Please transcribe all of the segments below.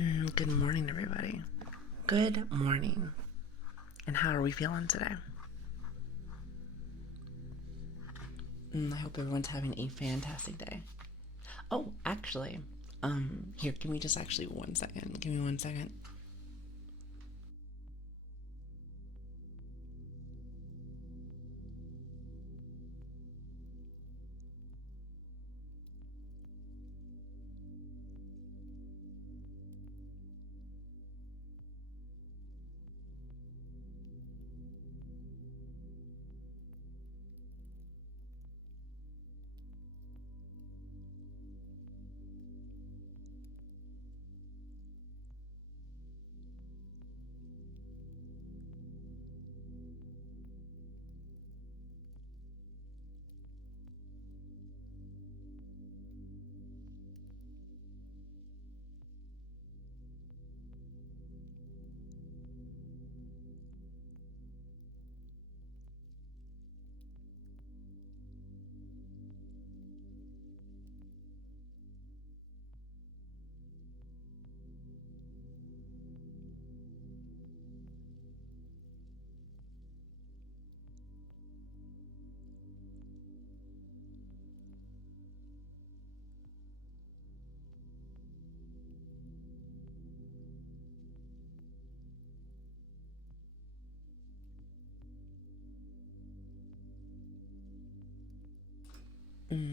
Good morning, everybody. Good morning. And how are we feeling today? I hope everyone's having a fantastic day. Oh, actually, here, give me just actually 1 second. Give me 1 second.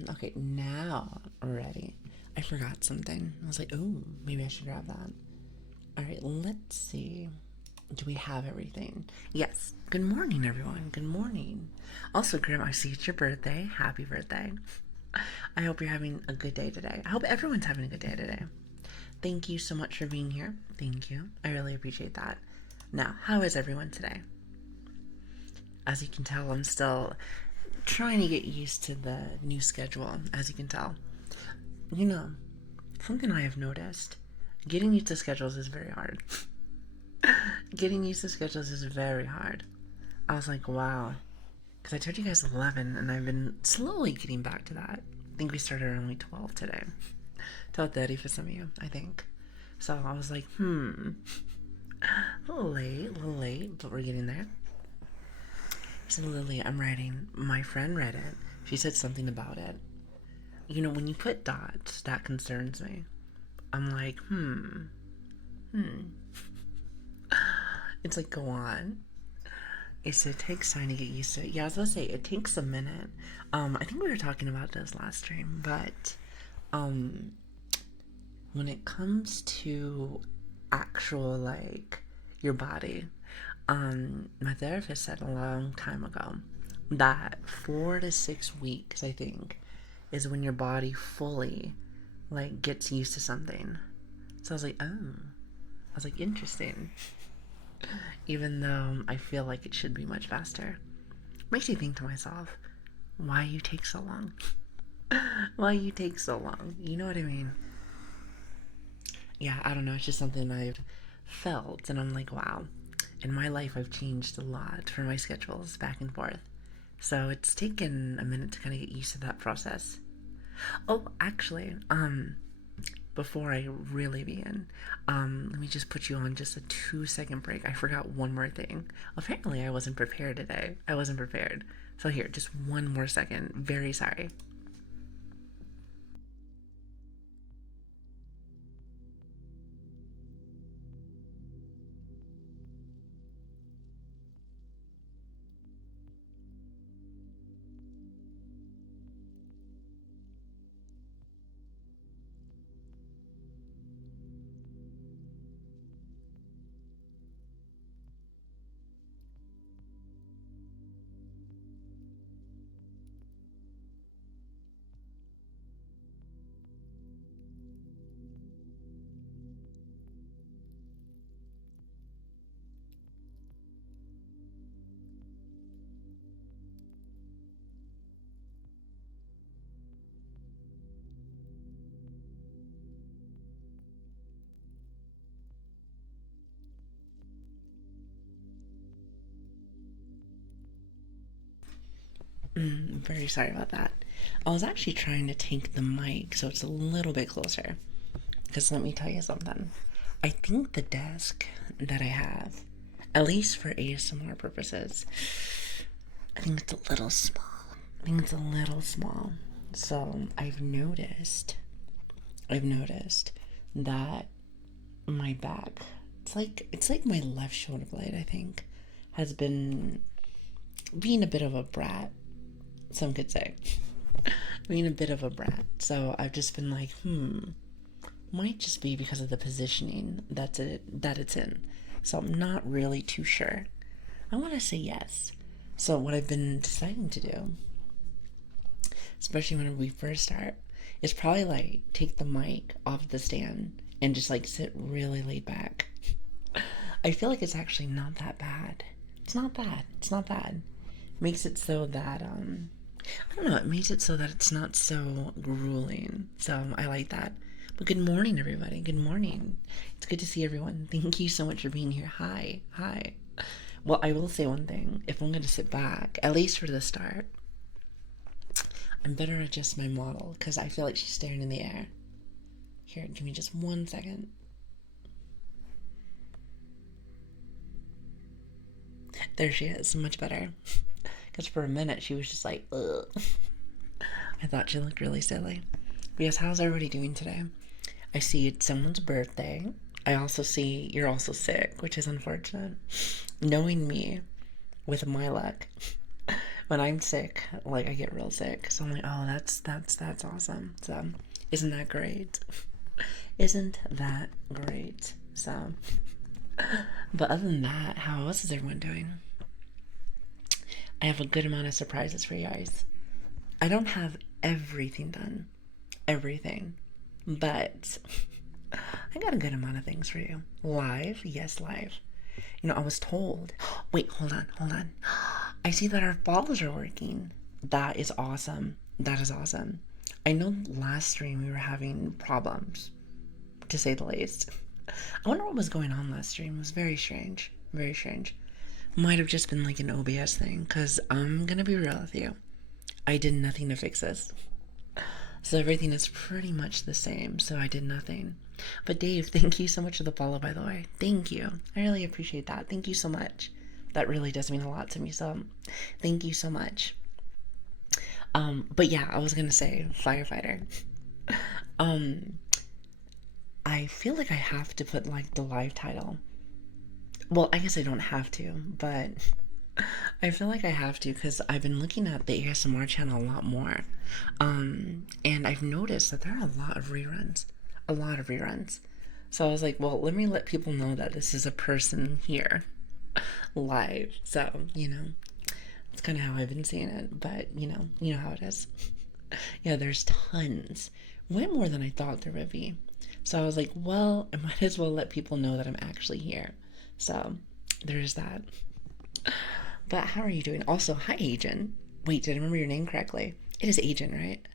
Okay, now ready. I forgot something. I was like, oh, maybe I should grab that. All right, let's see. Do we have everything? Yes. Good morning, everyone. Good morning. Also, Grim, I see it's your birthday. Happy birthday. I hope you're having a good day today. I hope everyone's having a good day today. Thank you so much for being here. Thank you. I really appreciate that. Now, how is everyone today? As you can tell, I'm still trying to get used to the new schedule, as you can tell. You know, something I have noticed getting used to schedules is very hard. Getting used to schedules is very hard. I was like, wow. Because I told you guys 11, and I've been slowly getting back to that. I think we started around like 12 today. 12:30 for some of you, I think. So I was like, a little late, but we're getting there. So Lily, I'm writing. My friend read it. She said something about it. You know, when you put dots, that concerns me. I'm like, hmm. It's like, go on. It takes time to get used to it. Yeah, I was gonna say it takes a minute. I think we were talking about this last stream, but um, when it comes to actual like your body, my therapist said a long time ago that 4 to 6 weeks, I think, is when your body fully like gets used to something. So I was like, oh, I was like, interesting. Even though I feel like it should be much faster. Makes you think to myself, why you take so long? Why you take so long? You know what I mean? Yeah, I don't know. It's just something I've felt, and I'm like, wow. In my life, I've changed a lot for my schedules back and forth. So it's taken a minute to kind of get used to that process. Oh, actually, before I really begin, let me just put you on just a 2 second break. I forgot one more thing. Apparently, I wasn't prepared today. I wasn't prepared. So here, just one more second. Very sorry. Very sorry about that. I was actually trying to take the mic so it's a little bit closer. Because let me tell you something. I think the desk that I have, at least for ASMR purposes, I think it's a little small. I think it's a little small. So I've noticed that my back, it's like my left shoulder blade, I think, has been being a bit of a brat. Some could say. Being a bit of a brat. So I've just been like, might just be because of the positioning that it's in. So I'm not really too sure. I want to say yes. So what I've been deciding to do, especially when we first start, is probably like take the mic off the stand and just like sit really laid back. I feel like it's actually not that bad. It's not bad. It's not bad. Makes it so that I don't know, it makes it so that it's not so grueling. So I like that. But good morning, everybody. Good morning. It's good to see everyone. Thank you so much for being here. Hi. Hi. Well, I will say one thing. If I'm going to sit back, at least for the start, I'm better adjust my model because I feel like she's staring in the air. Here, give me just 1 second. There she is. Much better. Because for a minute, she was just like, ugh. I thought she looked really silly. But yes, how's everybody doing today? I see it's someone's birthday. I also see you're also sick, which is unfortunate. Knowing me, with my luck, when I'm sick, like I get real sick. So I'm like, oh, that's awesome. So, isn't that great? Isn't that great? So, but other than that, how else is everyone doing? I have a good amount of surprises for you guys. I don't have everything done. Everything. But I got a good amount of things for you. Live? Yes, live. You know, I was told. Wait, hold on. I see that our follows are working. That is awesome. That is awesome. I know last stream we were having problems, to say the least. I wonder what was going on last stream. It was very strange. Very strange. Might have just been like an OBS thing, because I'm gonna be real with you. I did nothing to fix this. So everything is pretty much the same, so I did nothing. But Dave, thank you so much for the follow, by the way. Thank you. I really appreciate that. Thank you so much. That really does mean a lot to me, so thank you so much. But yeah, I was gonna say firefighter. I feel like I have to put like the live title. Well, I guess I don't have to, but I feel like I have to because I've been looking at the ASMR channel a lot more. And I've noticed that there are a lot of reruns. A lot of reruns. So I was like, well, let me let people know that this is a person here live. So, it's kind of how I've been seeing it. But, you know how it is. Yeah, there's tons. Way more than I thought there would be. So I was like, well, I might as well let people know that I'm actually here. So there's that. But how are you doing? Also, hi, Agent. Wait, did I remember your name correctly? It is Agent, right?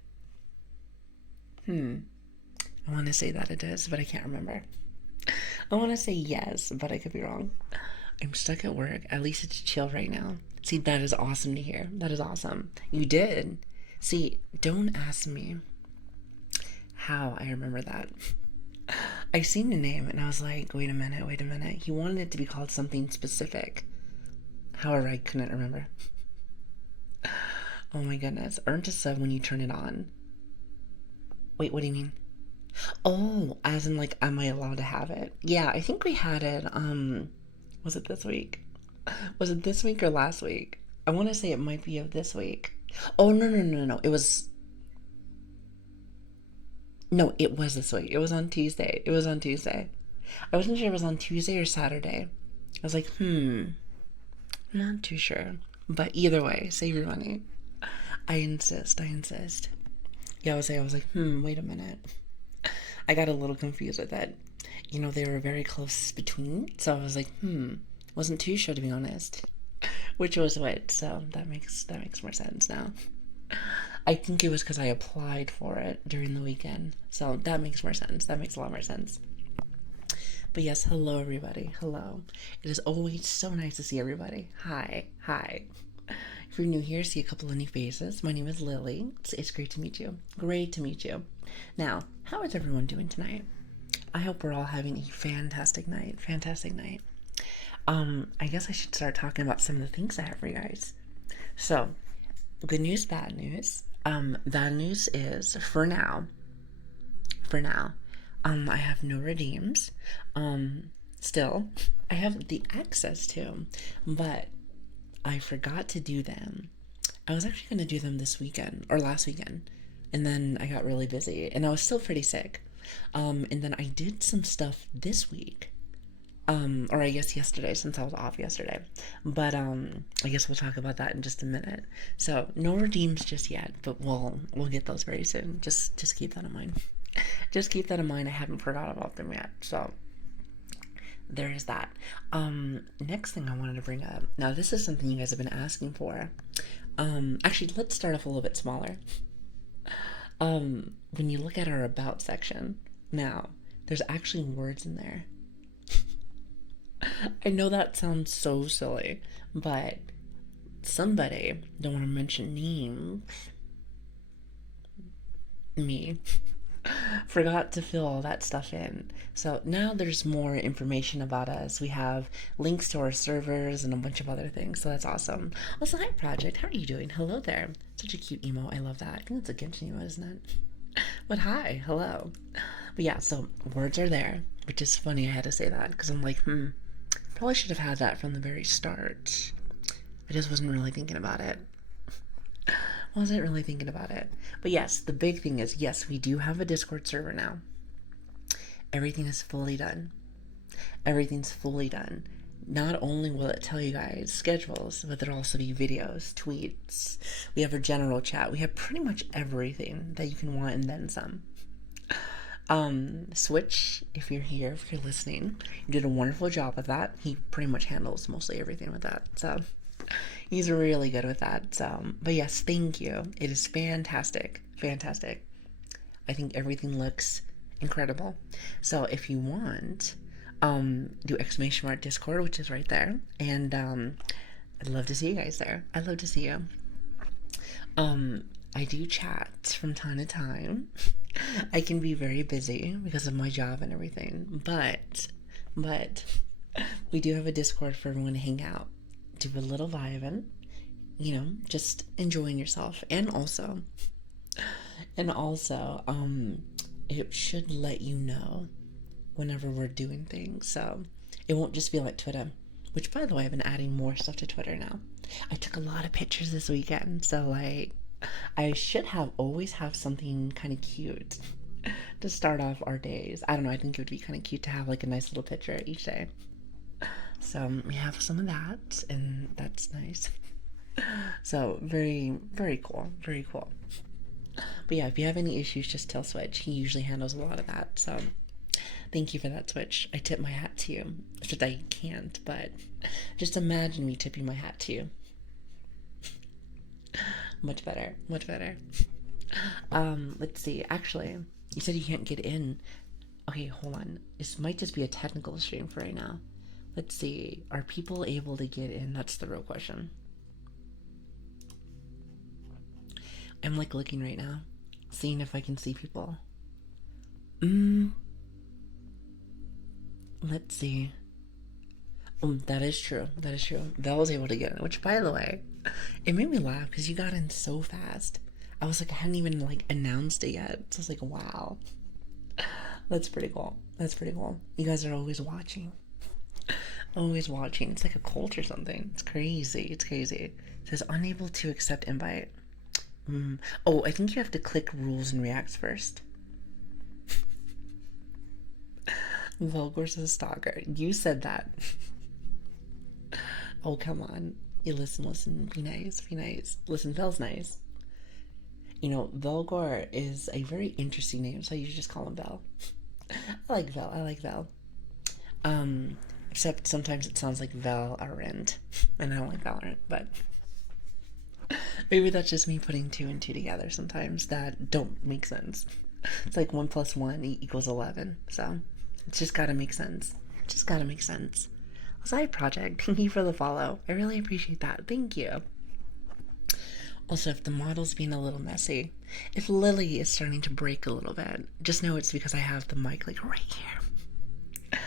I want to say that it is, but I can't remember. I want to say yes, but I could be wrong. I'm stuck at work. At least it's chill right now. See, that is awesome to hear. That is awesome. You did. See, don't ask me how I remember that. I seen the name and I was like, wait a minute. He wanted it to be called something specific. However, I couldn't remember. Oh my goodness. Earn to sub when you turn it on. Wait, what do you mean? Oh, as in like, am I allowed to have it? Yeah, I think we had it, was it this week? Was it this week or last week? I want to say it might be of this week. Oh, no. It was... No, it was this week. It was on Tuesday. I wasn't sure if it was on Tuesday or Saturday. I was like, not too sure. But either way, save your money. I insist. Yeah, I was like, wait a minute. I got a little confused with that. They were very close between. So I was like, wasn't too sure, to be honest. Which was what, so that makes more sense now. I think it was because I applied for it during the weekend. So that makes more sense. That makes a lot more sense. But yes, hello everybody. Hello. It is always so nice to see everybody. Hi. If you're new here, see a couple of new faces. My name is Lili. It's great to meet you. Now, how is everyone doing tonight? I hope we're all having a fantastic night. Fantastic night. I guess I should start talking about some of the things I have for you guys. So, good news, bad news. Bad news is for now, I have no redeems. Still, I have the access to, but I forgot to do them. I was actually going to do them this weekend or last weekend, and then I got really busy, and I was still pretty sick. And then I did some stuff this week, or I guess yesterday, since I was off yesterday. But I guess we'll talk about that in just a minute. So no redeems just yet, but we'll get those very soon. Just keep that in mind. Just keep that in mind. I haven't forgot about them yet. So there is that. Next thing I wanted to bring up. Now this is something you guys have been asking for. Actually, let's start off a little bit smaller. When you look at our about section, now there's actually words in there. I know that sounds so silly, but somebody, don't want to mention names, me, forgot to fill all that stuff in. So now there's more information about us. We have links to our servers and a bunch of other things, so that's awesome. Also, hi Project, how are you doing? Hello there. Such a cute emo. I love that. I think that's a Genshin emo, isn't it? But hi, hello. But yeah, so words are there, which is funny I had to say that because I'm like, probably should have had that from the very start. I just wasn't really thinking about it. Wasn't really thinking about it. But yes, the big thing is, yes, we do have a Discord server now. Everything is fully done. Everything's fully done. Not only will it tell you guys schedules, but there'll also be videos, tweets. We have a general chat. We have pretty much everything that you can want and then some. Switch, if you're here, if you're listening, you did a wonderful job with that. He pretty much handles mostly everything with that. So he's really good with that. So, but yes, thank you. It is fantastic. Fantastic. I think everything looks incredible. So if you want, do ! Discord, which is right there. And I'd love to see you guys there. I'd love to see you. I do chat from time to time. I can be very busy because of my job and everything, but we do have a Discord for everyone to hang out, do a little vibing, just enjoying yourself, and also, it should let you know whenever we're doing things, so it won't just be like Twitter, which, by the way, I've been adding more stuff to Twitter now. I took a lot of pictures this weekend, so like, I should always have something kind of cute to start off our days. I don't know, I think it would be kind of cute to have like a nice little picture each day. So we have some of that, and that's nice. So very, very cool, very cool. But yeah, if you have any issues, just tell Switch. He usually handles a lot of that, so thank you for that, Switch. I tip my hat to you. Except I can't, but just imagine me tipping my hat to you. Much better, much better. Let's see. Actually, you said you can't get in. Okay, hold on. This might just be a technical stream for right now. Let's see. Are people able to get in? That's the real question. I'm like looking right now, seeing if I can see people. Let's see. That is true. That is true. Val was able to get in, which, by the way, it made me laugh because you got in so fast. I was like, I hadn't even like announced it yet. So I was like, wow. That's pretty cool. That's pretty cool. You guys are always watching. Always watching. It's like a cult or something. It's crazy. It's crazy. It says unable to accept invite. Oh, I think you have to click rules and reacts first. Volgor's a stalker. You said that. Oh, come on. You listen. Be nice. Listen, Vel's nice. Velgor is a very interesting name, so you should just call him Vel. I like Vel. Except sometimes it sounds like Valorant, and I don't like Valorant, but maybe that's just me putting 2 and 2 together sometimes that don't make sense. It's like 1 + 1 equals 11, so it's just gotta make sense. Side project, thank you for the follow. I really appreciate that. Thank you. Also, if the model's being a little messy, if Lily is starting to break a little bit, just know it's because I have the mic like right here.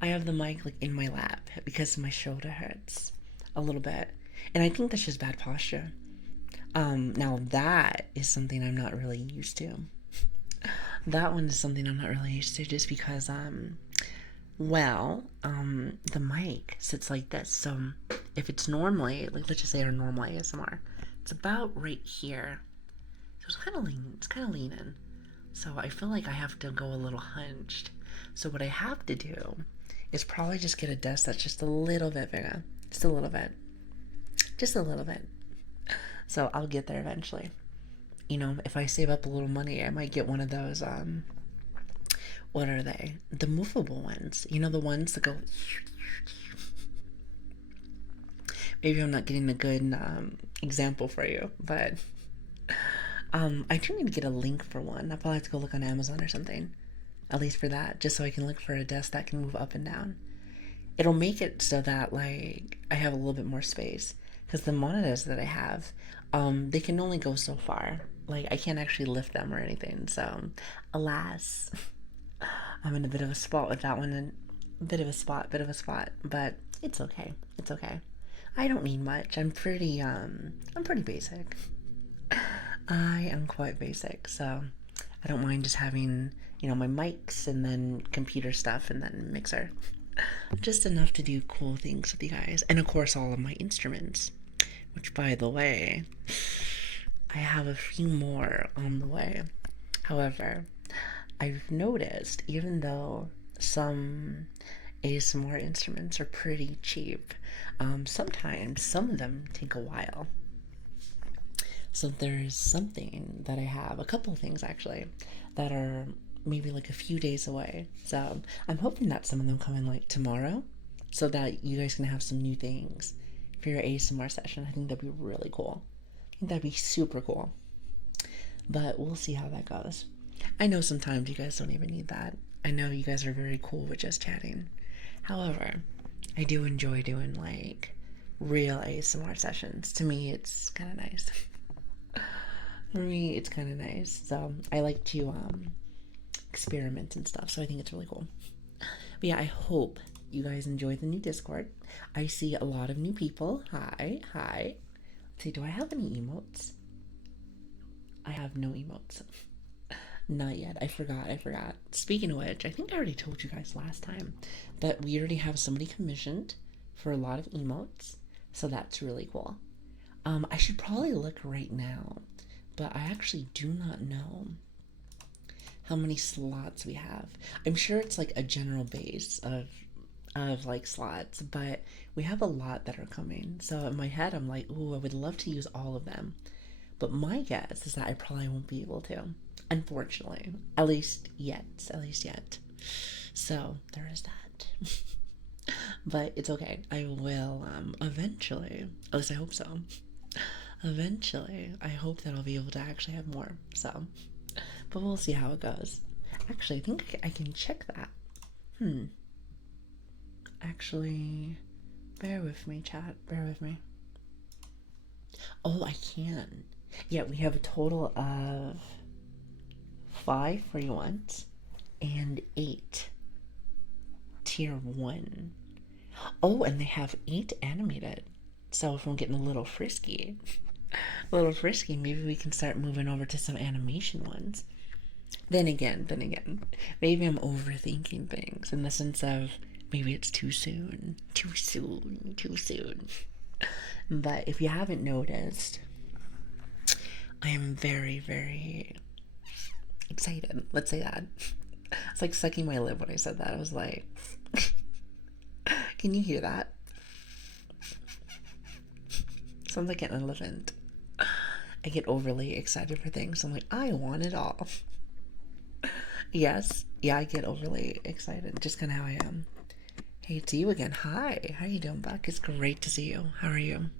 I have the mic like in my lap because my shoulder hurts a little bit. And I think that's just bad posture. Now that is something I'm not really used to. That one is something I'm not really used to just because the mic sits like this. So if it's normally, like let's just say our normal ASMR, it's about right here. So it's kind of leaning. So I feel like I have to go a little hunched. So what I have to do is probably just get a desk that's just a little bit bigger. Just a little bit. Just a little bit. So I'll get there eventually. You know, if I save up a little money, I might get one of those, what are they? The movable ones. You know, the ones that go. Maybe I'm not getting a good example for you, but I do need to get a link for one. I'll probably have to go look on Amazon or something, at least for that, just so I can look for a desk that can move up and down. It'll make it so that like I have a little bit more space because the monitors that I have, they can only go so far. Like I can't actually lift them or anything. So, alas, I'm in a bit of a spot with that one, and bit of a spot, but it's okay. It's okay. I don't need much. I'm pretty basic. I am quite basic, so I don't mind just having, you know, my mics and then computer stuff and then mixer. Just enough to do cool things with you guys. And of course, all of my instruments, which by the way, I have a few more on the way. However, I've noticed even though some ASMR instruments are pretty cheap, sometimes some of them take a while. So there's something that I have, a couple of things actually, that are maybe like a few days away. So I'm hoping that some of them come in like tomorrow so that you guys can have some new things for your ASMR session. I think that'd be really cool. I think that'd be super cool. But we'll see how that goes. I know sometimes you guys don't even need that. I know you guys are very cool with just chatting. However, I do enjoy doing like real ASMR sessions. To me, it's kind of nice. For me, it's kind of nice. So I like to experiment and stuff. So I think it's really cool. But yeah, I hope you guys enjoy the new Discord. I see a lot of new people. Hi, hi. Let's see, do I have any emotes? I have no emotes. Not yet. I forgot. Speaking of which, I think I already told you guys last time, but we already have somebody commissioned for a lot of emotes. So that's really cool. I should probably look right now, but I actually do not know how many slots we have. I'm sure it's like a general base of like slots, but we have a lot that are coming. So in my head, I'm like, ooh, I would love to use all of them. But my guess is that I probably won't be able to, unfortunately. At least yet. So there is that. But it's okay. I will eventually, at least I hope so. Eventually, I hope that I'll be able to actually have more. So, but we'll see how it goes. Actually, I think I can check that. Actually, bear with me, chat. Bear with me. Oh, I can. Yeah, we have a total of 5 free ones and 8 tier 1. Oh, and they have 8 animated. So if I'm getting a little frisky, maybe we can start moving over to some animation ones. Then again, maybe I'm overthinking things in the sense of maybe it's too soon. But if you haven't noticed, I am very, very excited. Let's say that. It's like sucking my lip when I said that. I was like, can you hear that? Sounds like an elephant. I get overly excited for things. I'm like, I want it all. Yes. Yeah, I get overly excited. Just kind of how I am. Hey, it's you again. Hi. How you doing, Buck? It's great to see you. How are you?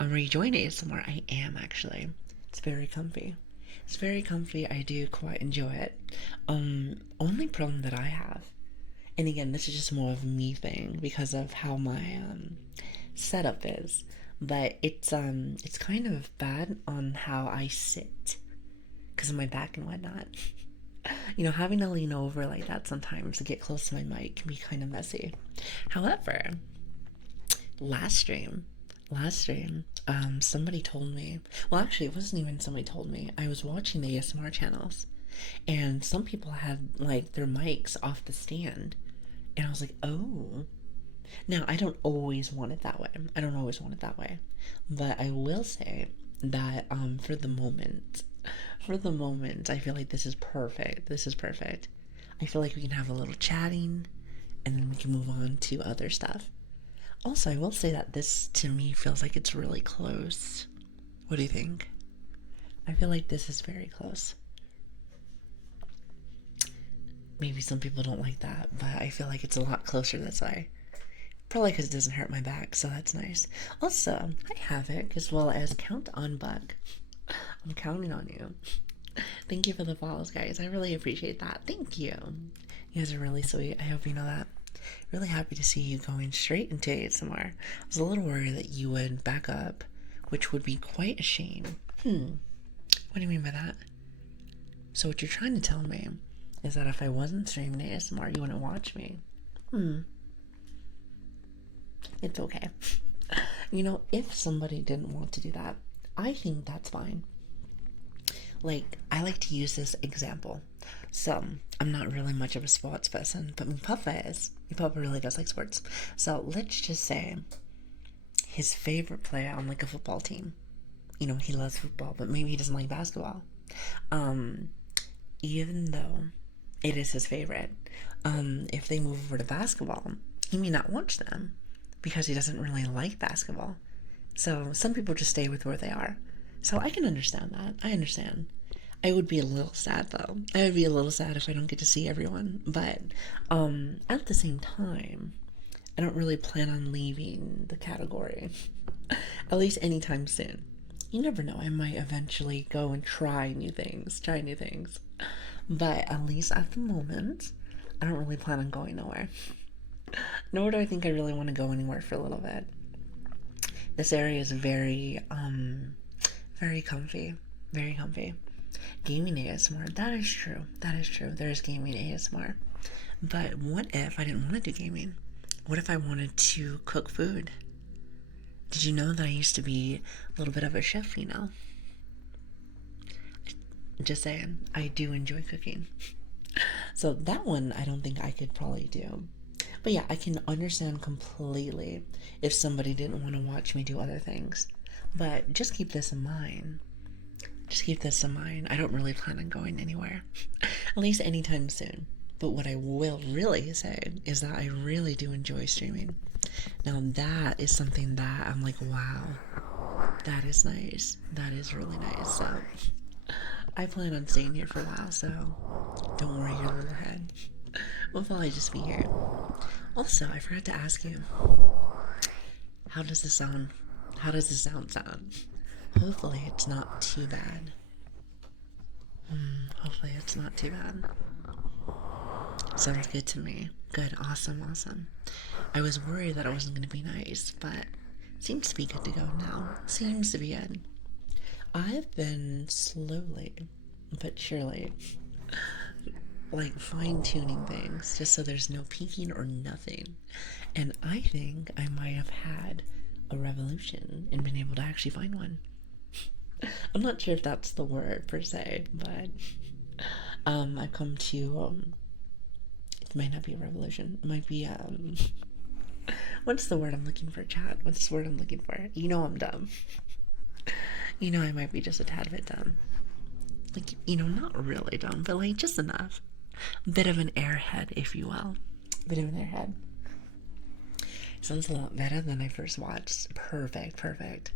Are you joining ASMR? I am, actually. It's very comfy. It's very comfy. I do quite enjoy it. Only problem that I have, and again, this is just more of a me thing because of how my setup is, but it's kind of bad on how I sit because of my back and whatnot. You know, having to lean over like that sometimes to get close to my mic can be kind of messy. However, last stream, somebody told me, well, actually, it wasn't even somebody told me. I was watching the ASMR channels, and some people had like their mics off the stand, and I was like, oh. Now, I don't always want it that way. I don't always want it that way, but I will say that for the moment, I feel like this is perfect. This is perfect. I feel like we can have a little chatting, and then we can move on to other stuff. Also, I will say that this to me feels like it's really close. What do you think? I feel like this is very close. Maybe some people don't like that, but I feel like it's a lot closer this way. Probably because it doesn't hurt my back, so that's nice. Also, hi Havoc, as well as Count on Bug. I'm counting on you. Thank you for the follows, guys. I really appreciate that. Thank you. You guys are really sweet. I hope you know that. Really happy to see you going straight into ASMR. I was a little worried that you would back up, which would be quite a shame. What do you mean by that? So what you're trying to tell me is that if I wasn't streaming ASMR, you wouldn't watch me. It's okay. You know, if somebody didn't want to do that, I think that's fine. Like, I like to use this example. So, I'm not really much of a sports person, but my papa is. My papa really does like sports. So, let's just say his favorite player on like a football team. You know, he loves football, but maybe he doesn't like basketball. Even though it is his favorite, if they move over to basketball, he may not watch them because he doesn't really like basketball. So some people just stay with where they are. So I can understand that. I understand. I would be a little sad though. I would be a little sad if I don't get to see everyone. But at the same time, I don't really plan on leaving the category. At least anytime soon. You never know. I might eventually go and try new things. But at least at the moment, I don't really plan on going nowhere. Nor do I think I really want to go anywhere for a little bit. This area is very comfy. Very comfy. Gaming ASMR, that is true. There is gaming ASMR. But what if I didn't want to do gaming? What if I wanted to cook food? Did you know that I used to be a little bit of a chef, you know? Just saying, I do enjoy cooking. So that one I don't think I could probably do. But yeah, I can understand completely if somebody didn't want to watch me do other things. But just keep this in mind. I don't really plan on going anywhere. At least anytime soon. But what I will really say is that I really do enjoy streaming. Now that is something that I'm like, wow, that is nice. That is really nice. So I plan on staying here for a while, so don't worry your little head. We'll probably just be here. Also, I forgot to ask you, how does this sound? Sound? Hopefully it's not too bad. Hopefully it's not too bad. Sounds good to me. Good, awesome. I was worried that it wasn't going to be nice, but seems to be good to go now. Seems to be good. I've been slowly but surely like fine-tuning things just so there's no peeking or nothing. And I think I might have had a revolution and been able to actually find one. I'm not sure if that's the word per se, but I've come to it might not be a revolution. It might be what's the word I'm looking for, chat? What's the word I'm looking for? You know I'm dumb. You know I might be just a tad bit dumb. Like, you know, not really dumb, but like just enough. Bit of an airhead, if you will. Bit of an airhead. Sounds a lot better than I first watched. Perfect.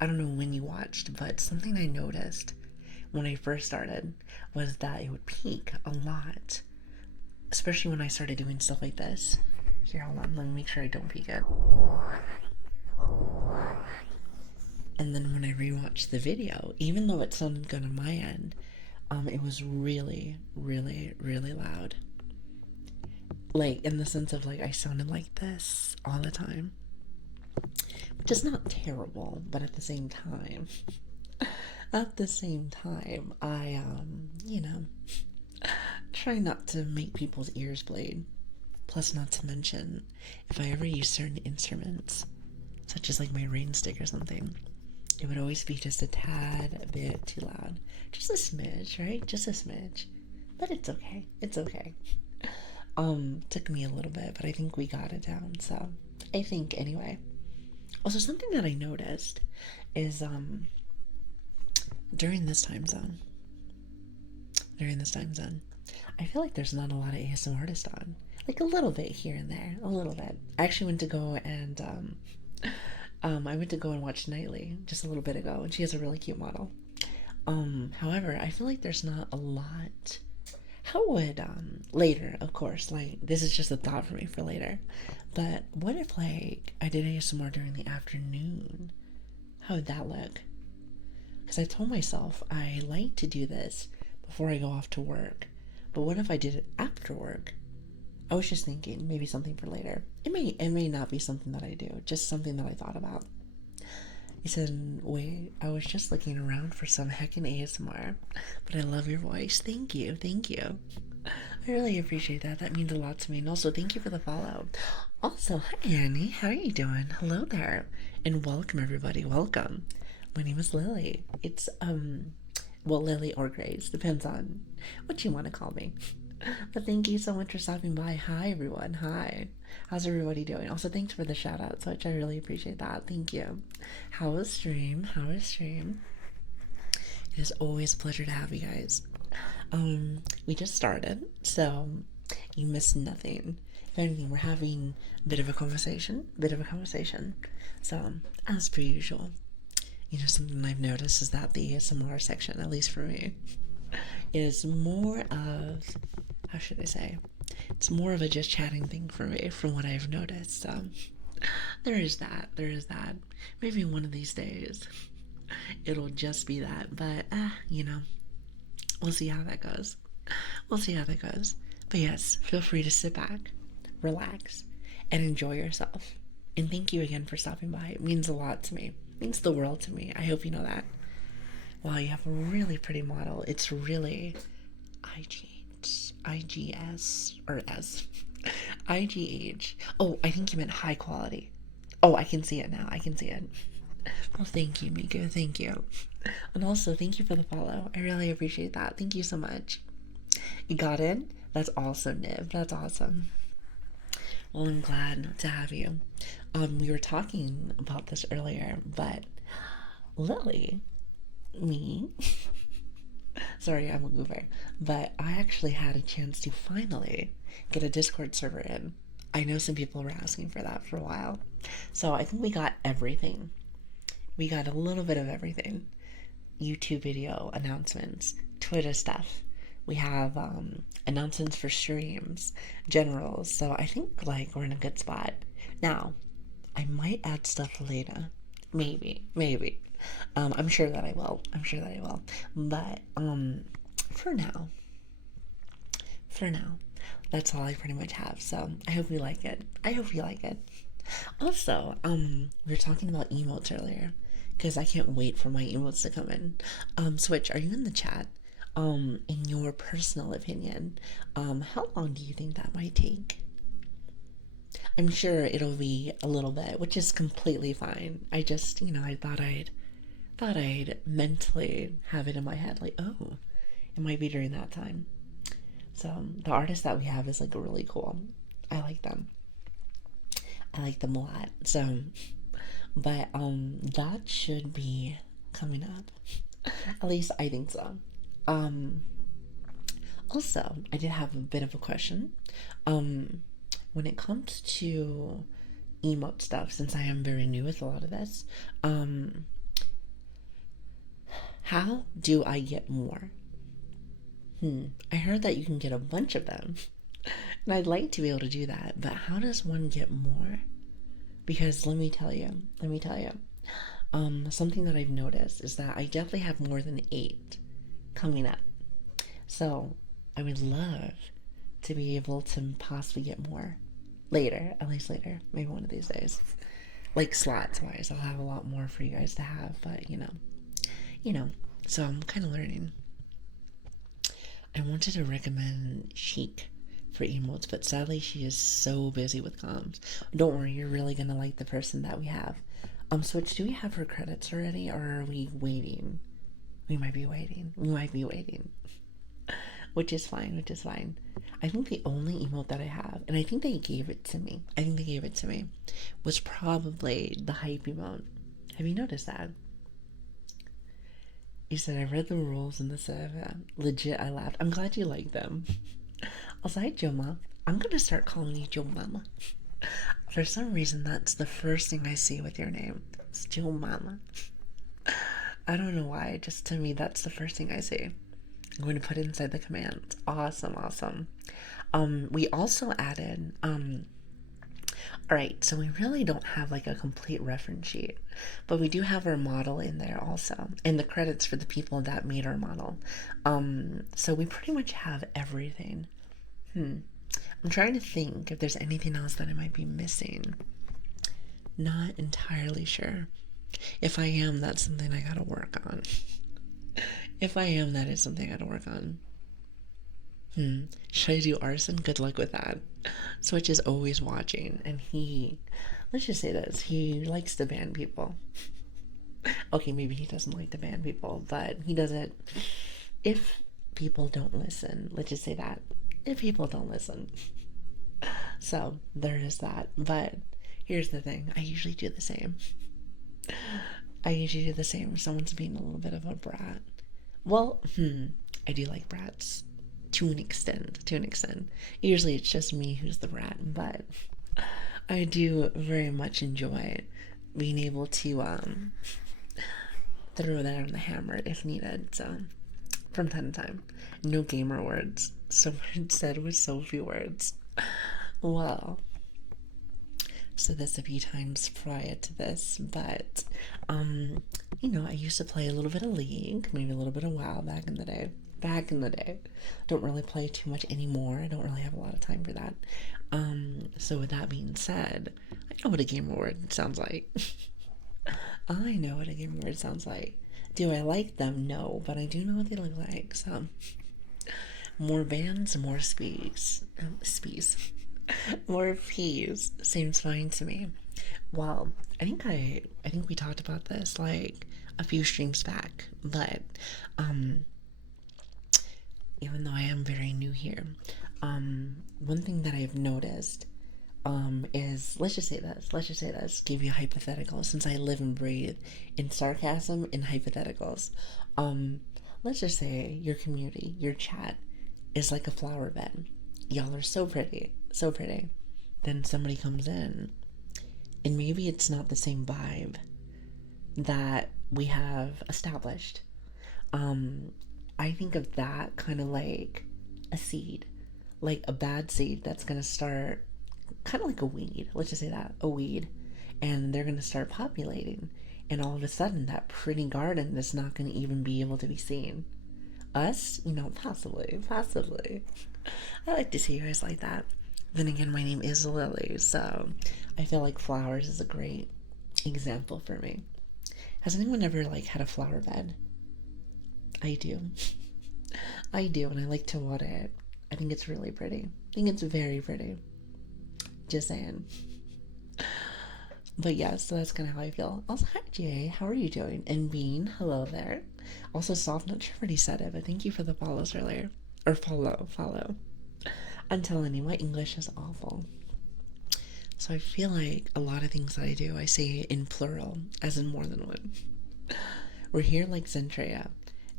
I don't know when you watched, but something I noticed when I first started was that it would peak a lot. Especially when I started doing stuff like this. Here, hold on, let me make sure I don't peak it. And then when I rewatched the video, even though it sounded good on my end, it was really loud. Like, in the sense of, like, I sounded like this all the time. which is not terrible, but at the same time, I, try not to make people's ears bleed. Plus, not to mention, if I ever use certain instruments, such as like my rain stick or something, it would always be just a tad a bit too loud. Just a smidge, right? Just a smidge. But it's okay. It's okay. Took me a little bit, but I think we got it down. So, I think anyway. Also, something that I noticed is during this time zone, I feel like there's not a lot of ASMR artists on. Like a little bit here and there, a little bit. I actually went to go and watch Nightly just a little bit ago, and she has a really cute model. However, I feel like there's not a lot. How would later, of course, like this is just a thought for me for later. But what if like I did ASMR during the afternoon? How would that look? Because I told myself I like to do this before I go off to work. But what if I did it after work? I was just thinking maybe something for later. It may not be something that I do, just something that I thought about. He said, wait, I was just looking around for some heckin' ASMR, but I love your voice. Thank you, thank you. I really appreciate that. That means a lot to me. And also, thank you for the follow. Also, hi Annie, how are you doing? Hello there. And welcome everybody, welcome. My name is Lili. It's, well, Lili or Grace, depends on what you want to call me. But thank you so much for stopping by. Hi everyone, hi. How's everybody doing? Also, thanks for the shout outs, which I really appreciate that. Thank you. How was stream? How was stream? It is always a pleasure to have you guys. We just started, so you missed nothing. If anything, we're having a bit of a conversation. So, as per usual, something I've noticed is that the ASMR section, at least for me, is more of, how should I say, it's more of a just chatting thing for me from what I've noticed. So there is that. Maybe one of these days it'll just be that, but we'll see how that goes. But yes, feel free to sit back, relax, and enjoy yourself. And thank you again for stopping by. It means a lot to me. It means the world to me. I hope you know that. Wow, you have a really pretty model. It's really IGS or S. IGH. Oh, I think you meant high quality. Oh, I can see it now. I can see it. Well, thank you, Miko. Thank you. And also, thank you for the follow. I really appreciate that. Thank you so much. You got in? That's awesome, Nib. That's awesome. Well, I'm glad to have you. We were talking about this earlier, but Lili, me, sorry, I'm a goober, but I actually had a chance to finally get a Discord server in. I know some people were asking for that for a while. So I think we got everything. We got a little bit of everything. YouTube video announcements, Twitter stuff. We have announcements for streams, generals. So I think like we're in a good spot. Now, I might add stuff later. Maybe. I'm sure that I will. But for now, that's all I pretty much have. So I hope you like it. Also, we were talking about emotes earlier because I can't wait for my emotes to come in. Switch, are you in the chat? In your personal opinion, how long do you think that might take? I'm sure it'll be a little bit, which is completely fine. I just, I thought I'd mentally have it in my head, like, oh, it might be during that time. So the artists that we have is like really cool. I like them a lot. So, but that should be coming up. At least I think so. Also, I did have a bit of a question. When it comes to emote stuff, since I am very new with a lot of this, how do I get more? I heard that you can get a bunch of them, and I'd like to be able to do that, but how does one get more? Because let me tell you, something that I've noticed is that I definitely have more than 8 coming up. So I would love to be able to possibly get more later, at least later, maybe one of these days. like slots wise, I'll have a lot more for you guys to have, but you know. So I'm kind of learning. I wanted to recommend Chic for emotes, but sadly she is so busy with comms. Don't worry, you're really gonna like the person that we have. Switch, do we have her credits already, or are we waiting? We might be waiting. We might be waiting. Which is fine, which is fine. I think the only emote that I have, and I think they gave it to me, was probably the hype emote. Have you noticed that? You said I read the rules and this legit. I laughed. I'm glad you like them. Also, hi Joma. I'm gonna start calling you Joe Mama. For some reason, that's the first thing I see with your name. It's Joe Mama. I don't know why. Just to me, that's the first thing I see. I'm going to put it inside the commands. Awesome, awesome. We also added Alright, so we really don't have like a complete reference sheet, but we do have our model in there also, and the credits for the people that made our model. So we pretty much have everything. I'm trying to think if there's anything else that I might be missing. Not entirely sure. If I am, that's something I gotta work on. If I am, that is something I gotta work on. Should I do arson? Good luck with that. Switch is always watching, and let's just say this, he likes to ban people. Okay, maybe he doesn't like to ban people, but he does it if people don't listen. Let's just say that. If people don't listen. So, there is that. But here's the thing, I usually do the same. If someone's being a little bit of a brat. Well, I do like brats. To an extent. Usually it's just me who's the rat, but I do very much enjoy being able to throw that on the hammer if needed. So from time to time, no gamer words. So much said with so few words. Well, so this a few times prior to this, but I used to play a little bit of League, maybe a little bit of WoW back in the day. Don't really play too much anymore. I don't really have a lot of time for that. So with that being said, I know what a gamer word sounds like. Do I like them? No, but I do know what they look like. So more bands, more speeds. More peas seems fine to me. Well, I think we talked about this like a few streams back, but even though I am very new here, one thing that I've noticed is let's just say this, give you a hypothetical, since I live and breathe in sarcasm and hypotheticals. Let's just say your community, your chat is like a flower bed. Y'all are so pretty. Then somebody comes in, and maybe it's not the same vibe that we have established. I think of that kind of like a seed, like a bad seed that's gonna start kind of like a weed. Let's just say that, a weed, and they're gonna start populating, and all of a sudden that pretty garden is not gonna even be able to be seen. Us, possibly. I like to see you guys like that. Then again, my name is Lili, so I feel like flowers is a great example for me. Has anyone ever had a flower bed? I do, and I like to water it. I think it's really pretty. I think it's very pretty. Just saying. But yeah, so that's kind of how I feel. Also, hi Jay, how are you doing? And Bean, hello there. Also, Soft, not sure if I already said it, but thank you for the follows earlier. Or follow. I'm telling you, my English is awful. So I feel like a lot of things that I do, I say in plural, as in more than one. We're here like Zentrea,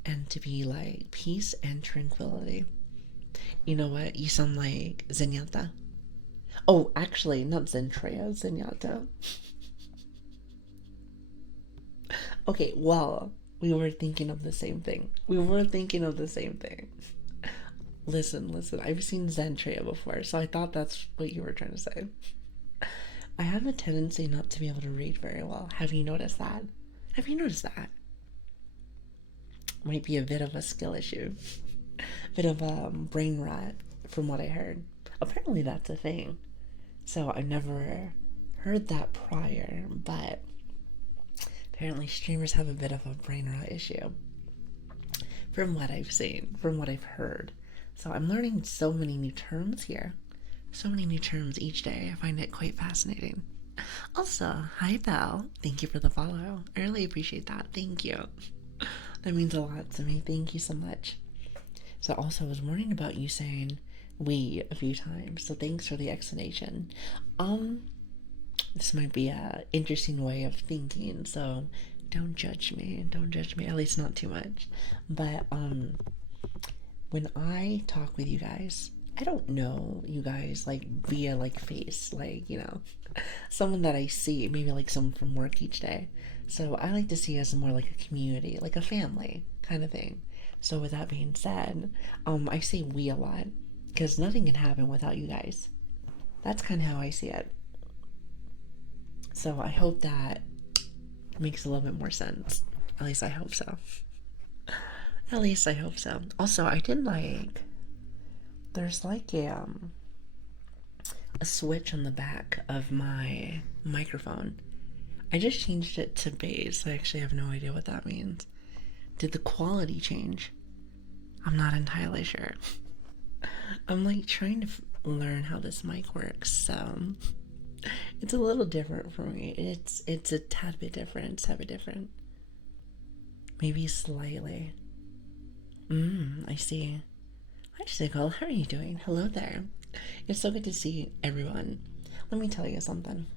and to be like peace and tranquility. You know what? You sound like Zenyatta. Oh, actually, not Zentrea, Zenyatta. Okay, well, we were thinking of the same thing. Listen, I've seen Zentrea before, so I thought that's what you were trying to say. I have a tendency not to be able to read very well. Have you noticed that? Might be a bit of a skill issue. Bit of a brain rot, from what I heard. Apparently that's a thing. So I've never heard that prior, but apparently streamers have a bit of a brain rot issue. From what I've seen, from what I've heard. So I'm learning so many new terms here. So many new terms each day. I find it quite fascinating. Also, hi Belle. Thank you for the follow. I really appreciate that. Thank you. That means a lot to me. Thank you so much. So also I was warning about you saying we a few times. So thanks for the explanation. This might be a interesting way of thinking, so don't judge me. Don't judge me, at least not too much. But when I talk with you guys, I don't know you guys like via like face, like, someone that I see, maybe like someone from work each day. So I like to see us more like a community, like a family kind of thing. So with that being said, I say we a lot because nothing can happen without you guys. That's kind of how I see it. So I hope that makes a little bit more sense. At least I hope so. At least I hope so. Also, I did like, there's like a switch on the back of my microphone. I just changed it to bass. I actually have no idea what that means. Did the quality change? I'm not entirely sure. I'm like trying to learn how this mic works, so it's a little different for me. It's a tad bit different. Maybe slightly. I see. Hi, Sigil. How are you doing? Hello there. It's so good to see everyone. Let me tell you something.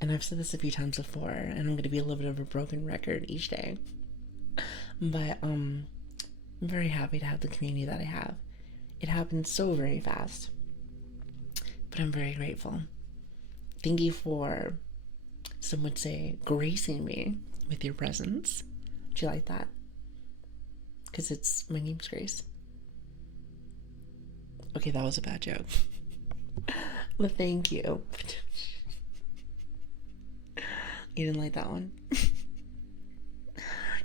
And I've said this a few times before, and I'm going to be a little bit of a broken record each day. But I'm very happy to have the community that I have. It happened so very fast. But I'm very grateful. Thank you for, some would say, gracing me with your presence. Do you like that? Because my name's Grace. Okay, that was a bad joke. But thank you. You didn't like that one?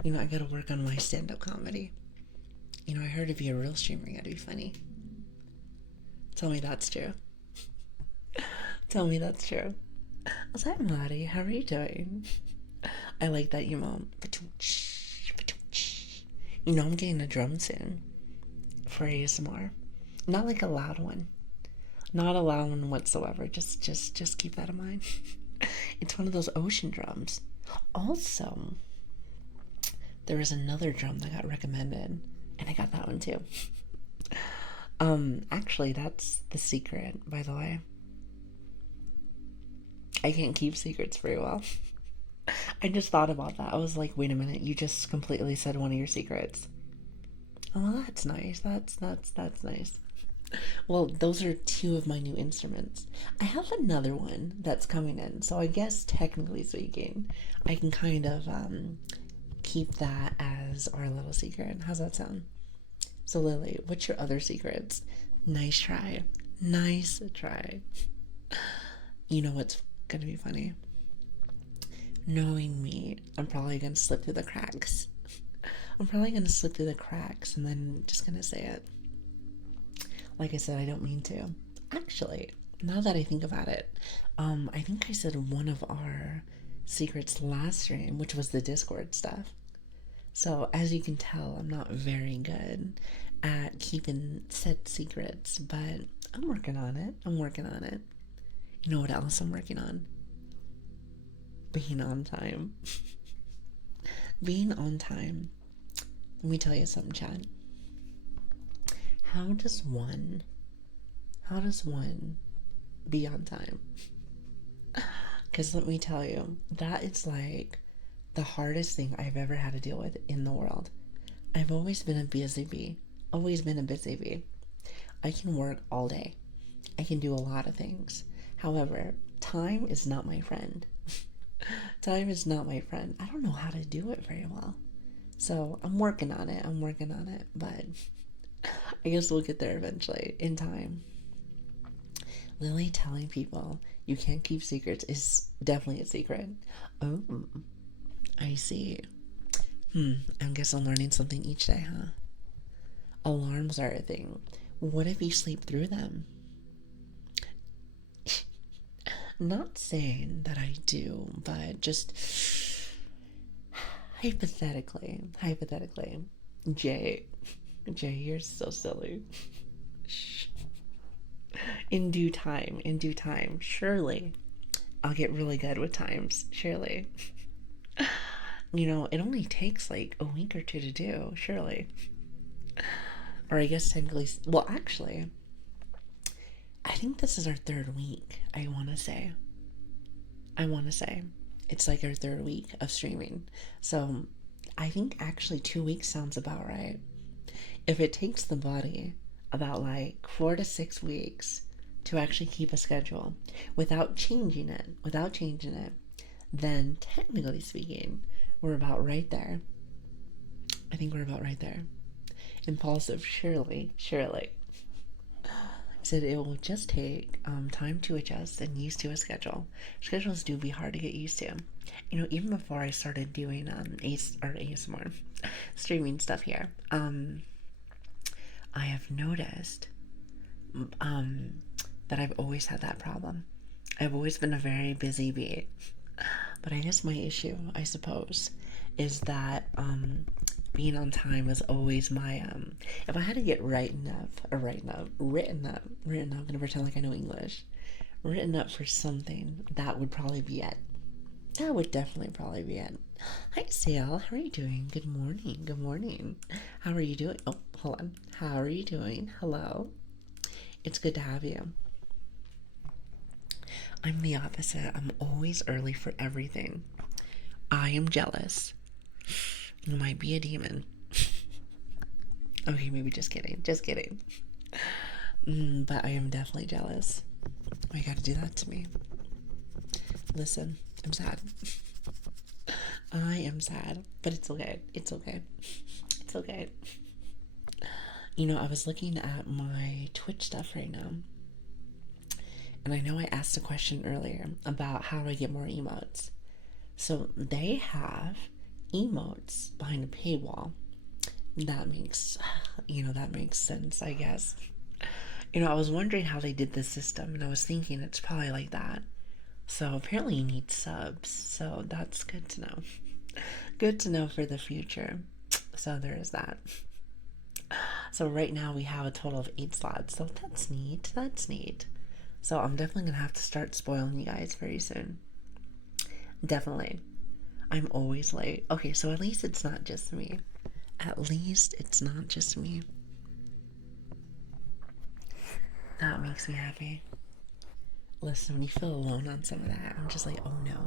I gotta work on my stand-up comedy. I heard if you're a real streamer, you gotta be funny. Tell me that's true. Tell me that's true. What's up, Maddie? How are you doing? I like that emote. I'm getting a drum soon for ASMR. Not like a loud one. Not a loud one whatsoever. Just keep that in mind. It's one of those ocean drums. Also, there was another drum that got recommended, and I got that one too. Actually, that's the secret, by the way. I can't keep secrets very well. I just thought about that. I was like, wait a minute, you just completely said one of your secrets. Oh, well, that's nice. That's nice. Well, those are two of my new instruments. I have another one that's coming in, so I guess technically speaking, I can kind of keep that as our little secret. How's that sound? So Lily, what's your other secrets? Nice try. Nice try. You know what's gonna be funny? Knowing me, I'm probably gonna slip through the cracks. I'm probably gonna slip through the cracks and then just gonna say it. Like I said, I don't mean to. Actually, now that I think about it, I think I said one of our secrets last stream, which was the Discord stuff. So, as you can tell, I'm not very good at keeping said secrets, but I'm working on it. You know what else I'm working on? Being on time. Being on time. Let me tell you something, Chad. How does one be on time? Because let me tell you, that is like the hardest thing I've ever had to deal with in the world. I've always been a busy bee. I can work all day. I can do a lot of things. However, time is not my friend. Time is not my friend. I don't know how to do it very well. So I'm working on it, but I guess we'll get there eventually, in time. Lily telling people you can't keep secrets is definitely a secret. Oh, I see. I guess I'm learning something each day, huh? Alarms are a thing. What if you sleep through them? Not saying that I do, but just hypothetically, Jay, you're so silly. In due time, surely I'll get really good with times, surely. It only takes like a week or two to do, surely. Or I guess technically, well, actually, I think this is our third week, I want to say. It's like our third week of streaming. So I think actually 2 weeks sounds about right. If it takes the body about like 4 to 6 weeks to actually keep a schedule without changing it, then technically speaking, we're about right there. I think we're about right there. Impulsive, surely. Said it will just take time to adjust and used to a schedule. Schedules do be hard to get used to. Even before I started doing ASMR streaming stuff here, I have noticed that I've always had that problem. I've always been a very busy bee. But I guess my issue, I suppose, is that being on time is always my if I had to get written up, I'm gonna pretend like I know English. Written up for something, that would probably be it. That would definitely probably be it. Hi Sale, how are you doing? Good morning. How are you doing? Oh, hold on. How are you doing? Hello. It's good to have you. I'm the opposite. I'm always early for everything. I am jealous. You might be a demon. Okay, maybe just kidding. But I am definitely jealous. Why you gotta do that to me? Listen, I'm sad. I am sad, but it's okay. It's okay. I was looking at my Twitch stuff right now, and I know I asked a question earlier about how do I get more emotes. So they have emotes behind a paywall. That makes sense, I guess. I was wondering how they did this system, and I was thinking it's probably like that. So apparently you need subs, so that's good to know. Good to know for the future. So there is that. So right now we have a total of 8 slots, so that's neat. So I'm definitely gonna have to start spoiling you guys very soon. Definitely. I'm always late. Okay, so at least it's not just me. That makes me happy. Listen, when you feel alone on some of that, I'm just like, oh no.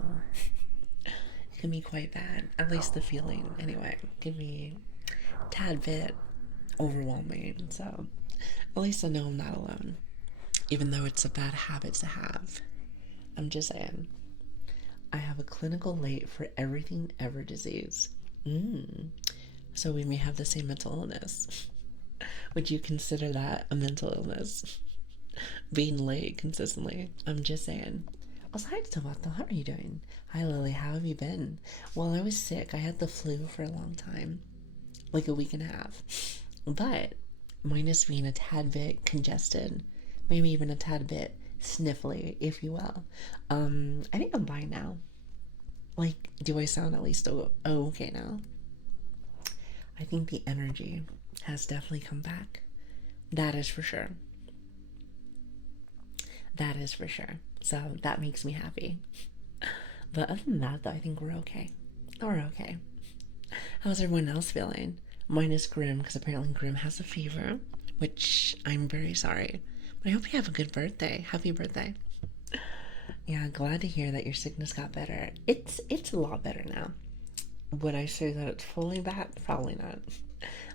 It can be quite bad. At least the feeling, anyway, can be a tad bit overwhelming. So at least I know I'm not alone. Even though it's a bad habit to have. I'm just saying. I have a clinical late for everything ever disease. So we may have the same mental illness. Would you consider that a mental illness? Being late consistently. I'm just saying. Also, hi Tomato, how are you doing? Hi Lili, how have you been? Well, I was sick. I had the flu for a long time. Like a week and a half. But minus being a tad bit congested, maybe even a tad bit sniffly, if you will. I think I'm fine now. Like, do I sound at least okay now? I think the energy has definitely come back. That is for sure. So that makes me happy. But other than that, though, I think we're okay. How's everyone else feeling? Minus Grim, because apparently Grim has a fever, which I'm very sorry. But I hope you have a good birthday. Happy birthday. Yeah, glad to hear that your sickness got better. It's a lot better now. Would I say that it's fully back? Probably not.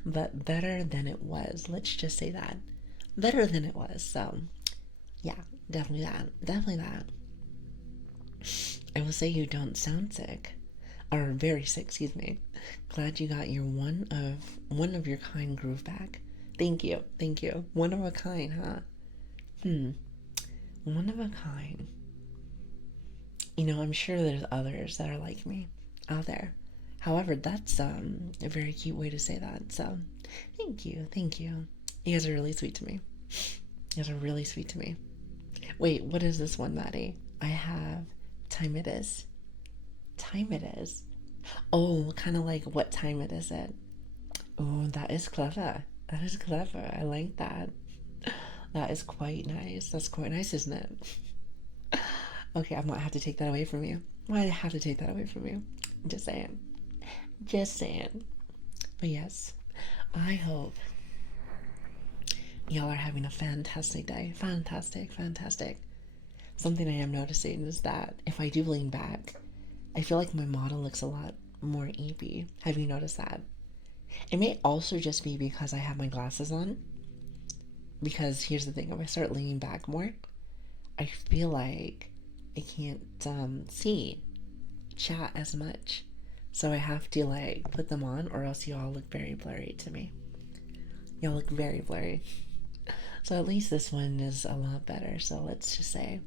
But better than it was. Let's just say that. Better than it was. So, yeah, definitely that. I will say you don't sound sick. Or very sick, excuse me. Glad you got your one of your kind groove back. Thank you. One of a kind, huh? One of a kind. I'm sure there's others that are like me out there. However, that's a very cute way to say that. So, thank you. You guys are really sweet to me. Wait, what is this one, Maddie? I have time it is. Time it is. Oh, kind of like what time it is it? Oh, that is clever. That is clever. I like that. That is quite nice. That's quite nice, isn't it? Okay, I might have to take that away from you. Might have to take that away from you. Just saying. Just saying. But yes, I hope y'all are having a fantastic day. Fantastic, fantastic. Something I am noticing is that if I do lean back, I feel like my model looks a lot more eepy. Have you noticed that? It may also just be because I have my glasses on. Because here's the thing, if I start leaning back more, I feel like I can't see chat as much. So I have to like put them on or else you all look very blurry to me. Y'all look very blurry. So at least this one is a lot better. So let's just say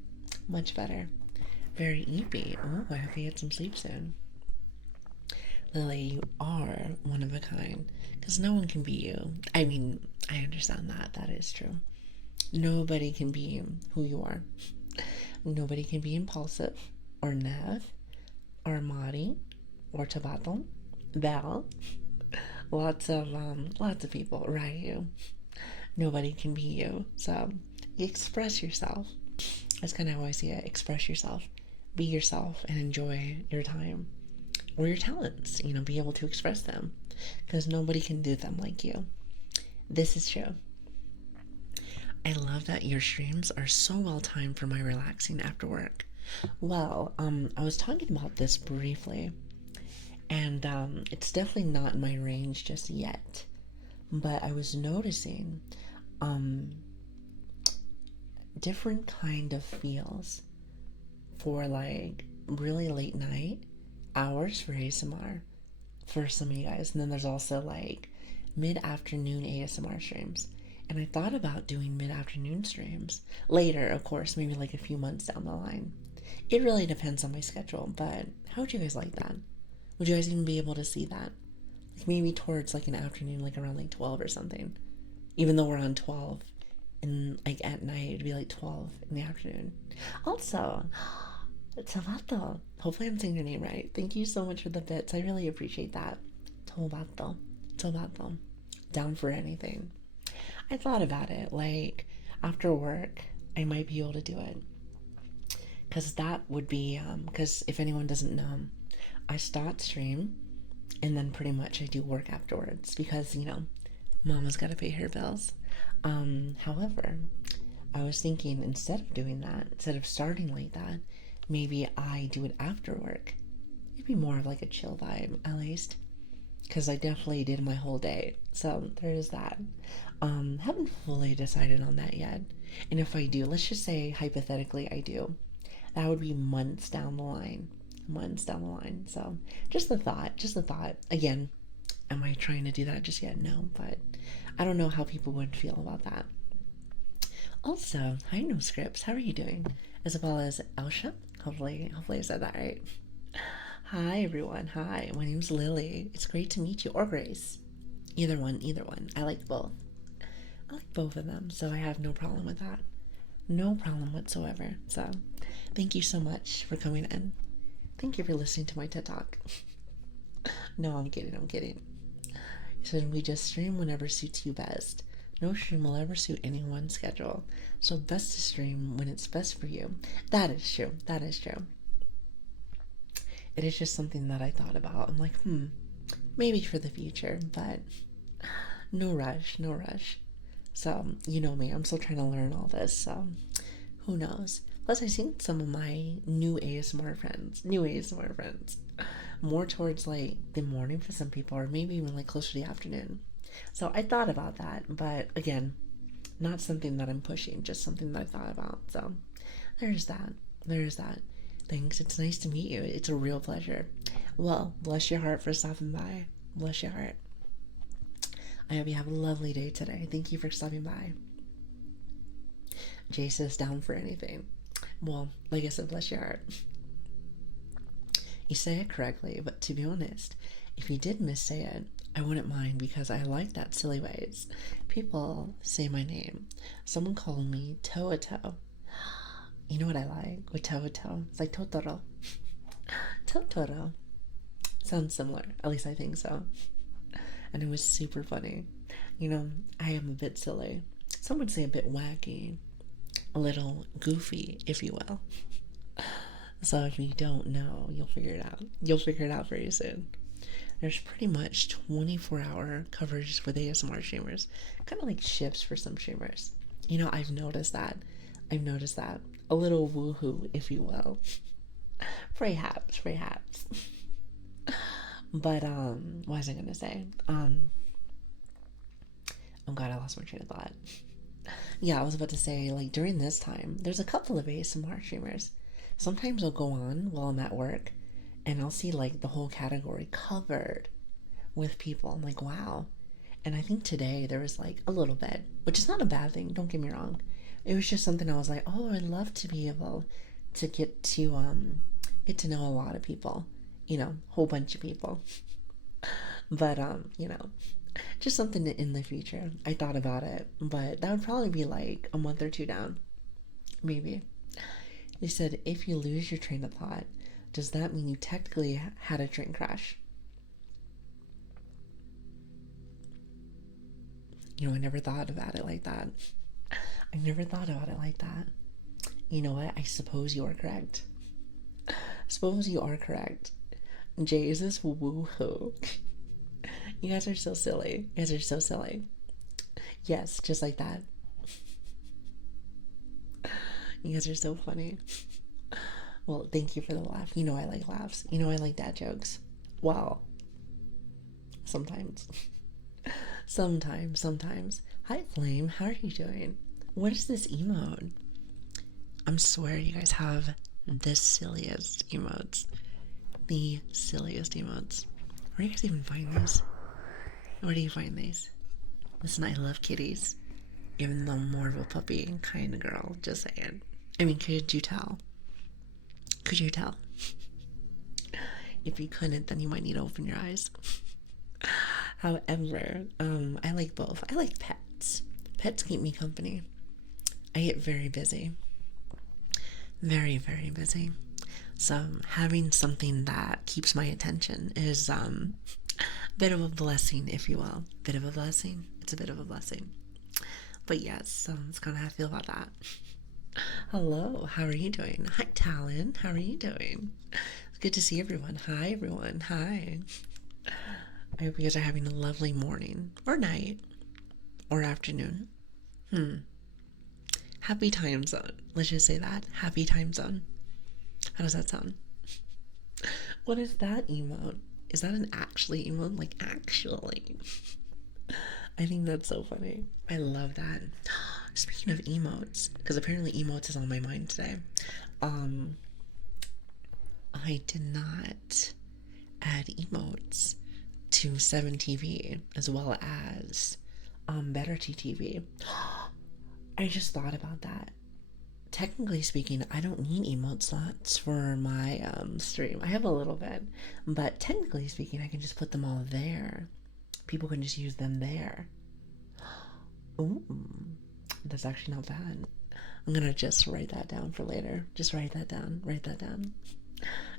much better. Very eepy. Oh, I hope you get some sleep soon. Lily, you are one of a kind. Because no one can be you. I mean, I understand that. That is true. Nobody can be who you are. Nobody can be impulsive or Nev or Mari or Tabato. Val. Lots of people, right? You. Nobody can be you. So express yourself. That's kind of how I see it. Express yourself. Be yourself and enjoy your time. Or your talents, be able to express them. Because nobody can do them like you. This is true. I love that your streams are so well timed for my relaxing after work. Well, I was talking about this briefly, and it's definitely not in my range just yet. But I was noticing different kind of feels for like really late night hours for ASMR for some of you guys. And then there's also like mid-afternoon ASMR streams. And I thought about doing mid-afternoon streams later, of course, maybe like a few months down the line. It really depends on my schedule, but how would you guys like that? Would you guys even be able to see that? Like maybe towards like an afternoon, like around like 12 or something. Even though we're on 12 and like at night, it'd be like 12 in the afternoon. Also, Tomato. Hopefully I'm saying your name right. Thank you so much for the bits. I really appreciate that. Tomato. Tomato. Down for anything. I thought about it. Like, after work, I might be able to do it. Because that would be, because if anyone doesn't know, I start stream and then pretty much I do work afterwards because, mama's got to pay her bills. However, I was thinking instead of doing that, instead of starting like that, maybe I do it after work. It'd be more of like a chill vibe, at least. Because I definitely did my whole day. So there is that. Haven't fully decided on that yet. And if I do, let's just say hypothetically I do. That would be months down the line. Months down the line. So just a thought. Again, am I trying to do that just yet? No, but I don't know how people would feel about that. Also, hi No Scripts, how are you doing? As well as Elsha. Hopefully I said that right. Hi everyone, hi, my name's Lili. It's great to meet you, or Grace. Either one. I like both. I like both of them, so I have no problem with that. No problem whatsoever. So, thank you so much for coming in. Thank you for listening to my TED Talk. No, I'm kidding. So we just stream whenever suits you best. No stream will ever suit anyone's schedule. So best to stream when it's best for you. That is true. It is just something that I thought about. I'm like, maybe for the future, but no rush. So, you know me, I'm still trying to learn all this, so who knows? Plus, I've seen some of my new ASMR friends, more towards like the morning for some people, or maybe even like closer to the afternoon. So I thought about that, but again, not something that I'm pushing, just something that I thought about. So there's that. Thanks. It's nice to meet you. It's a real pleasure. Well, bless your heart for stopping by. Bless your heart. I hope you have a lovely day today. Thank you for stopping by. Jace is down for anything. Well, like I said, bless your heart. You say it correctly, but to be honest, if you did missay it, I wouldn't mind because I like that silly ways. People say my name. Someone called me Toe-a-Toe. You know what I like? Watoto. It's like Totoro. Totoro. Sounds similar. At least I think so. And it was super funny. You know, I am a bit silly. Some would say a bit wacky. A little goofy, if you will. So if you don't know, you'll figure it out. You'll figure it out very soon. There's pretty much 24-hour coverage with ASMR streamers. Kind of like shifts for some streamers. You know, I've noticed that. I've noticed that. A little woohoo, if you will. Perhaps, perhaps. But, what was I gonna say? Oh god, I lost my train of thought. Yeah, I was about to say, like, during this time, there's a couple of ASMR streamers. Sometimes I'll go on while I'm at work, and I'll see, like, the whole category covered with people. I'm like, wow. And I think today there was, like, a little bit, which is not a bad thing, don't get me wrong. It was just something I was like, oh, I'd love to be able to get to know a lot of people. You know, a whole bunch of people. But, you know, just something in the future. I thought about it, but that would probably be like a month or two down. Maybe. They said, if you lose your train of thought, does that mean you technically had a train crash? You know, I never thought about it like that. I never thought about it like that. You know what? I suppose you are correct. Suppose you are correct. Jesus, woohoo. You guys are so silly. You guys are so silly. Yes, just like that. You guys are so funny. Well, thank you for the laugh. You know I like laughs. You know I like dad jokes. Well, sometimes. Sometimes. Hi, Flame. How are you doing? What is this emote? I'm swear you guys have the silliest emotes. The silliest emotes. Where do you guys even find these? Where do you find these? Listen, I love kitties. Even though I'm more of a puppy kind of girl. Just saying. I mean, could you tell? Could you tell? If you couldn't, then you might need to open your eyes. However, I like both. I like pets. Pets keep me company. I get very busy. Very, very busy. So having something that keeps my attention is a bit of a blessing, if you will. Bit of a blessing. It's a bit of a blessing. But yes, that's kind of how I feel about that. Hello, how are you doing? Hi, Talon. How are you doing? It's good to see everyone. Hi, everyone. Hi. I hope you guys are having a lovely morning or night or afternoon. Happy time zone. Let's just say that. Happy time zone. How does that sound? What is that emote? Is that an actually emote? Like, actually. I think that's so funny. I love that. Speaking of emotes, because apparently emotes is on my mind today. I did not add emotes to 7TV as well as Better TTV. I just thought about that. Technically speaking, I don't need emote slots for my stream. I have a little bit, but technically speaking, I can just put them all there. People can just use them there. Ooh, that's actually not bad. I'm gonna just write that down for later. Just write that down. Write that down.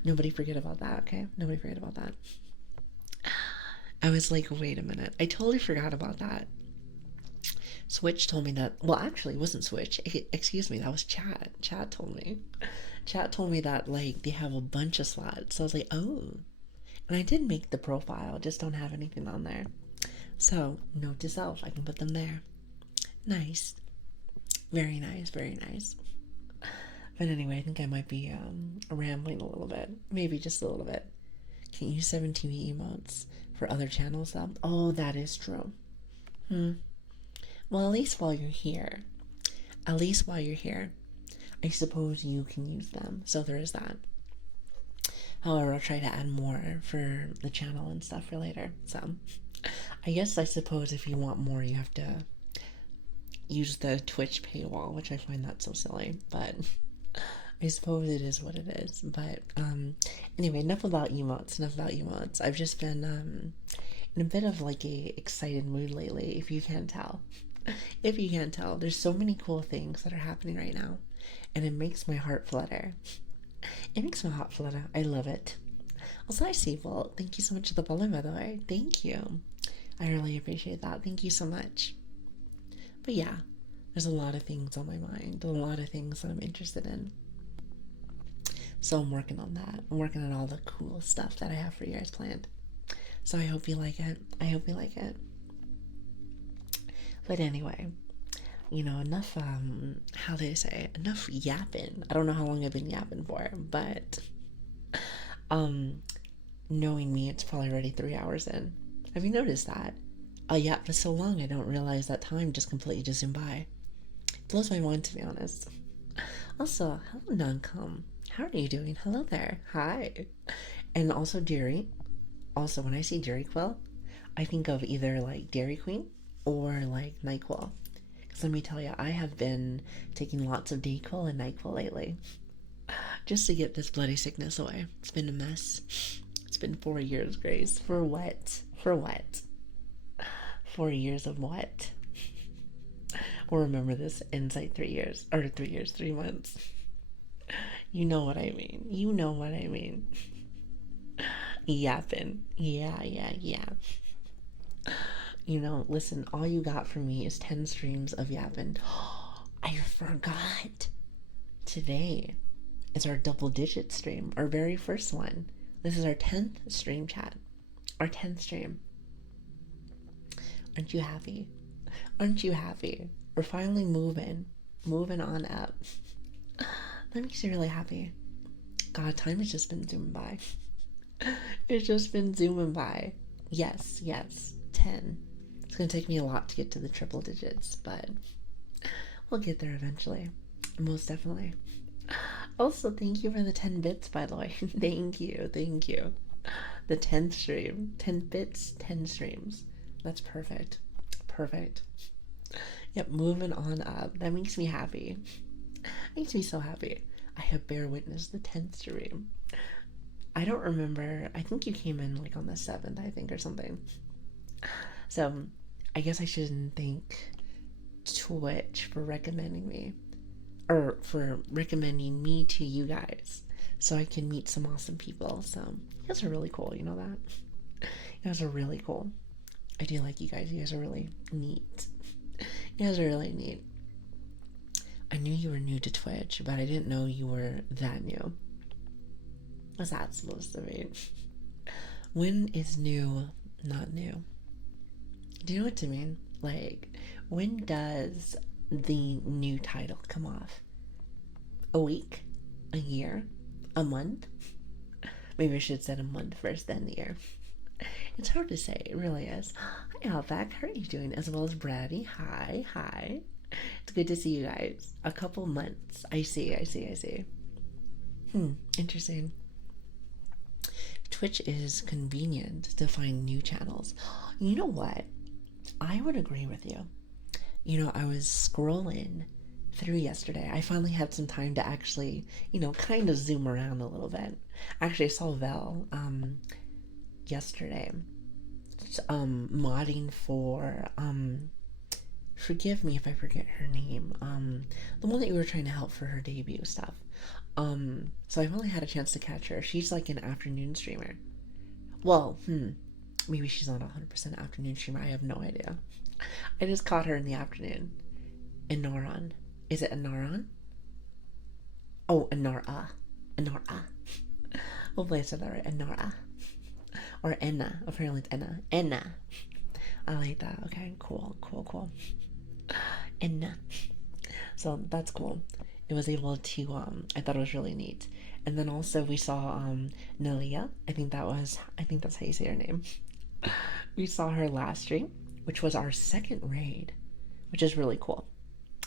Nobody forget about that, okay? Nobody forget about that. I was like, wait a minute. I totally forgot about that. Switch told me that. Well, actually, it wasn't Switch. Excuse me, that was Chat. Chat told me. Chat told me that, like, they have a bunch of slots. So I was like, oh. And I did make the profile, just don't have anything on there. So, note to self, I can put them there. Nice. Very nice, very nice. But anyway, I think I might be rambling a little bit. Maybe just a little bit. Can't use 7TV emotes for other channels, though. Oh, that is true. Well, at least while you're here, I suppose you can use them. So there is that. However, I'll try to add more for the channel and stuff for later. So I suppose if you want more, you have to use the Twitch paywall, which I find that so silly. But I suppose it is what it is. But anyway, enough about emotes. I've just been in a bit of like a excited mood lately, if you can't tell. If you can't tell, there's so many cool things that are happening right now, and it makes my heart flutter. It makes my heart flutter. I love it. Also, I see. Well, thank you so much for the follow, by the way. Thank you. I really appreciate that. Thank you so much. But yeah, there's a lot of things on my mind, a lot of things that I'm interested in. So I'm working on that. I'm working on all the cool stuff that I have for you guys planned. So I hope you like it. I hope you like it. But anyway, enough, how do they say, enough yapping. I don't know how long I've been yapping for, but, knowing me, it's probably already 3 hours in. Have you noticed that? I yapped for so long, I don't realize that time just completely just zoomed by. It blows my mind, to be honest. Also, hello, Nancom. How are you doing? Hello there. Hi. And also, Jerry. Also, when I see Jerry Quill, I think of either like Dairy Queen or like NyQuil. Because let me tell you, I have been taking lots of Dayquil and NyQuil lately. Just to get this bloody sickness away. It's been a mess. It's been 4 years, Grace. For what? For what? 4 years of what? Or remember this inside 3 years. Or 3 years, 3 months. You know what I mean. You know what I mean. Yapping. Yeah. Listen, all you got from me is 10 streams of yapping. I forgot. Today is our double-digit stream. Our very first one. This is our 10th stream, chat. Our 10th stream. Aren't you happy? Aren't you happy? We're finally moving on up. That makes you really happy. God, time has just been zooming by. It's just been zooming by. Yes, 10. It's gonna take me a lot to get to the triple digits, but we'll get there eventually. Most definitely. Also, thank you for the 10 bits, by the way. Thank you. The 10th stream. 10 bits, 10 streams. That's perfect. Yep, moving on up. That makes me happy. Makes me so happy. I have bear witnessed the 10th stream. I don't remember. I think you came in like on the 7th, I think, or something. So I guess I shouldn't thank Twitch for recommending me. Or for recommending me to you guys. So I can meet some awesome people. So you guys are really cool, you know that? You guys are really cool. I do like you guys. You guys are really neat. You guys are really neat. I knew you were new to Twitch, but I didn't know you were that new. What's that supposed to mean? When is new not new? Do you know what I mean? Like, when does the new title come off? A week? A year? A month? Maybe I should have said a month first, then the year. It's hard to say, it really is. Hi, Outback, how are you doing? As well as Brady. Hi. It's good to see you guys. A couple months. I see. Interesting. Twitch is convenient to find new channels. You know what? I would agree with you. I was scrolling through yesterday. I finally had some time to actually, kind of zoom around a little bit. Actually, I saw Vel yesterday modding for forgive me if I forget her name, the one that you were trying to help for her debut stuff. So I've only had a chance to catch her. She's like an afternoon streamer. Well, maybe she's not 100% afternoon streamer. I have no idea. I just caught her in the afternoon. Enoron. Is it Enoron? Oh, Enora. Hopefully I said that right. Enora. Or Enna. Apparently it's Enna. Enna. I like that. Okay, cool. Enna. So that's cool. It was able to, I thought it was really neat. And then also we saw Nelia. I think that's how you say her name. We saw her last stream, which was our second raid, which is really cool.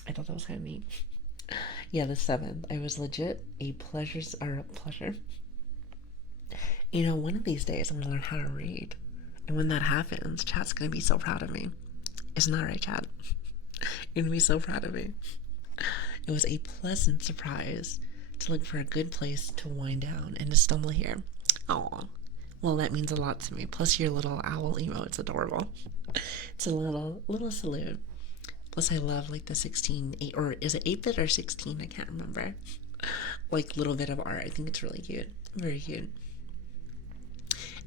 I thought that was kind of neat. Yeah, the 7th. It was legit a pleasure. One of these days I'm gonna learn how to read. And when that happens, chat's gonna be so proud of me. Isn't that right, chat? You're gonna be so proud of me. It was a pleasant surprise to look for a good place to wind down and to stumble here. Aw. Well, that means a lot to me. Plus your little owl emo, it's adorable. It's a little salute. Plus, I love like the 16, 8, or is it 8-bit or 16? I can't remember. Like little bit of art. I think it's really cute. Very cute.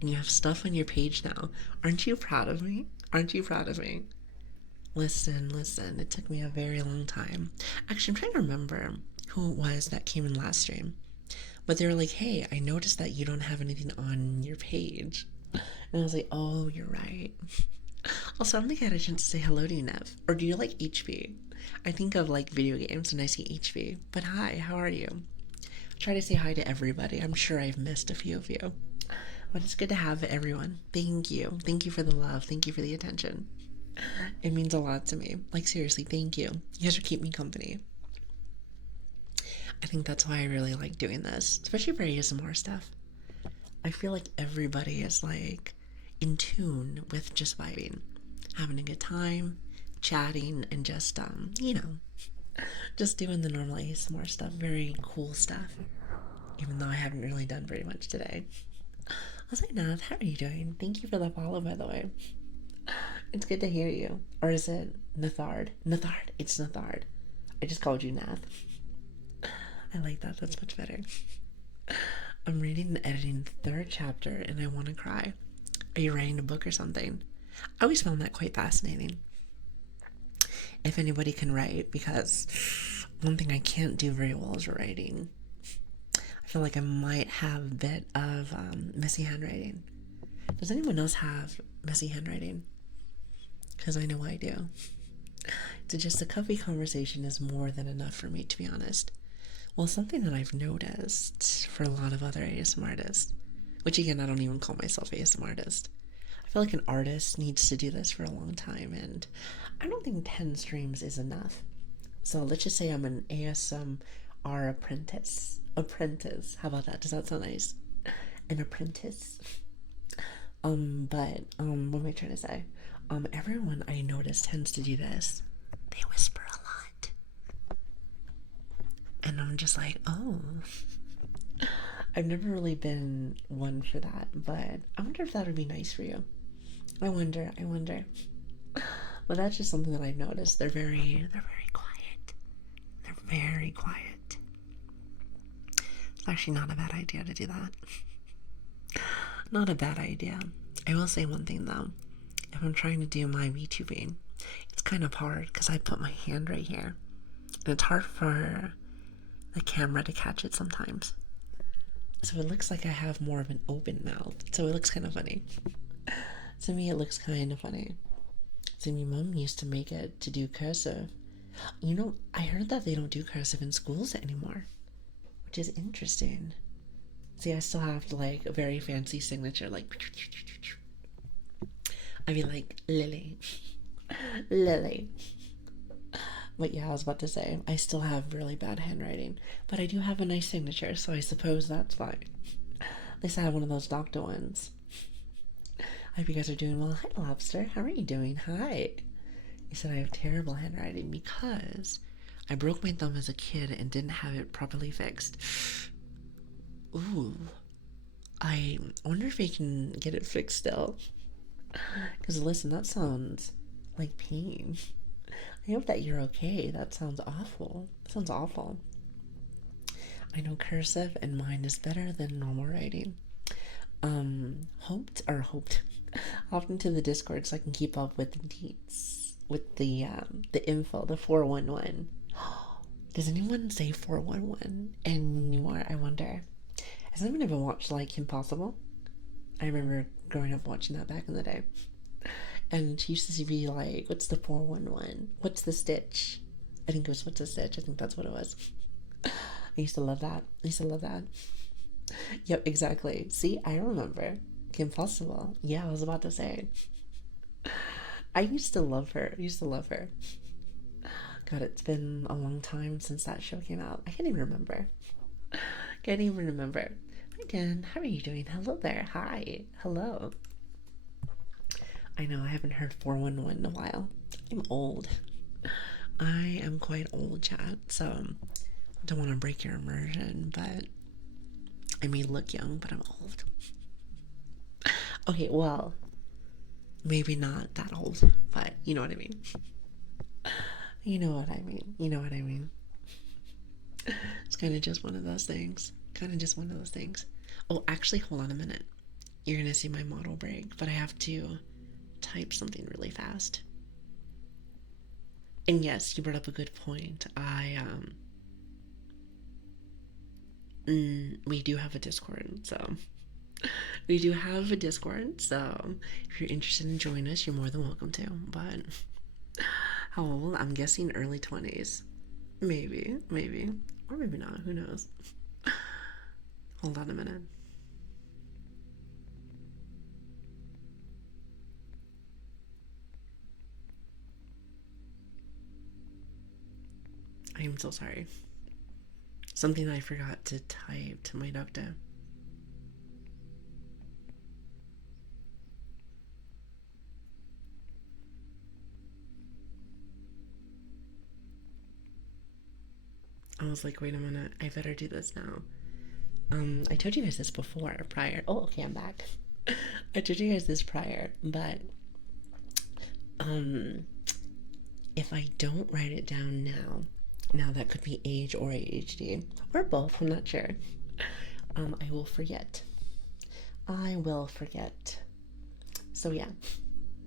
And you have stuff on your page now. Aren't you proud of me? Aren't you proud of me? Listen, listen. It took me a very long time. Actually, I'm trying to remember who it was that came in last stream. But they were like, hey, I noticed that you don't have anything on your page. And I was like, oh, you're right. Also, I don't think I had a chance to say hello to you, Nev. Or do you like HP? I think of like video games and I see HP. But hi, how are you? Try to say hi to everybody. I'm sure I've missed a few of you. But it's good to have everyone. Thank you. Thank you for the love. Thank you for the attention. It means a lot to me. Like, seriously, thank you. You guys are keeping me company. I think that's why I really like doing this, especially for ASMR stuff. I feel like everybody is like in tune with just vibing, having a good time, chatting, and just, just doing the normal ASMR stuff. Very cool stuff. Even though I haven't really done very much today. I was like, Nath, how are you doing? Thank you for the follow, by the way. It's good to hear you. Or is it Nathard? Nathard. It's Nathard. I just called you Nath. I like that. That's much better. I'm reading and editing the 3rd chapter and I want to cry. Are you writing a book or something? I always found that quite fascinating. If anybody can write, because one thing I can't do very well is writing. I feel like I might have a bit of messy handwriting. Does anyone else have messy handwriting? Because I know I do. So just a coffee conversation is more than enough for me, to be honest. Well, something that I've noticed for a lot of other ASMR artists, which again, I don't even call myself ASMR artist. I feel like an artist needs to do this for a long time, and I don't think 10 streams is enough. So let's just say I'm an ASMR apprentice. Apprentice. How about that? Does that sound nice? An apprentice. What am I trying to say? Everyone I notice tends to do this. They whisper a lot. And I'm just like, oh. I've never really been one for that, but I wonder if that would be nice for you. I wonder. But that's just something that I've noticed. They're very quiet. They're very quiet. It's actually not a bad idea to do that. Not a bad idea. I will say one thing though. If I'm trying to do my VTubing, it's kind of hard because I put my hand right here. And it's hard for the camera to catch it sometimes. So it looks like I have more of an open mouth. So it looks kind of funny. To me, it looks kind of funny. So my mom used to make it to do cursive. You know, I heard that they don't do cursive in schools anymore, which is interesting. See, I still have like a very fancy signature, like I'd be like Lili. Lili. But yeah, I was about to say, I still have really bad handwriting, but I do have a nice signature, so I suppose that's fine. At least I have one of those doctor ones. I hope you guys are doing well. Hi, Lobster. How are you doing? Hi. You said I have terrible handwriting because I broke my thumb as a kid and didn't have it properly fixed. Ooh. I wonder if I can get it fixed still. Because listen, that sounds like pain. I hope that you're okay. That sounds awful. Sounds awful. I know cursive and mine is better than normal writing. Hoped. Hopped into the Discord so I can keep up with the deets, with the info, the 411. Does anyone say 411 anymore? I wonder. Has anyone ever watched like Kim Possible? I remember growing up watching that back in the day. And she used to be like, what's the 411? What's the stitch? I think it was what's the stitch. I think that's what it was. I used to love that. Yep, exactly. See, I remember. Kim Possible. Yeah, I was about to say. I used to love her. God, it's been a long time since that show came out. I can't even remember. Hi, Dan. How are you doing? Hello there. Hi. Hello. I know, I haven't heard 411 in a while. I'm old. I am quite old, chat, so I don't want to break your immersion, but I may look young, but I'm old. Okay, well, maybe not that old, but you know what I mean. You know what I mean. You know what I mean. It's kind of just one of those things. Kind of just one of those things. Oh, actually, hold on a minute. You're gonna see my model break, but I have to type something really fast. And yes, you brought up a good point. We do have a Discord, so we do have a Discord. So if you're interested in joining us, you're more than welcome to. But how old? I'm guessing early 20s. Maybe, maybe, or maybe not. Who knows? Hold on a minute. I am so sorry. Something I forgot to type to my doctor. I was like, wait a minute, I better do this now. I told you guys this before, prior. Oh, okay, I'm back. I told you guys this prior, but um, if I don't write it down now that could be age or ADHD or both. I'm not sure. I will forget. I will forget. So yeah,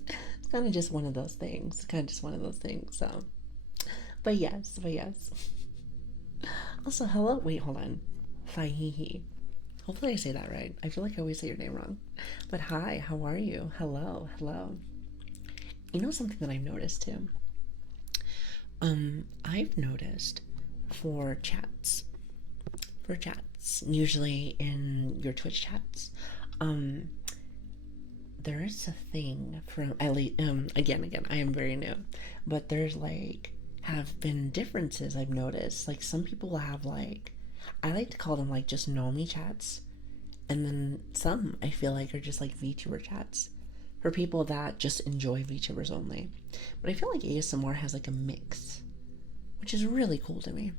it's kind of just one of those things. Kind of just one of those things. So, but yes, but yes. Also, hello. Wait, hold on. Faihi. Hopefully I say that right. I feel like I always say your name wrong. But hi, how are you? Hello, hello. You know something that I've noticed too? I've noticed for chats, usually in your Twitch chats, um, there is a thing from at least again, I am very new, but there's like have been differences I've noticed. Like some people have like I like to call them like just know me chats, and then some I feel like are just like VTuber chats for people that just enjoy VTubers only. But I feel like ASMR has like a mix, which is really cool to me.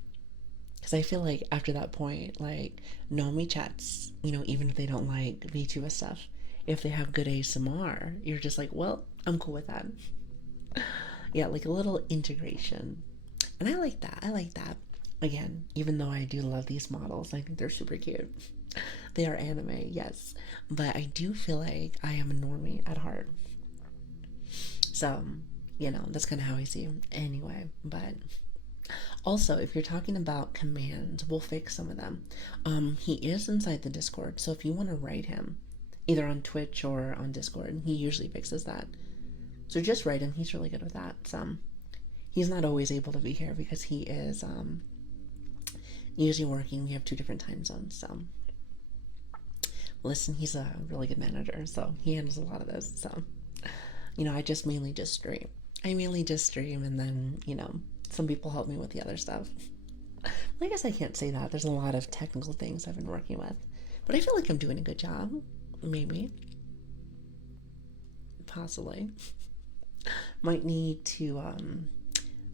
Because I feel like after that point, like, know me chats, even if they don't like VTuber stuff, if they have good ASMR, you're just like, well, I'm cool with that. Yeah, like a little integration. And I like that. I like that. Again, even though I do love these models, I think they're super cute. They are anime, yes. But I do feel like I am a normie at heart. So, that's kind of how I see him anyway. But also, if you're talking about commands, we'll fix some of them. He is inside the Discord, so if you want to write him, either on Twitch or on Discord, he usually fixes that. So just write him. He's really good with that. He's not always able to be here because he is usually working. We have two different time zones. So listen, he's a really good manager, so he handles a lot of this. So I just mainly just stream. And then some people help me with the other stuff. I guess I can't say that. There's a lot of technical things I've been working with, but I feel like I'm doing a good job. Maybe, possibly. Might need to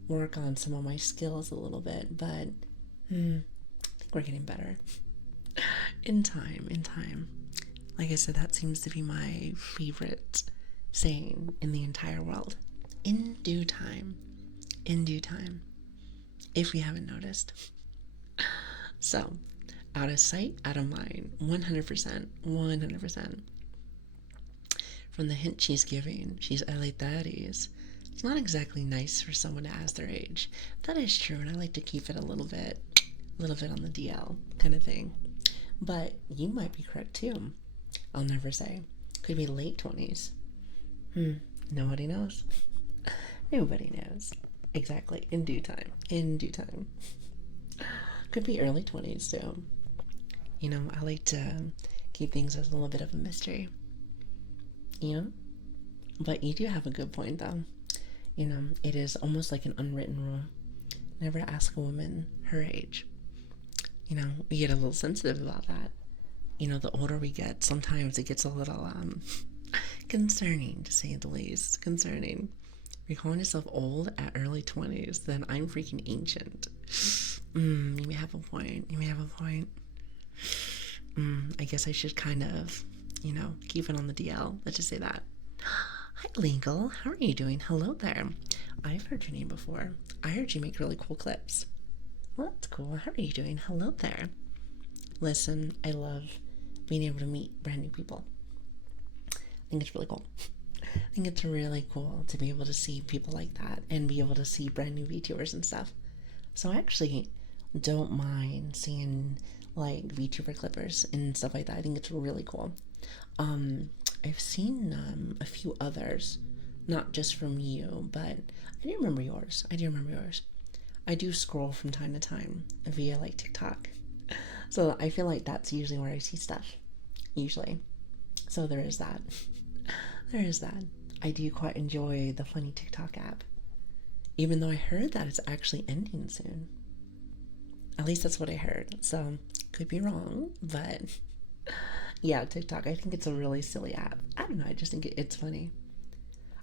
work on some of my skills a little bit, but I think we're getting better. In time, in time. Like I said, that seems to be my favorite saying in the entire world. In due time. In due time. If you haven't noticed. So, out of sight, out of mind. 100%. 100%. From the hint she's giving, she's LA 30s. It's not exactly nice for someone to ask their age. That is true, and I like to keep it a little bit on the DL kind of thing. But you might be correct too. I'll never say. Could be late 20s. Nobody knows. Nobody knows. Exactly. In due time. In due time. Could be early 20s too. I like to keep things as a little bit of a mystery. But you do have a good point though. It is almost like an unwritten rule. Never ask a woman her age. We get a little sensitive about that. The older we get, sometimes it gets a little concerning, to say the least. Concerning. If you're calling yourself old at early 20s, then I'm freaking ancient. You may have a point. You may have a point. I guess I should kind of, keep it on the DL. Let's just say that. Hi, Legal. How are you doing? Hello there. I've heard your name before. I heard you make really cool clips. Well, that's cool. How are you doing? Hello there. Listen, I love being able to meet brand new people. I think it's really cool. I think it's really cool to be able to see people like that and be able to see brand new VTubers and stuff. So I actually don't mind seeing like VTuber clippers and stuff like that. I think it's really cool. Um, I've seen a few others, not just from you, but I do remember yours. I do remember yours. I do scroll from time to time via like TikTok. So I feel like that's usually where I see stuff. Usually. So there is that. There is that. I do quite enjoy the funny TikTok app. Even though I heard that it's actually ending soon. At least that's what I heard. So could be wrong, but yeah, TikTok. I think it's a really silly app. I don't know. I just think it's funny.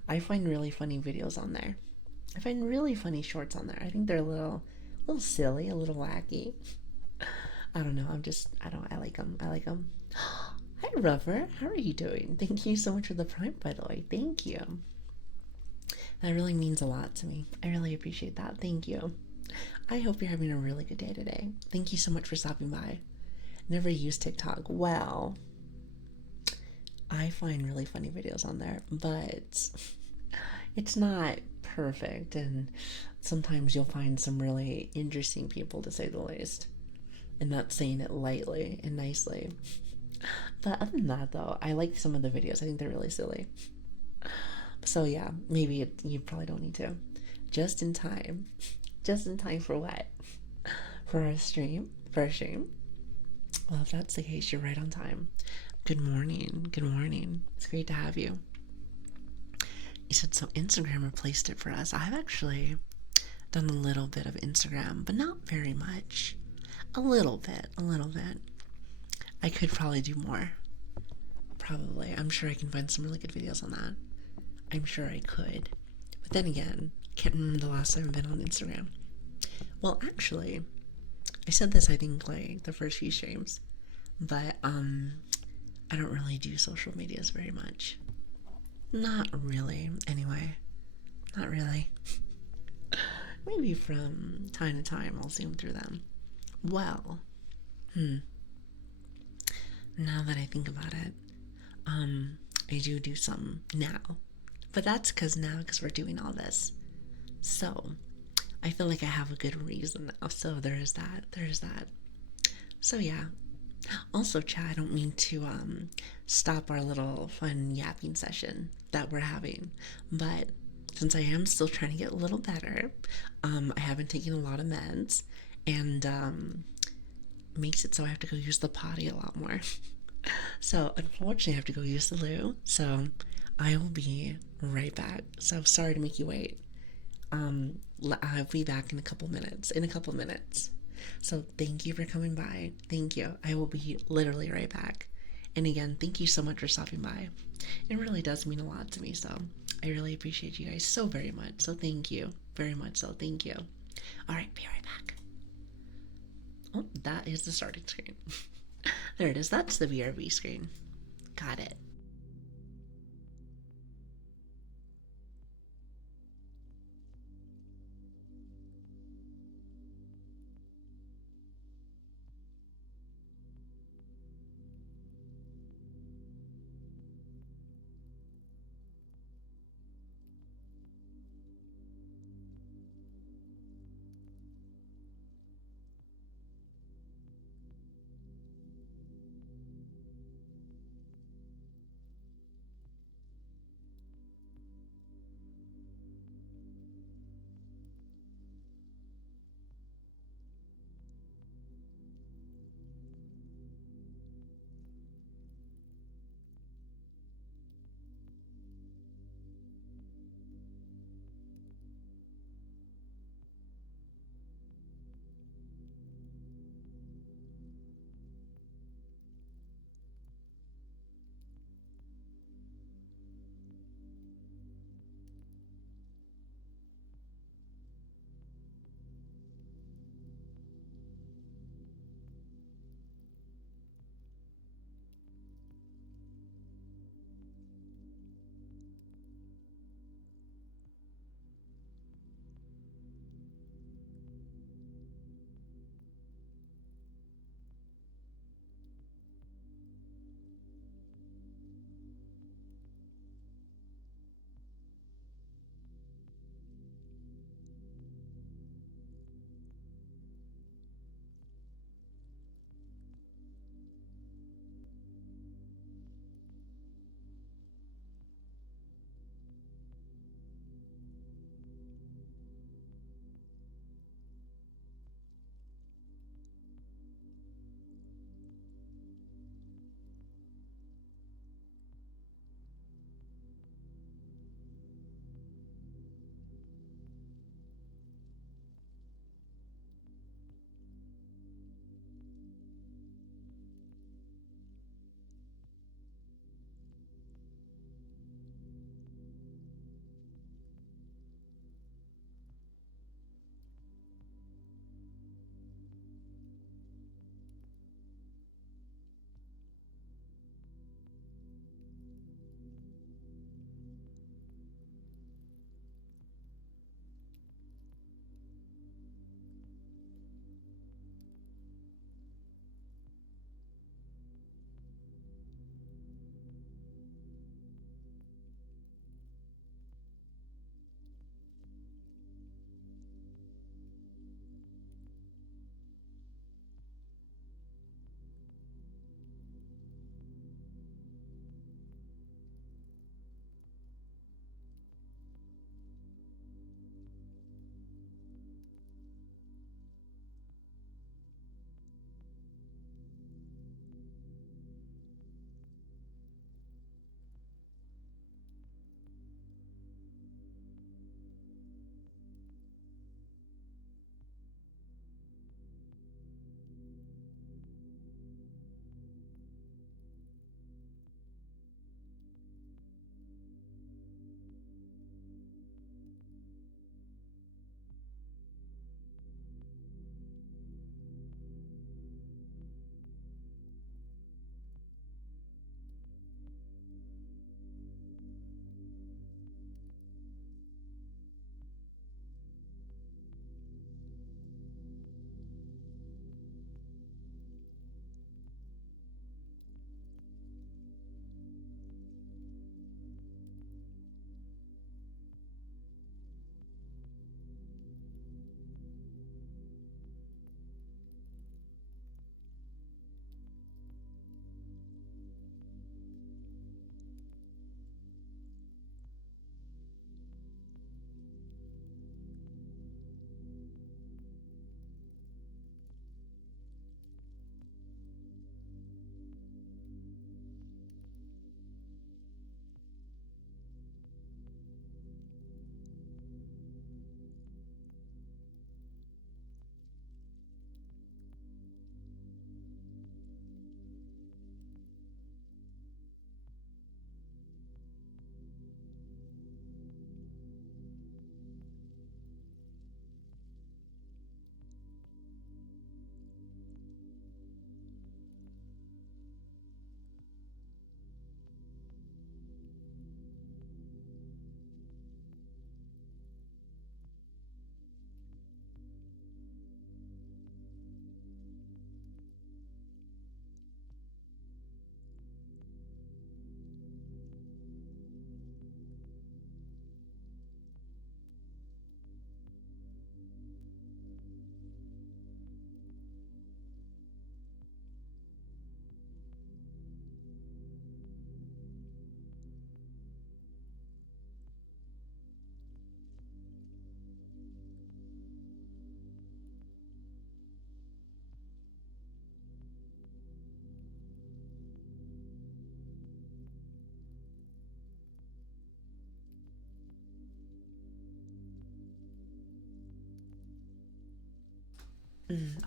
I find really funny videos on there. I find really funny shorts on there. I think they're little silly, a little wacky. I don't know. I like them. I like them. Hi, Rubber. How are you doing? Thank you so much for the prime, by the way. Thank you. That really means a lot to me. I really appreciate that. Thank you. I hope you're having a really good day today. Thank you so much for stopping by. Never used TikTok. Well, I find really funny videos on there, but it's not perfect, and sometimes you'll find some really interesting people, to say the least. And not saying it lightly and nicely. But other than that, though, I like some of the videos. I think they're really silly. So yeah, maybe you probably don't need to. Just in time. Just in time for what? For our stream? For our stream? Well, if that's the case, you're right on time. Good morning. Good morning. It's great to have you. You said so Instagram replaced it for us. I've actually done a little bit of Instagram, but not very much. A little bit. A little bit. I could probably do more. Probably. I'm sure I can find some really good videos on that. I'm sure I could. But then again, I can't remember the last time I've been on Instagram. Well, actually, I said this I think like the first few streams, but I don't really do social medias very much. Not really, anyway. Not really. Maybe from time to time I'll zoom through them. Well, now that I think about it, I do some now. But that's because we're doing all this. So, I feel like I have a good reason now. So there is that. There is that. So yeah. Also, Chad, I don't mean to stop our little fun yapping session that we're having, but since I am still trying to get a little better, I haven't taken a lot of meds, and makes it so I have to go use the potty a lot more. So unfortunately, I have to go use the loo. So I will be right back. So sorry to make you wait. I'll be back in a couple minutes. In a couple minutes. So thank you for coming by. Thank you. I will be literally right back. And again, thank you so much for stopping by. It really does mean a lot to me. So I really appreciate you guys so very much. So thank you very much. So thank you. All right, be right back. Oh, that is the starting screen. There it is. That's the VRV screen. Got it.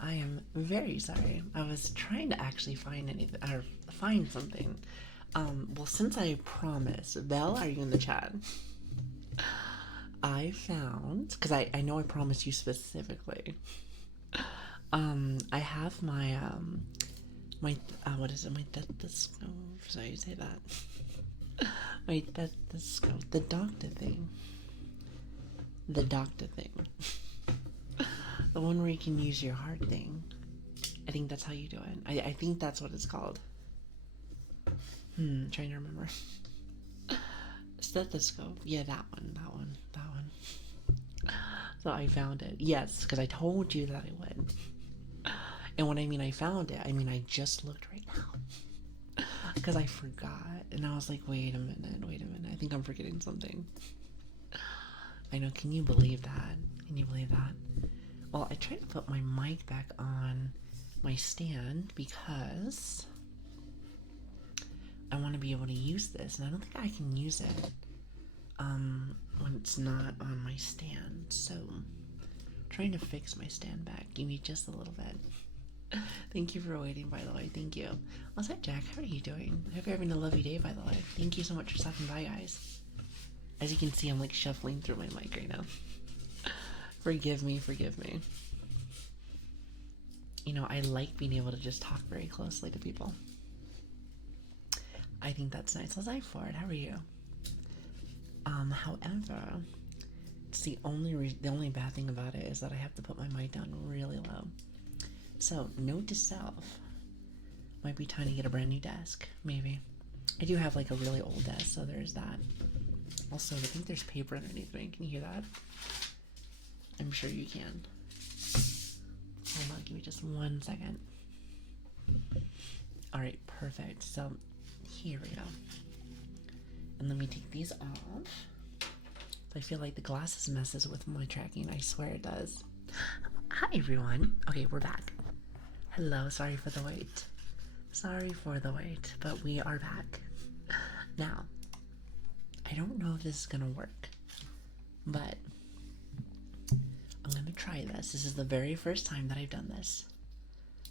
I am very sorry. I was trying to actually find anything or find something. Well, since I promised, Belle, are you in the chat? I found because I know I promised you specifically. I have my what is it? My stethoscope. Sorry, you say that. My stethoscope. The doctor thing. The doctor thing. The one where you can use your heart thing. I think that's how you do it. I think that's what it's called. Trying to remember. Stethoscope. Yeah, that one. So I found it. Yes, because I told you that I would. And when I mean I found it, I mean I just looked right now. Because I forgot. And I was like, wait a minute. I think I'm forgetting something. I know. Can you believe that? Well, I tried to put my mic back on my stand because I want to be able to use this, and I don't think I can use it when it's not on my stand. So, I'm trying to fix my stand back. Give me just a little bit. Thank you for waiting, by the way. Thank you. What's up, Jack? How are you doing? I hope you're having a lovely day, by the way. Thank you so much for stopping by, guys. As you can see, I'm like shuffling through my mic right now. Forgive me. You know, I like being able to just talk very closely to people. I think that's nice. Let's dive forward. How are you? However, it's the only bad thing about it is that I have to put my mic down really low. So, note to self, might be time to get a brand new desk, maybe. I do have like a really old desk, so there's that. Also, I think there's paper underneath me. Can you hear that? I'm sure you can. Hold on, give me just 1 second. Alright, perfect. So, here we go. And let me take these off. I feel like the glasses messes with my tracking. I swear it does. Hi, everyone. Okay, we're back. Hello, sorry for the wait. But we are back. Now, I don't know if this is gonna work, but I'm gonna try this. This is the very first time that I've done this.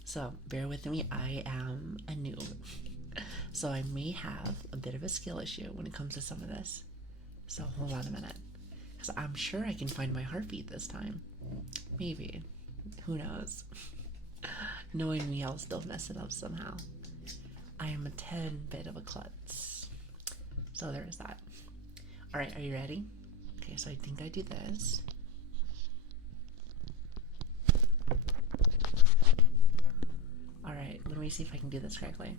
So, bear with me, I am a noob. So I may have a bit of a skill issue when it comes to some of this. So hold on a minute. Because I'm sure I can find my heartbeat this time. Maybe. Who knows? Knowing me, I'll still mess it up somehow. I am a 10 bit of a klutz. So there's that. Alright, are you ready? Okay, so I think I do this. Alright, let me see if I can do this correctly.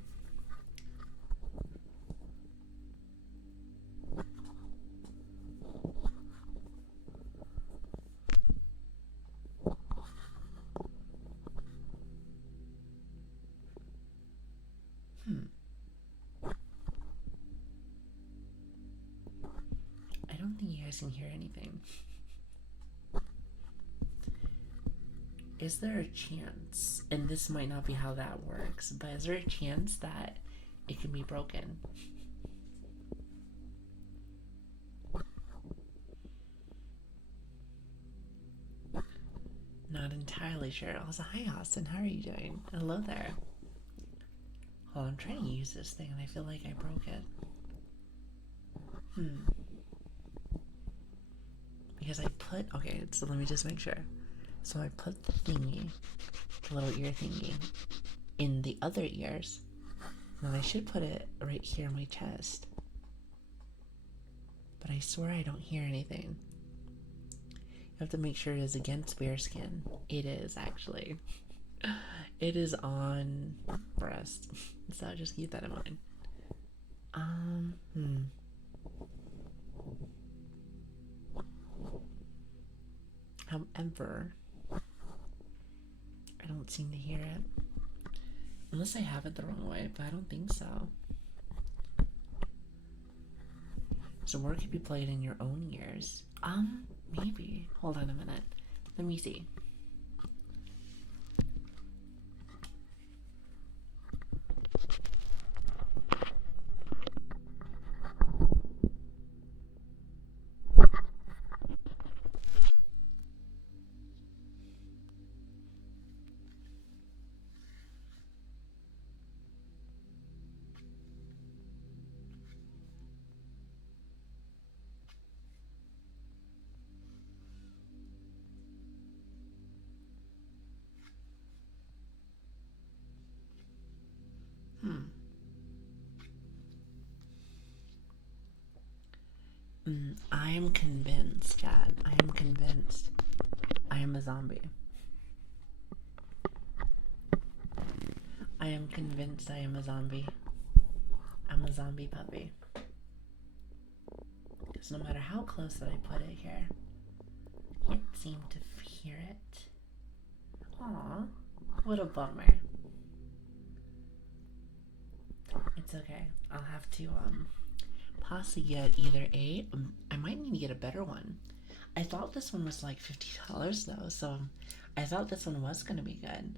I don't think you guys can hear anything. Is there a chance, and this might not be how that works, but is there a chance that it can be broken? Not entirely sure. Also, hi Austin, how are you doing? Hello there. Well, I'm trying to use this thing and I feel like I broke it. Because I put, okay, so let me just make sure. So I put the thingy, the little ear thingy, in the other ears. And I should put it right here on my chest. But I swear I don't hear anything. You have to make sure it is against bare skin. It is, actually. It is on breast. So just keep that in mind. However, I don't seem to hear it. Unless I have it the wrong way, but I don't think so. So where could be played in your own ears? Maybe. Hold on a minute. Let me see. Hmm. I am convinced, Chad. I am convinced I am a zombie. I am convinced I am a zombie. I'm a zombie puppy. Because no matter how close that I put it here, it seemed to hear it. Aw, what a bummer. It's okay. I'll have to possibly get either I might need to get a better one. I thought this one was like $50 though, so I thought this one was gonna be good.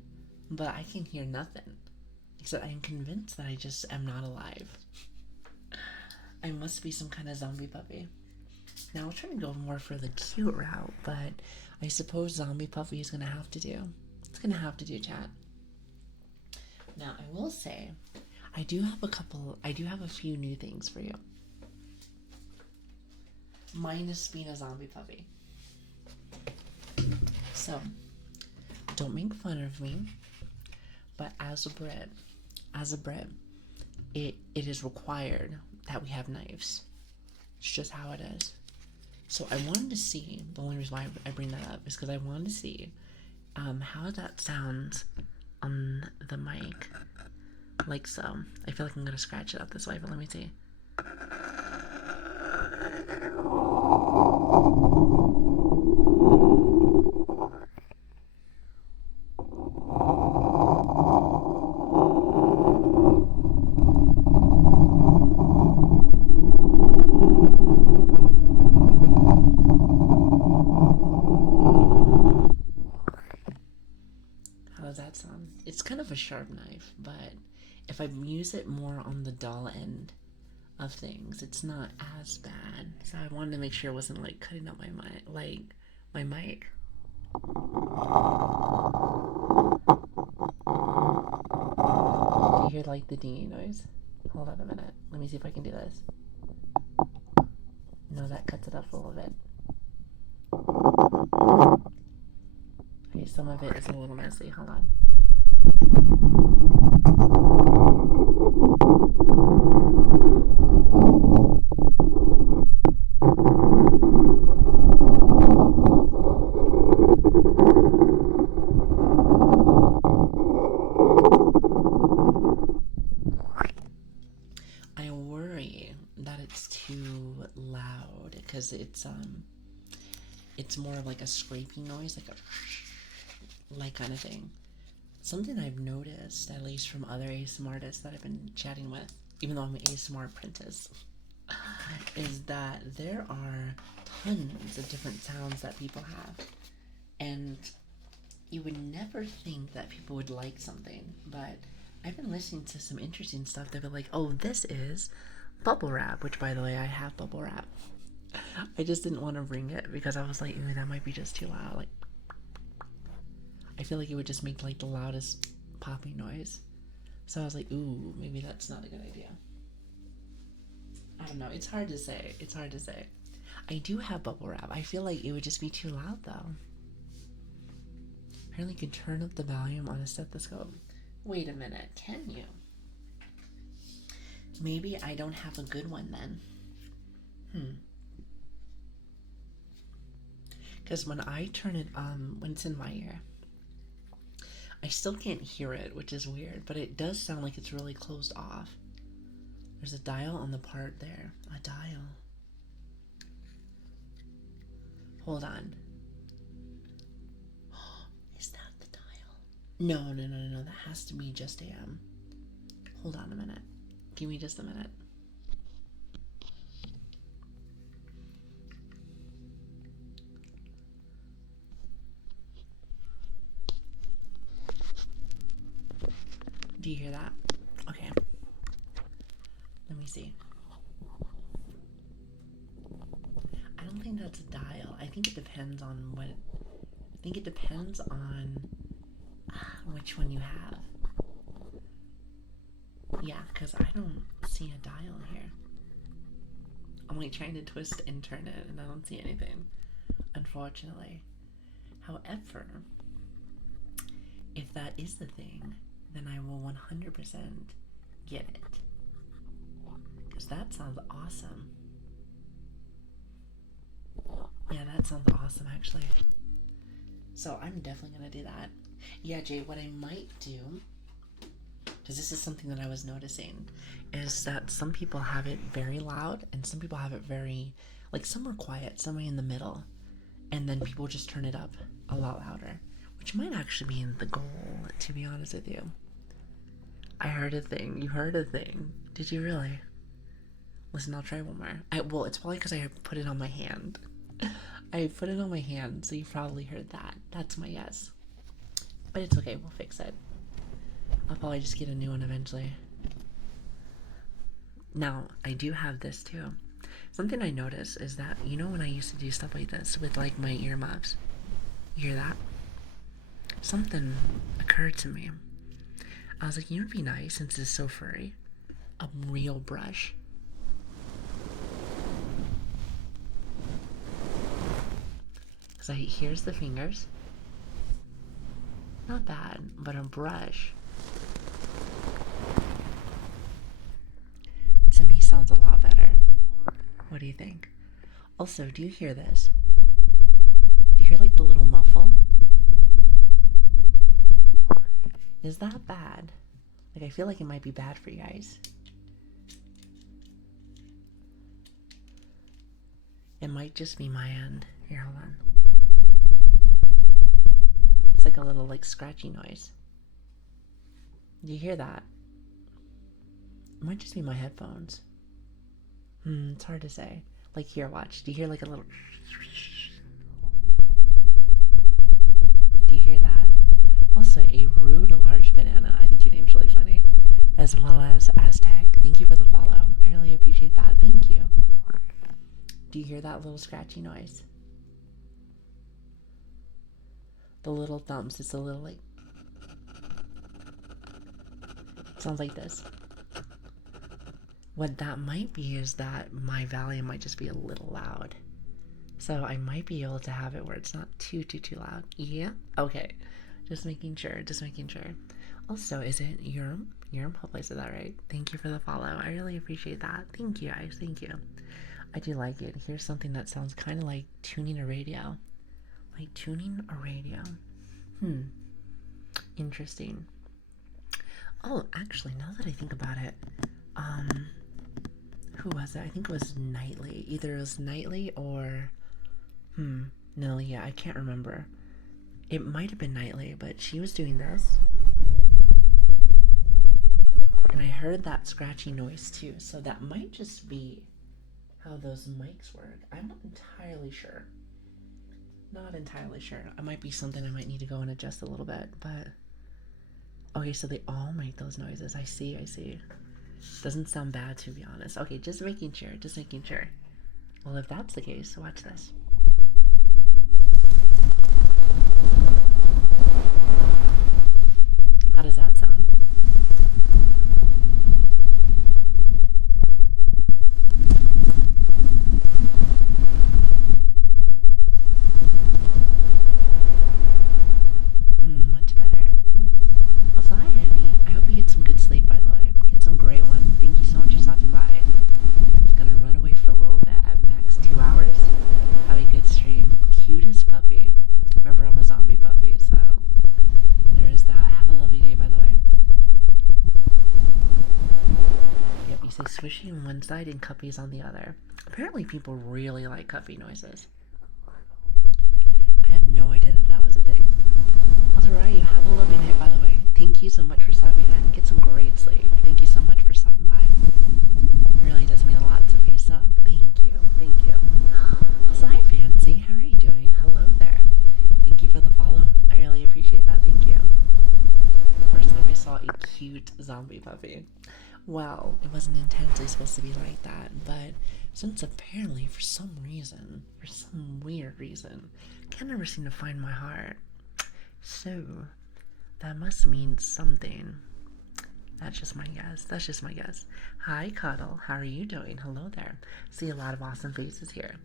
But I can hear nothing. Except I'm convinced that I just am not alive. I must be some kind of zombie puppy. Now I was trying to go more for the cute route, but I suppose zombie puppy is gonna have to do. It's gonna have to do, chat. Now I will say, I do have a few new things for you. Minus being a zombie puppy. So, don't make fun of me, but as a Brit, it is required that we have knives. It's just how it is. So I wanted to see, the only reason why I bring that up is because I wanted to see how that sounds on the mic. Like so. I feel like I'm going to scratch it up this way, but let me see. How does that sound? It's kind of a sharp knife, but if I use it more on the dull end of things, it's not as bad. So I wanted to make sure it wasn't like cutting up my mic. Do you hear like the dinghy noise? Hold on a minute. Let me see if I can do this. No, that cuts it up a little bit. Okay, some of it is a little messy. Hold on. I worry that it's too loud because it's more of like a scraping noise, like kind of thing. Something I've noticed, at least from other ASMR artists that I've been chatting with, even though I'm an ASMR apprentice, is that there are tons of different sounds that people have. And you would never think that people would like something, but I've been listening to some interesting stuff. They'll be like, oh, this is bubble wrap, which by the way, I have bubble wrap. I just didn't want to bring it because I was like, ooh, that might be just too loud. Like, I feel like it would just make like the loudest popping noise. So I was like, ooh, maybe that's not a good idea. I don't know. It's hard to say. I do have bubble wrap. I feel like it would just be too loud though. Apparently you can turn up the volume on a stethoscope. Wait a minute, can you? Maybe I don't have a good one then. Because when I turn it when it's in my ear, I still can't hear it, which is weird, but it does sound like it's really closed off. There's a dial on the part there. A dial. Hold on. Is that the dial? No. That has to be just a Hold on a minute. Give me just a minute. Do you hear that? Okay. Let me see. I don't think that's a dial. I think it depends on what. I think it depends on which one you have. Yeah, because I don't see a dial here. I'm like trying to twist and turn it, and I don't see anything, unfortunately. However, if that is the thing, then I will 100% get it. Because that sounds awesome. Yeah, that sounds awesome, actually. So I'm definitely going to do that. Yeah, Jay, what I might do, because this is something that I was noticing, is that some people have it very loud and some people have it very, like, some are quiet, some are in the middle, and then people just turn it up a lot louder, which might actually be the goal, to be honest with you. I heard a thing. You heard a thing. Did you really? Listen, I'll try one more. Well, it's probably because I put it on my hand. I put it on my hand, so you probably heard that. That's my guess. But it's okay, we'll fix it. I'll probably just get a new one eventually. Now, I do have this too. Something I noticed is that, you know when I used to do stuff like this with like my earmuffs? You hear that? Something occurred to me. I was like, you know, it'd be nice since it's so furry. A real brush. Because here's the fingers. Not bad, but a brush. To me sounds a lot better. What do you think? Also, do you hear this? Do you hear like the little muffle? Is that bad? Like, I feel like it might be bad for you guys. It might just be my end. Here, hold on. It's like a little, like, scratchy noise. Do you hear that? It might just be my headphones. It's hard to say. Like, here, watch. Do you hear, like, a little... Do you hear that? Also, a rude large banana. I think your name's really funny. As well as Aztec. Thank you for the follow. I really appreciate that. Thank you. Do you hear that little scratchy noise? The little thumbs. It's a little like... It sounds like this. What that might be is that my volume might just be a little loud. So I might be able to have it where it's not too loud. Yeah? Okay. Just making sure. Also, is it Urim? Hope I said that right. Thank you for the follow. I really appreciate that. Thank you, guys. Thank you. I do like it. Here's something that sounds kind of like tuning a radio. Like tuning a radio. Interesting. Oh, actually, now that I think about it, who was it? I think it was Nightly. Either it was Nightly or, no, yeah, I can't remember. It might have been Nightly, but she was doing this. And I heard that scratchy noise too, so that might just be how those mics work. I'm not entirely sure. It might be something I might need to go and adjust a little bit, but... Okay, so they all make those noises. I see. Doesn't sound bad, to be honest. Okay, just making sure. Well, if that's the case, watch this. How does that sound? Much better. Also, hi, Annie. I hope you get some good sleep, by the way. Get some great one. Thank you so much for stopping by. Just gonna run away for a little bit at max 2 hours. Have a good stream. Cutest puppy. Remember, I'm a zombie puppy, so there is that. Have a lovely day, by the way. Yep, you say swishy on one side and cuppies on the other. Apparently, people really like cuppy noises. I had no idea that was a thing. Also, Ryan, have a lovely night, by the way. Thank you so much for stopping in. Get some great sleep. Thank you so much for stopping by. It really does mean a lot to me, so thank you. Also, hi, Fancy. How are you doing? Hello there. Thank you for the follow. I really appreciate that. Thank you. First time I saw a cute zombie puppy. Well, it wasn't intensely supposed to be like that, but since apparently, for some weird reason, I can never seem to find my heart. So, that must mean something. That's just my guess. Hi, Cuddle. How are you doing? Hello there. See a lot of awesome faces here.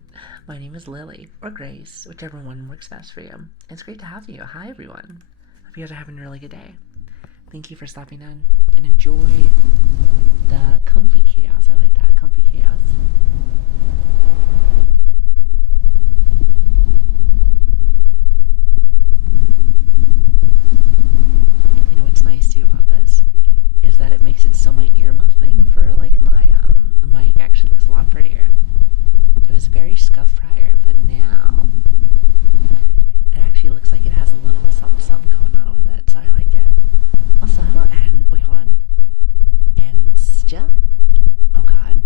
My name is Lili, or Grace, whichever one works best for you. It's great to have you. Hi, everyone. Hope you guys are having a really good day. Thank you for stopping in. and enjoy the comfy chaos. I like that, comfy chaos. You know what's nice too about this is that it makes it so my ear muffling for like my mic actually looks a lot prettier. It was very scuffed prior, but now it actually looks like it has a little something going on with it, so I like it. Also, hello, and wait, hold on. Andja? Oh god.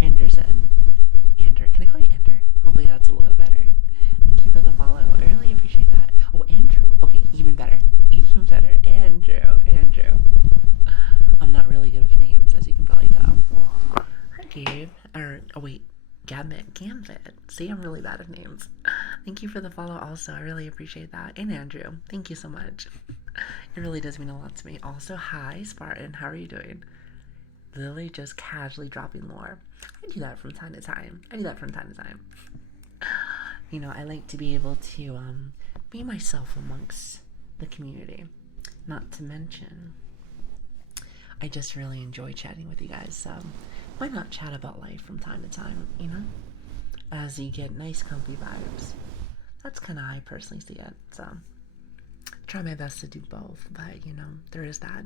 Anderson. Ander. Can I call you Ander? Hopefully that's a little bit better. Thank you for the follow. I really appreciate that. Oh, Andrew. Okay, even better. Even better. Andrew. I'm not really good with names, as you can probably tell. Hi, Gabe. Oh wait. Gambit. See, I'm really bad at names. Thank you for the follow also. I really appreciate that. And Andrew, thank you so much. It really does mean a lot to me. Also, hi, Spartan. How are you doing? Lily just casually dropping lore. I do that from time to time. You know, I like to be able to be myself amongst the community. Not to mention, I just really enjoy chatting with you guys, so why not chat about life from time to time, you know? As you get nice comfy vibes. That's kind of how I personally see it, so try my best to do both, but you know, there is that.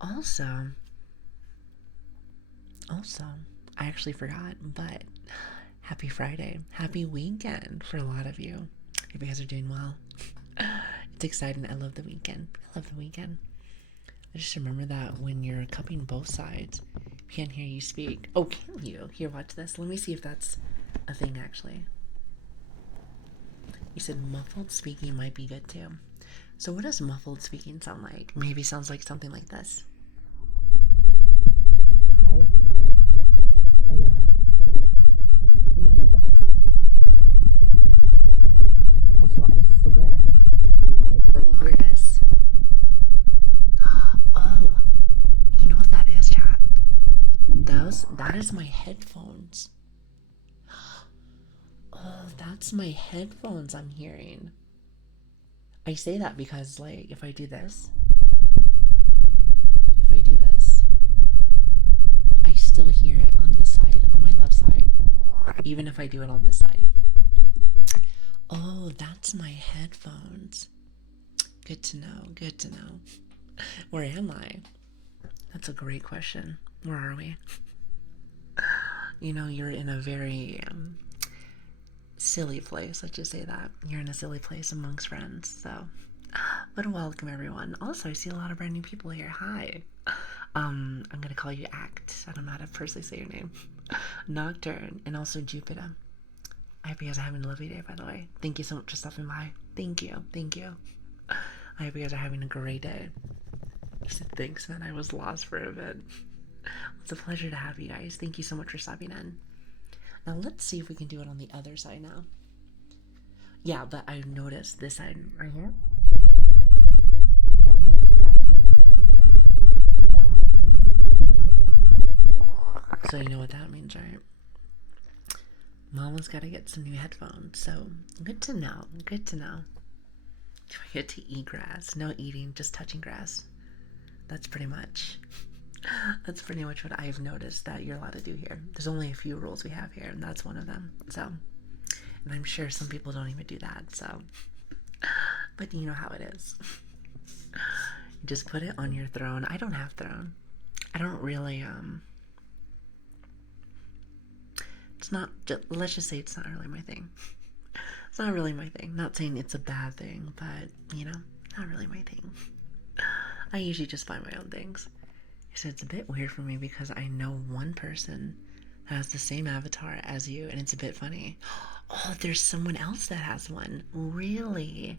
Also, I actually forgot, but happy Friday. Happy weekend for a lot of you. If you guys are doing well. It's exciting. I love the weekend. I just remember that when you're cupping both sides, I can't hear you speak. Oh, can you? Here, watch this. Let me see if that's a thing, actually. You said muffled speaking might be good, too. So what does muffled speaking sound like? Maybe sounds like something like this. Hi, everyone. Hello. Can you hear this? Also, I swear. Okay, so you hear this? Oh, you know what that is, chat? That is my headphones. Oh, that's my headphones I'm hearing. I say that because, like, if I do this, I still hear it on this side, on my left side, even if I do it on this side. Oh, that's my headphones. Good to know. Where am I? That's a great question. Where are we? You know, you're in a very silly place. Let's just say that. You're in a silly place amongst friends, so. But welcome, everyone. Also, I see a lot of brand new people here. Hi. I'm gonna call you Act. I don't know how to personally say your name. Nocturne, and also Jupiter. I hope you guys are having a lovely day, by the way. Thank you so much for stopping by. Thank you. I hope you guys are having a great day. Thanks, man. I was lost for a bit. It's a pleasure to have you guys. Thank you so much for stopping in. Now let's see if we can do it on the other side now. Yeah, but I've noticed this side right here. That little scratchy noise that I hear. That is my headphones. So you know what that means, right? Mama's got to get some new headphones. So good to know. Do I get to eat grass? No eating, just touching grass. That's pretty much what I've noticed that you're allowed to do here. There's only a few rules we have here, and that's one of them. So, and I'm sure some people don't even do that. So, but you know how it is. You just put it on your throne. I don't have throne. I don't really it's not, let's just say it's not really my thing. It's not really my thing. Not saying it's a bad thing, but, you know, not really my thing. I usually just buy my own things. So it's a bit weird for me because I know one person has the same avatar as you, and it's a bit funny. Oh, there's someone else that has one. Really?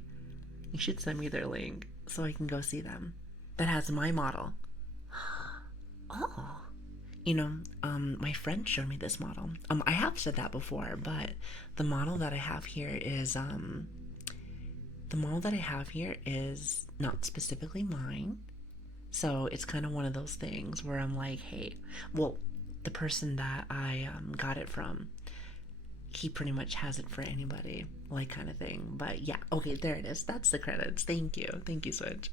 You should send me their link so I can go see them. That has my model. Oh. You know, my friend showed me this model. I have said that before, but the model that I have here is not specifically mine. So it's kind of one of those things where I'm like, hey, well, the person that I got it from, he pretty much has it for anybody, like, kind of thing. But yeah, okay, there it is. That's the credits. Thank you, Switch.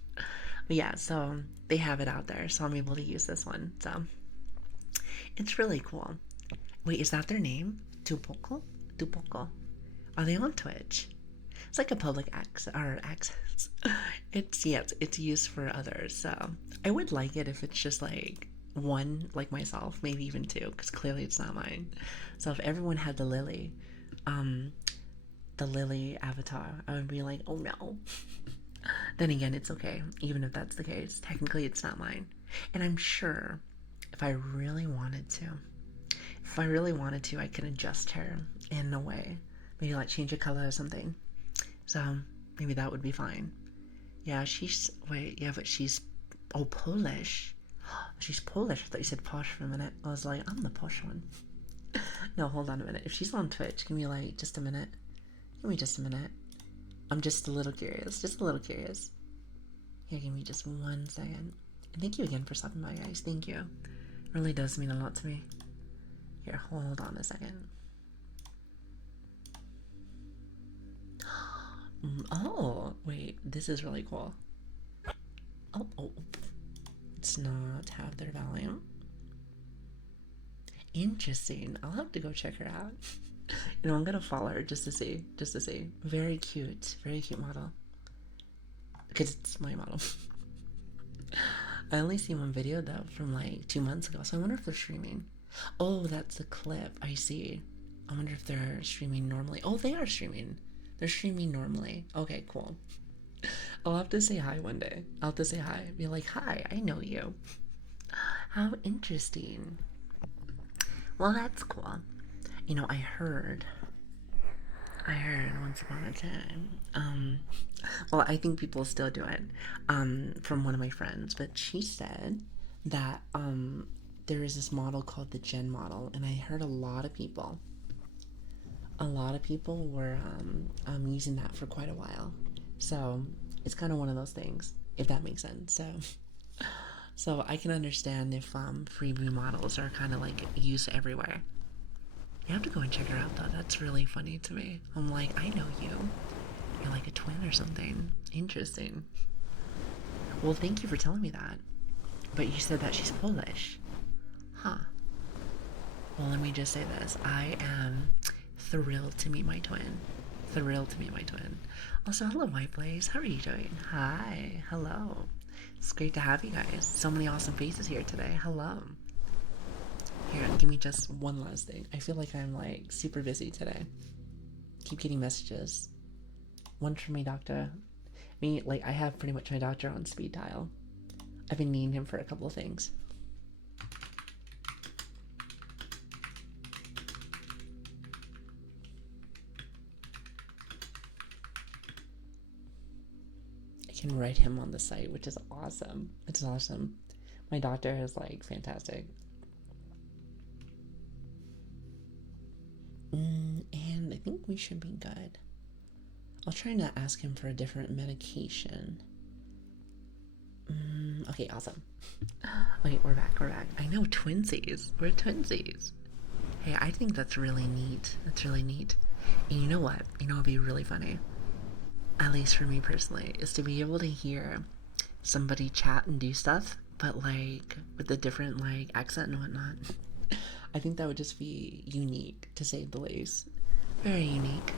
But yeah, so they have it out there, so I'm able to use this one. So it's really cool. Wait, is that their name? Tupoco? Tupoco. Are they on Twitch? It's like a public access. It's yes, it's used for others. So I would like it if it's just like one, like myself, maybe even two, because clearly it's not mine. So if everyone had um, the Lili avatar, I would be like, oh no. Then again, it's okay, even if that's the case. Technically, it's not mine, and I'm sure if I really wanted to, I could adjust her in a way, maybe like change the color or something. So maybe that would be fine. Yeah, but she's Polish. She's Polish. I thought you said posh for a minute. I was like, I'm the posh one. No, hold on a minute. If she's on Twitch, give me like just a minute. Give me just a minute. I'm just a little curious. Just a little curious. Yeah, give me just 1 second. And thank you again for stopping by, guys. Thank you. It really does mean a lot to me. Here, hold on a second. Oh, wait. This is really cool. Oh. Let's not have their volume. Interesting. I'll have to go check her out. You know, I'm gonna follow her just to see. Very cute model. Because it's my model. I only see one video though from like 2 months ago, so I wonder if they're streaming. Oh, that's a clip. I see. I wonder if they're streaming normally. Oh, they are streaming. They're streaming normally. Okay, cool. I'll have to say hi one day. I'll have to say hi. Be like, hi, I know you. How interesting. Well, that's cool. You know, I heard once upon a time, well, I think people still do it, from one of my friends, but she said that, there is this model called the Gen model, and I heard a lot of people were, using that for quite a while. So it's kind of one of those things, if that makes sense. So I can understand if, freebie models are kind of like used everywhere. You have to go and check her out though. That's really funny to me. I'm like, I know you. You're like a twin or something. Interesting. Well, thank you for telling me that. But you said that she's Polish. Huh. Well, let me just say this. I am thrilled to meet my twin. Also, hello, White Blaze. How are you doing? Hi. Hello. It's great to have you guys. So many awesome faces here today. Hello. Here, give me just one last thing. I feel like I'm like super busy today. Keep getting messages. One from my doctor. I have pretty much my doctor on speed dial. I've been needing him for a couple of things. I can write him on the site, which is awesome. It's awesome. My doctor is like fantastic. And I think we should be good. I'll try not to ask him for a different medication. Okay, awesome. Okay, we're back. I know, twinsies. We're twinsies. Hey, I think that's really neat. And you know what? You know what would be really funny? At least for me personally, is to be able to hear somebody chat and do stuff, but like with a different like accent and whatnot. I think that would just be unique, to say the least. Very unique.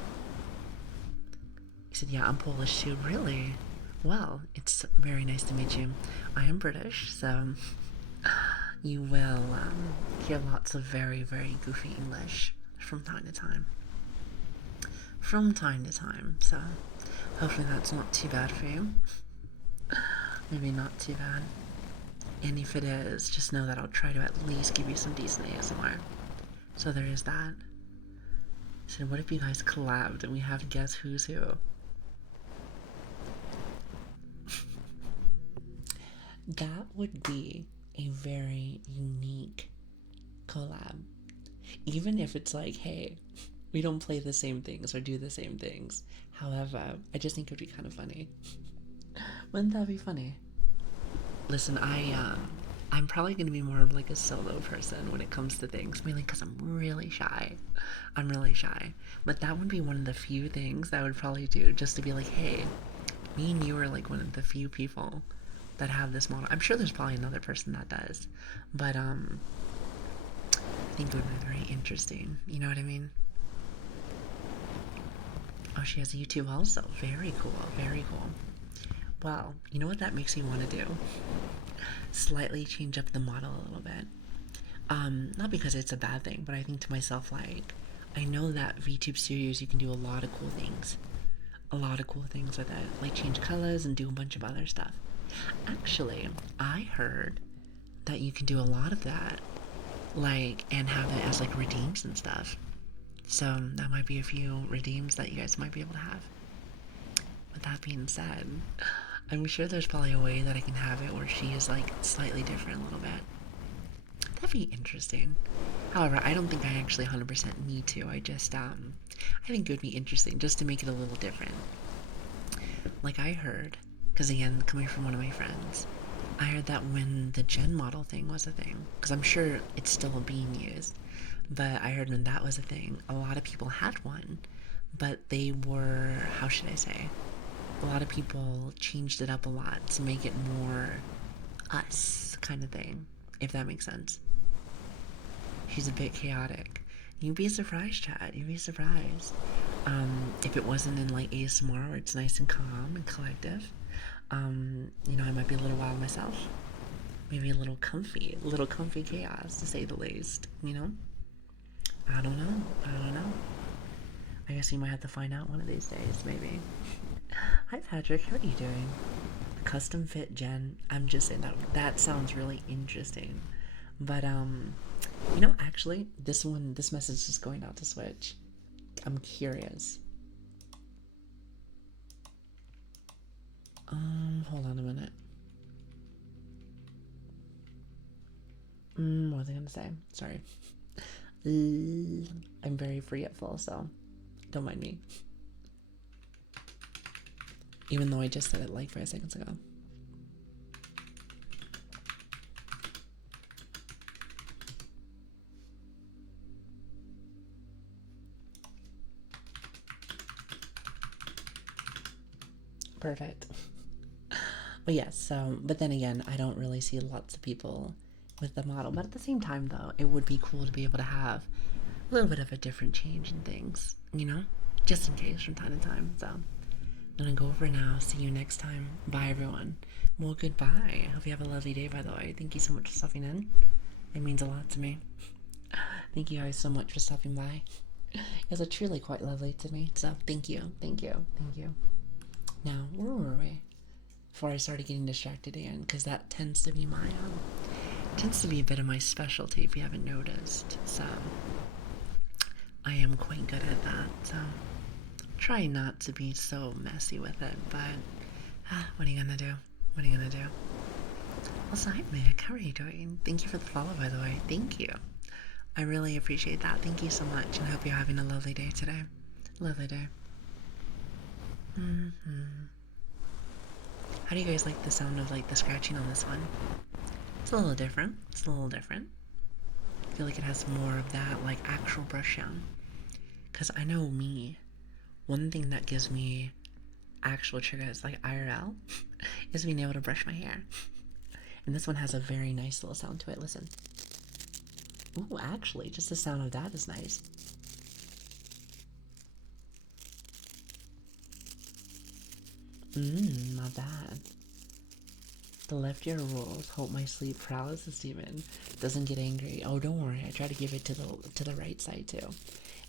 He said, yeah, I'm Polish too. Really? Well, it's very nice to meet you. I am British, so you will hear lots of very, very goofy English from time to time. So hopefully that's not too bad for you. Maybe not too bad. And if it is, just know that I'll try to at least give you some decent ASMR. So there is that. So what if you guys collabed and we have to guess who's who? That would be a very unique collab. Even if it's like, hey, we don't play the same things or do the same things. However, I just think it would be kind of funny. Wouldn't that be funny? Listen, I'm probably going to be more of like a solo person when it comes to things, mainly because I'm really shy. But that would be one of the few things that I would probably do, just to be like, hey, me and you are like one of the few people that have this model. I'm sure there's probably another person that does, but I think it would be very interesting. You know what I mean? Oh, she has a YouTube also. Very cool. Very cool. Well, you know what that makes me want to do? Slightly change up the model a little bit. Not because it's a bad thing, but I think to myself, like, I know that VTube Studios, you can do a lot of cool things. A lot of cool things with it. Like change colors and do a bunch of other stuff. Actually, I heard that you can do a lot of that. Like, and have it as like redeems and stuff. So that might be a few redeems that you guys might be able to have. With that being said, I'm sure there's probably a way that I can have it where she is like slightly different a little bit. That'd be interesting. However, I don't think I actually 100% need to. I think it would be interesting just to make it a little different. Like I heard, because again, coming from one of my friends, I heard that when the Gen model thing was a thing, because I'm sure it's still being used, but I heard when that was a thing, a lot of people had one, but they were, how should I say, a lot of people changed it up a lot to make it more us kind of thing, if that makes sense. She's a bit chaotic. You'd be surprised, Chad. You'd be surprised. If it wasn't in like ASMR where it's nice and calm and collective, I might be a little wild myself. Maybe a little comfy chaos to say the least, I don't know. I guess you might have to find out one of these days, maybe. Hi Patrick, how are you doing? Custom fit Jen. I'm just saying that sounds really interesting. But actually this message is going out to Switch. I'm curious. Hold on a minute. What was I gonna say? Sorry. I'm very forgetful, so don't mind me. Even though I just said it like 5 seconds ago. Perfect. But yes, so, but then again, I don't really see lots of people with the model. But at the same time, though, it would be cool to be able to have a little bit of a different change in things, just in case from time to time. So I'm gonna go over now. See you next time. Bye, everyone. Well, goodbye. Hope you have a lovely day, by the way. Thank you so much for stopping in. It means a lot to me. Thank you guys so much for stopping by. You guys are truly quite lovely to me. So thank you. Now, where were we? Before I started getting distracted again, because that tends to be tends to be a bit of my specialty if you haven't noticed. So I am quite good at that. So try not to be so messy with it, but what are you gonna do? Also, hi Mick, how are you doing? Thank you for the follow, by the way. Thank you. I really appreciate that. Thank you so much, and I hope you're having a lovely day today. Lovely day. How do you guys like the sound of like the scratching on this one? It's a little different. I feel like it has more of that like actual brush sound. Because I know me, one thing that gives me actual triggers like IRL is being able to brush my hair. And this one has a very nice little sound to it. Listen. Ooh, actually, just the sound of that is nice. Not bad. The left ear rules. Hope my sleep paralysis demon doesn't get angry. Oh, don't worry. I try to give it to the right side too.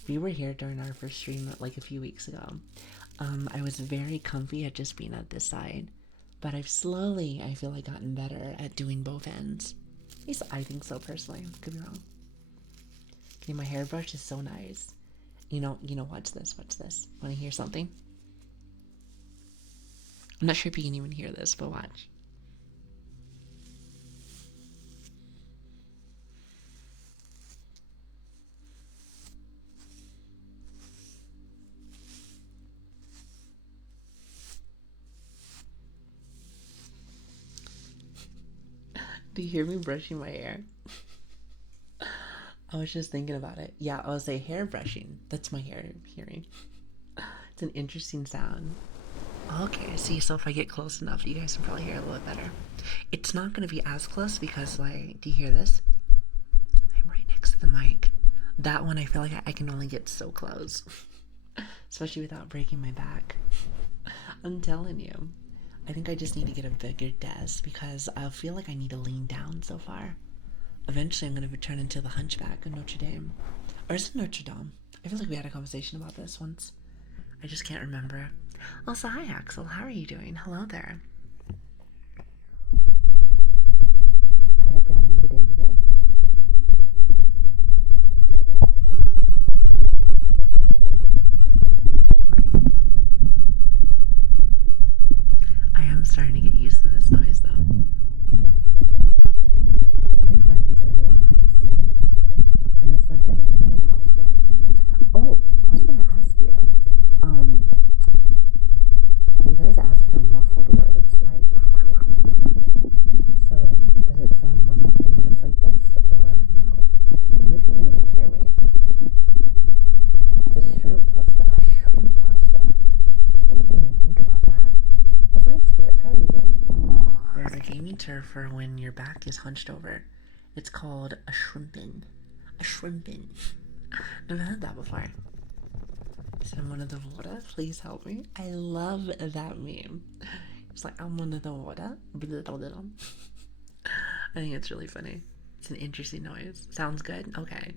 If you were here during our first stream like a few weeks ago, I was very comfy at just being at this side, but I've slowly, I feel like, gotten better at doing both ends. At least I think so personally. Could be wrong. Okay, my hairbrush is so nice. Watch this. Want to hear something? I'm not sure if you can even hear this, but watch. Do you hear me brushing my hair? I was just thinking about it. Yeah, I was say hair brushing. That's my hair hearing. It's an interesting sound. Okay, see, so if I get close enough, you guys can probably hear a little bit better. It's not going to be as close because, like, do you hear this? I'm right next to the mic. That one, I feel like I can only get so close, especially without breaking my back. I'm telling you. I think I just need to get a bigger desk because I feel like I need to lean down so far. Eventually, I'm going to turn into the Hunchback of Notre Dame. Or is it Notre Dame? I feel like we had a conversation about this once. I just can't remember. Also, hi Axel, how are you doing? Hello there. I hope you're having a good day today. I am starting to get used to this noise though. Your cleansies are really nice. I know it's like that game of posture. Oh, I was gonna ask you. You guys asked for muffled words, like. So, does it sound more muffled when it's like this, or no? Maybe you can't even hear me. It's a shrimp pasta. A shrimp pasta. I didn't even think about that. What's nice, Chris? How are you doing? There's a gaming term for when your back is hunched over. It's called a shrimpin. A shrimpin. Never heard that before. Someone of the water, please help me. I love that meme. It's like, I'm under the water. I think it's really funny. It's an interesting noise. Sounds good? Okay.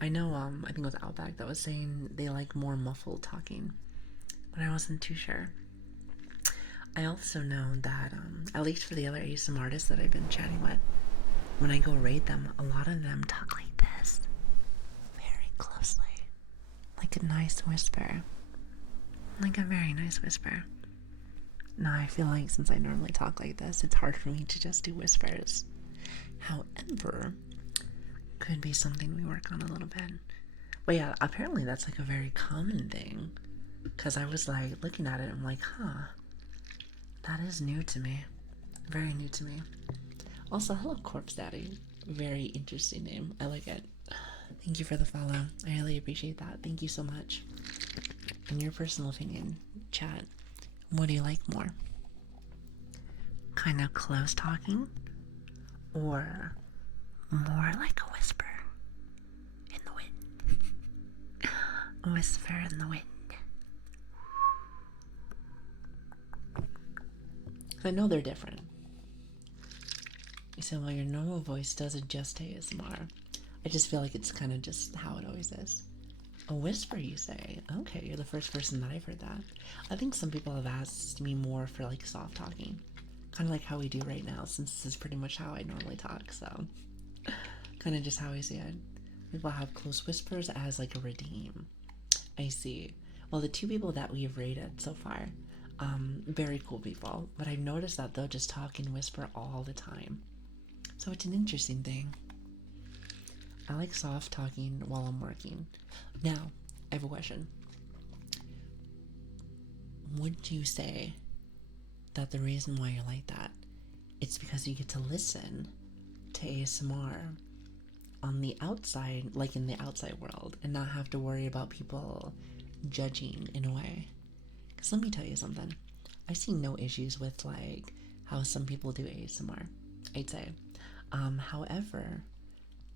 I know, I think it was Outback that was saying they like more muffled talking, but I wasn't too sure. I also know that, at least for the other ASMR artists that I've been chatting with, when I go raid them, a lot of them talk like this. Very closely. Like a nice whisper. Like a very nice whisper. Now, I feel like since I normally talk like this, it's hard for me to just do whispers. However, could be something we work on a little bit. But yeah, apparently that's like a very common thing. Because I was like looking at it, I'm like, huh, that is new to me. Very new to me. Also, hello, Corpse Daddy. Very interesting name. I like it. Thank you for the follow. I really appreciate that. Thank you so much. In your personal opinion, chat, what do you like more? Kind of close talking? Or more like a whisper in the wind? A whisper in the wind. I know they're different. You said, well, your normal voice does adjust to ASMR. I just feel like it's kind of just how it always is. A whisper, you say? Okay, you're the first person that I've heard that. I think some people have asked me more for like soft talking. Kind of like how we do right now, since this is pretty much how I normally talk, so. Kind of just how I see it. People have close whispers as like a redeem. I see. Well, the two people that we've rated so far, very cool people, but I've noticed that they'll just talk and whisper all the time. So it's an interesting thing. I like soft talking while I'm working. Now, I have a question. Would you say that the reason why you're like that, it's because you get to listen to ASMR on the outside, like in the outside world, and not have to worry about people judging in a way? Because let me tell you something. I see no issues with like how some people do ASMR, I'd say. However,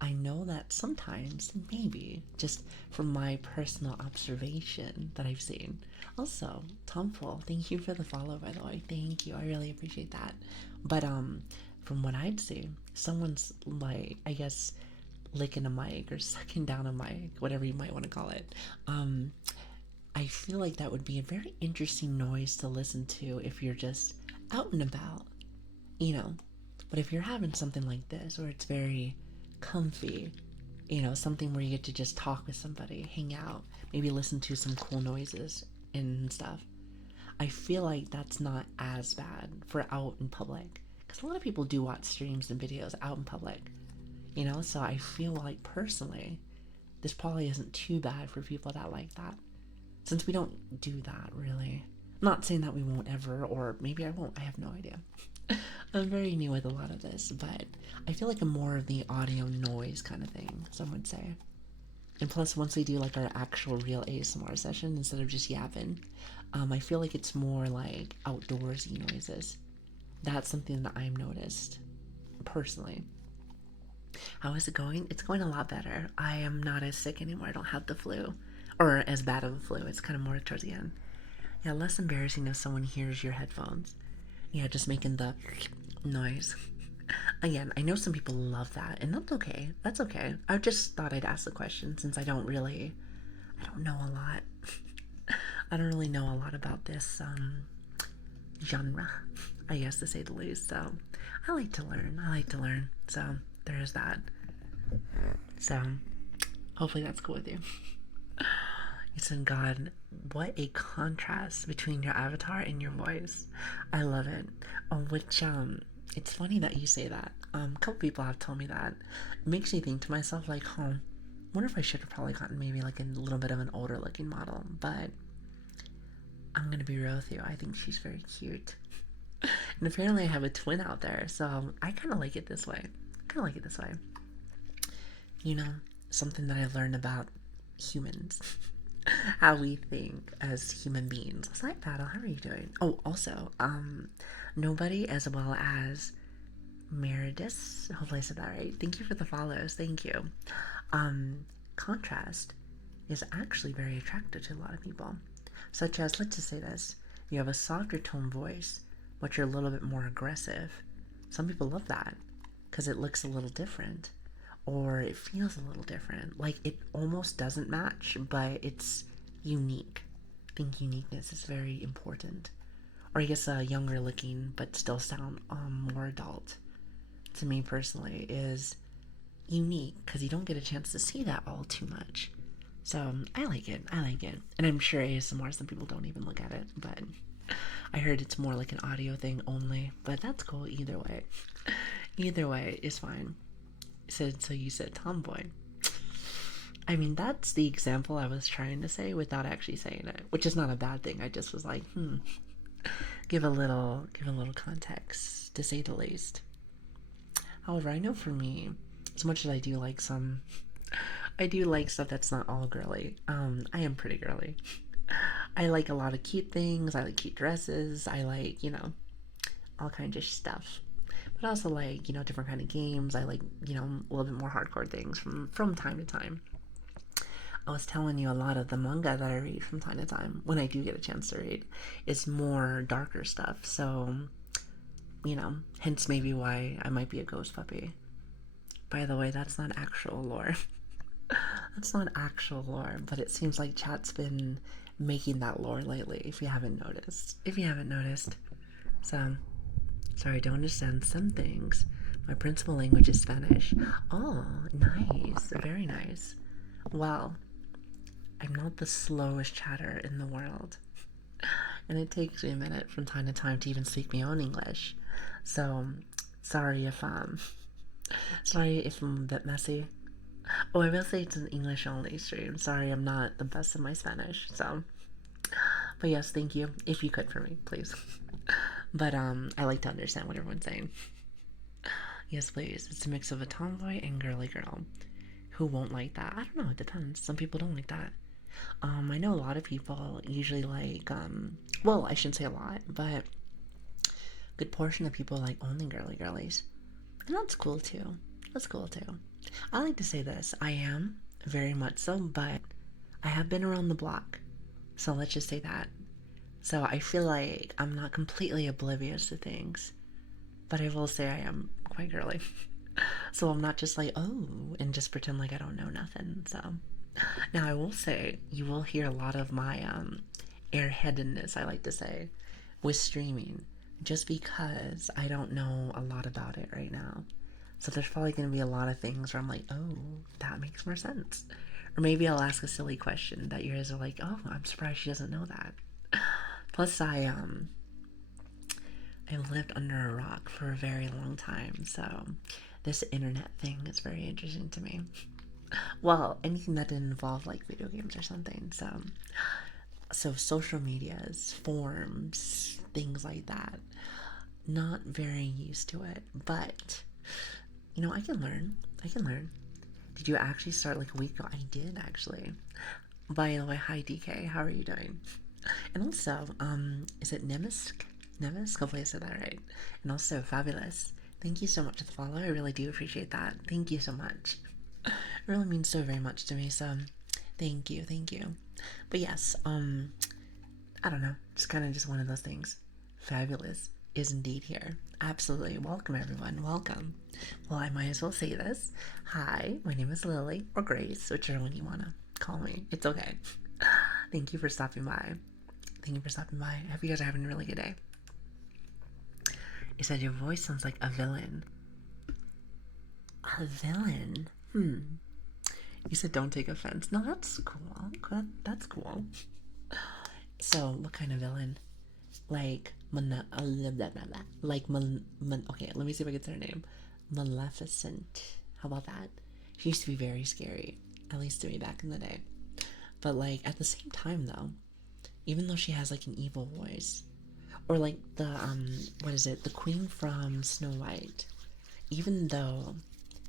I know that sometimes, maybe, just from my personal observation that I've seen. Also, Tomful, thank you for the follow, by the way. Thank you, I really appreciate that. But, from what I'd see, someone's, like, I guess, licking a mic or sucking down a mic, whatever you might want to call it. I feel like that would be a very interesting noise to listen to if you're just out and about, you know. But if you're having something like this, where it's very comfy, you know, something where you get to just talk with somebody, hang out, maybe listen to some cool noises and stuff, I feel like that's not as bad for out in public. Because a lot of people do watch streams and videos out in public, you know, so I feel like personally, this probably isn't too bad for people that like that. Since we don't do that, really. I'm not saying that we won't ever, or maybe I won't, I have no idea. I'm very new with a lot of this, but I feel like I'm more of the audio noise kind of thing, some would say. And plus, once we do like our actual real ASMR session instead of just yapping, I feel like it's more like outdoorsy noises. That's something that I've noticed personally. How is it going? It's going a lot better. I am not as sick anymore. I don't have the flu, or as bad of a flu. It's kind of more towards the end. Yeah, less embarrassing if someone hears your headphones. Yeah, just making the noise. Again, I know some people love that, and that's okay. That's okay. I just thought I'd ask the question since I don't know a lot. I don't really know a lot about this genre, I guess to say the least. So I like to learn. I like to learn. So there's that. So hopefully that's cool with you. You said, God, what a contrast between your avatar and your voice. I love it. Which, it's funny that you say that. A couple people have told me that. It makes me think to myself, like, I wonder if I should have probably gotten maybe like a little bit of an older looking model. But I'm gonna be real with you. I think she's very cute. And apparently I have a twin out there, so I kind of like it this way. Kind of like it this way. You know, something that I've learned about humans. How we think as human beings. Hi, Paddle. How are you doing? Oh, also, nobody as well as Meredith. Hopefully I said that right. Thank you for the follows. Thank you. Contrast is actually very attractive to a lot of people. Such as, let's just say this. You have a softer tone voice, but you're a little bit more aggressive. Some people love that because it looks a little different. Or it feels a little different. Like it almost doesn't match, but it's unique. I think uniqueness is very important. Or I guess younger looking, but still sound more adult. To me personally, is unique because you don't get a chance to see that all too much. So I like it. I like it, and I'm sure ASMR. Some people don't even look at it, but I heard it's more like an audio thing only. But that's cool either way. Either way is fine. So you said tomboy. I mean, that's the example I was trying to say without actually saying it, which is not a bad thing. I just was like, give a little context to say the least. However, I know for me, as much as I do like stuff that's not all girly. I am pretty girly. I like a lot of cute things. I like cute dresses. I like, all kinds of stuff. But I also like, different kind of games. I like, a little bit more hardcore things from time to time. I was telling you a lot of the manga that I read from time to time, when I do get a chance to read, is more darker stuff. So, hence maybe why I might be a ghost puppy. By the way, that's not actual lore. That's not actual lore, but it seems like chat's been making that lore lately, if you haven't noticed. So, sorry, I don't understand some things. My principal language is Spanish. Oh, nice. Very nice. Well, I'm not the slowest chatter in the world. And it takes me a minute from time to time to even speak my own English. So, sorry if I'm a bit messy. Oh, I will say it's an English only stream. Sorry, I'm not the best in my Spanish. So, but yes, thank you. If you could for me, please. But I like to understand what everyone's saying. Yes, please. It's a mix of a tomboy and girly girl. Who won't like that? I don't know. It depends. Some people don't like that. I know a lot of people usually like. Well, I shouldn't say a lot, but a good portion of people like only girly girlies, and that's cool too. That's cool too. I like to say this. I am very much so, but I have been around the block. So let's just say that. So I feel like I'm not completely oblivious to things, but I will say I am quite girly. So I'm not just like, oh, and just pretend like I don't know nothing. So now I will say you will hear a lot of my airheadedness, I like to say, with streaming, just because I don't know a lot about it right now. So there's probably going to be a lot of things where I'm like, oh, that makes more sense. Or maybe I'll ask a silly question that you guys are like, oh, I'm surprised she doesn't know that. Plus, I've lived under a rock for a very long time, so this internet thing is very interesting to me. Well, anything that didn't involve like video games or something. So social medias, forums, things like that. Not very used to it, but I can learn. I can learn. Did you actually start like a week ago? I did actually. By the way, hi DK, how are you doing? And also, is it Nemisk? Nemisk? Hopefully I said that right. And also, fabulous. Thank you so much for the follow. I really do appreciate that. Thank you so much. It really means so very much to me. So, thank you, thank you. But yes, I don't know. Just kind of just one of those things. Fabulous is indeed here. Absolutely. Welcome, everyone. Welcome. Well, I might as well say this. Hi, my name is Lili, or Grace, whichever one you want to call me. It's okay. Thank you for stopping by. Thank you for stopping by. I hope you guys are having a really good day. You said your voice sounds like a villain. A villain? You said don't take offense. No, that's cool. That's cool. So, what kind of villain? Like, okay, let me see if I can say her name. Maleficent. How about that? She used to be very scary, at least to me back in the day. But, like, at the same time, though, even though she has, like, an evil voice, or, like, the, the queen from Snow White, even though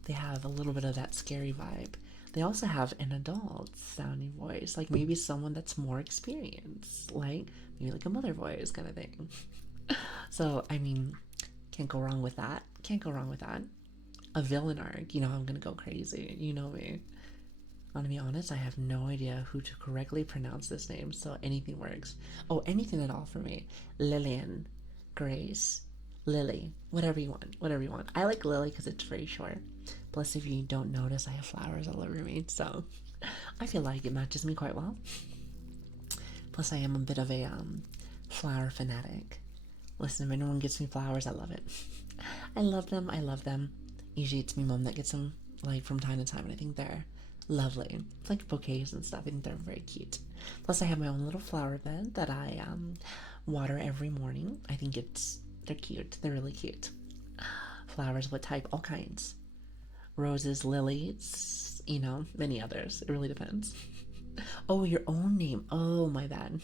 they have a little bit of that scary vibe, they also have an adult sounding voice, like maybe someone that's more experienced, like maybe like a mother voice kind of thing. So, I mean, can't go wrong with that. Can't go wrong with that. A villain arc, I'm gonna go crazy. You know me. I'm gonna be honest, I have no idea who to correctly pronounce this name, so anything works. Oh, anything at all for me. Lilian, Grace, Lili, whatever you want, whatever you want. I like Lili because it's very short. Plus, if you don't notice, I have flowers all over me, so I feel like it matches me quite well. Plus, I am a bit of a flower fanatic. Listen, if anyone gets me flowers, I love it. I love them. I love them. Usually, it's my mom that gets them, like from time to time, and I think they're lovely. It's like bouquets and stuff. I think they're very cute. Plus, I have my own little flower bed that I water every morning. I think they're cute. They're really cute. Flowers, what type? All kinds. Roses, lilies, many others. It really depends. Oh, your own name. Oh, my bad.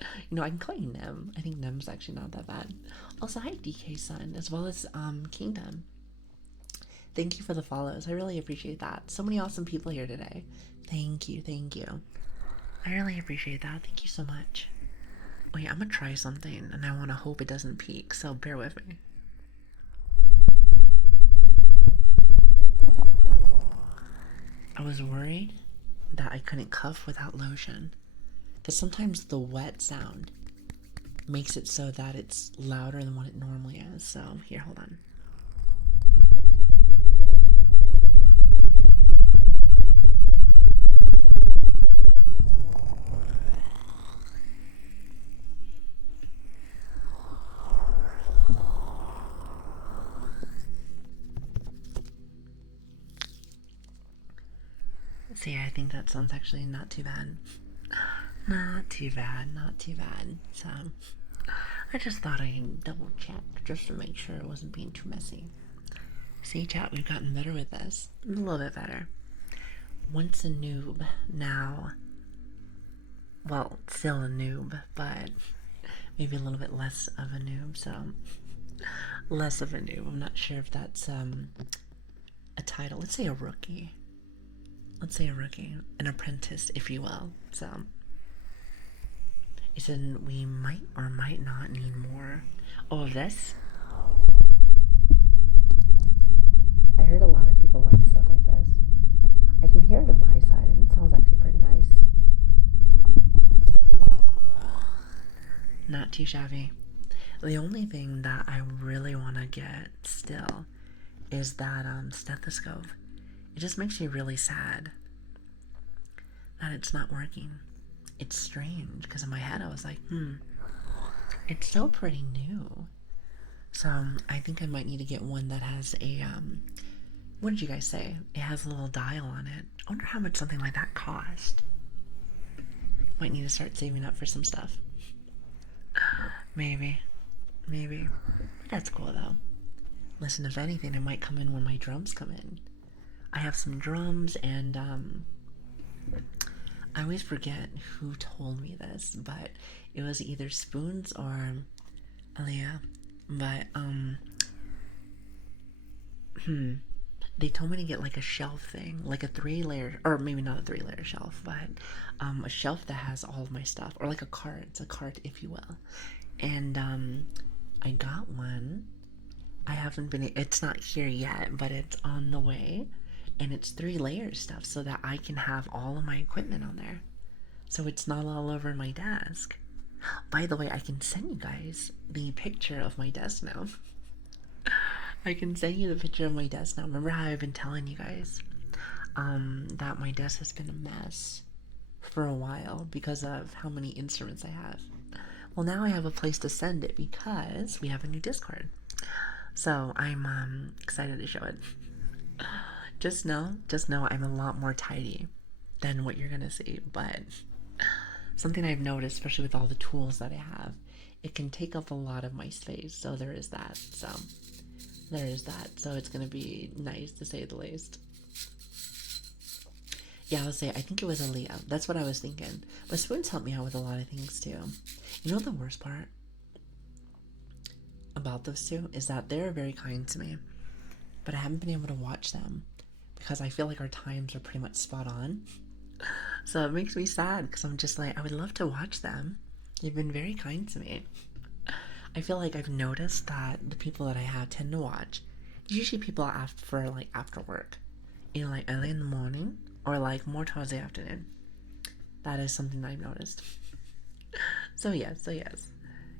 I can call you Nem. I think Nem's actually not that bad. Also, hi DK Sun, as well as Kingdom. Thank you for the follows. I really appreciate that. So many awesome people here today. Thank you, thank you. I really appreciate that. Thank you so much. Wait, I'm gonna try something, and I want to hope it doesn't peak, so bear with me. I was worried that I couldn't cuff without lotion, because sometimes the wet sound makes it so that it's louder than what it normally is. So here, hold on. See, I think that sounds actually not too bad. Not too bad, not too bad. So, I just thought I'd double check just to make sure it wasn't being too messy. See, chat, we've gotten better with this. A little bit better. Once a noob, now, well, still a noob, but maybe a little bit less of a noob, so less of a noob. I'm not sure if that's a title. Let's say a rookie. Let's say a rookie, an apprentice, if you will. So, he said we might or might not need more. Oh, of this? I heard a lot of people like stuff like this. I can hear it on my side, and it sounds actually pretty nice. Not too shabby. The only thing that I really want to get still is that stethoscope. It just makes me really sad that it's not working. It's strange, because in my head I was like, it's still pretty new. So I think I might need to get one that has a, what did you guys say? It has a little dial on it. I wonder how much something like that cost. Might need to start saving up for some stuff. Maybe. That's cool though. Listen, if anything, it might come in when my drums come in. I have some drums, and I always forget who told me this, but it was either Spoons or Aaliyah. But they told me to get like a shelf thing, like a 3 layer, or maybe not a 3 layer shelf, but a shelf that has all of my stuff, or like a cart. It's a cart, if you will. And I got one. I haven't been. It's not here yet, but it's on the way, and it's 3 layers stuff, so that I can have all of my equipment on there, so it's not all over my desk. By the way, I can send you guys the picture of my desk now. I can send you the picture of my desk now. Remember how I've been telling you guys that my desk has been a mess for a while because of how many instruments I have? Well, now I have a place to send it because we have a new Discord. So I'm excited to show it. Just know I'm a lot more tidy than what you're gonna see, but something I've noticed, especially with all the tools that I have, it can take up a lot of my space. So there is that. So it's gonna be nice, to say the least. Yeah, I'll say I think it was a Leo. That's what I was thinking. But spoons help me out with a lot of things too. You know what the worst part about those two is that they're very kind to me, but I haven't been able to watch them because I feel like our times are pretty much spot on. So it makes me sad because I'm just like, I would love to watch them. They've been very kind to me. I feel like I've noticed that the people that I have tend to watch, usually people after work, like early in the morning or like more towards the afternoon. That is something that I've noticed. So yes.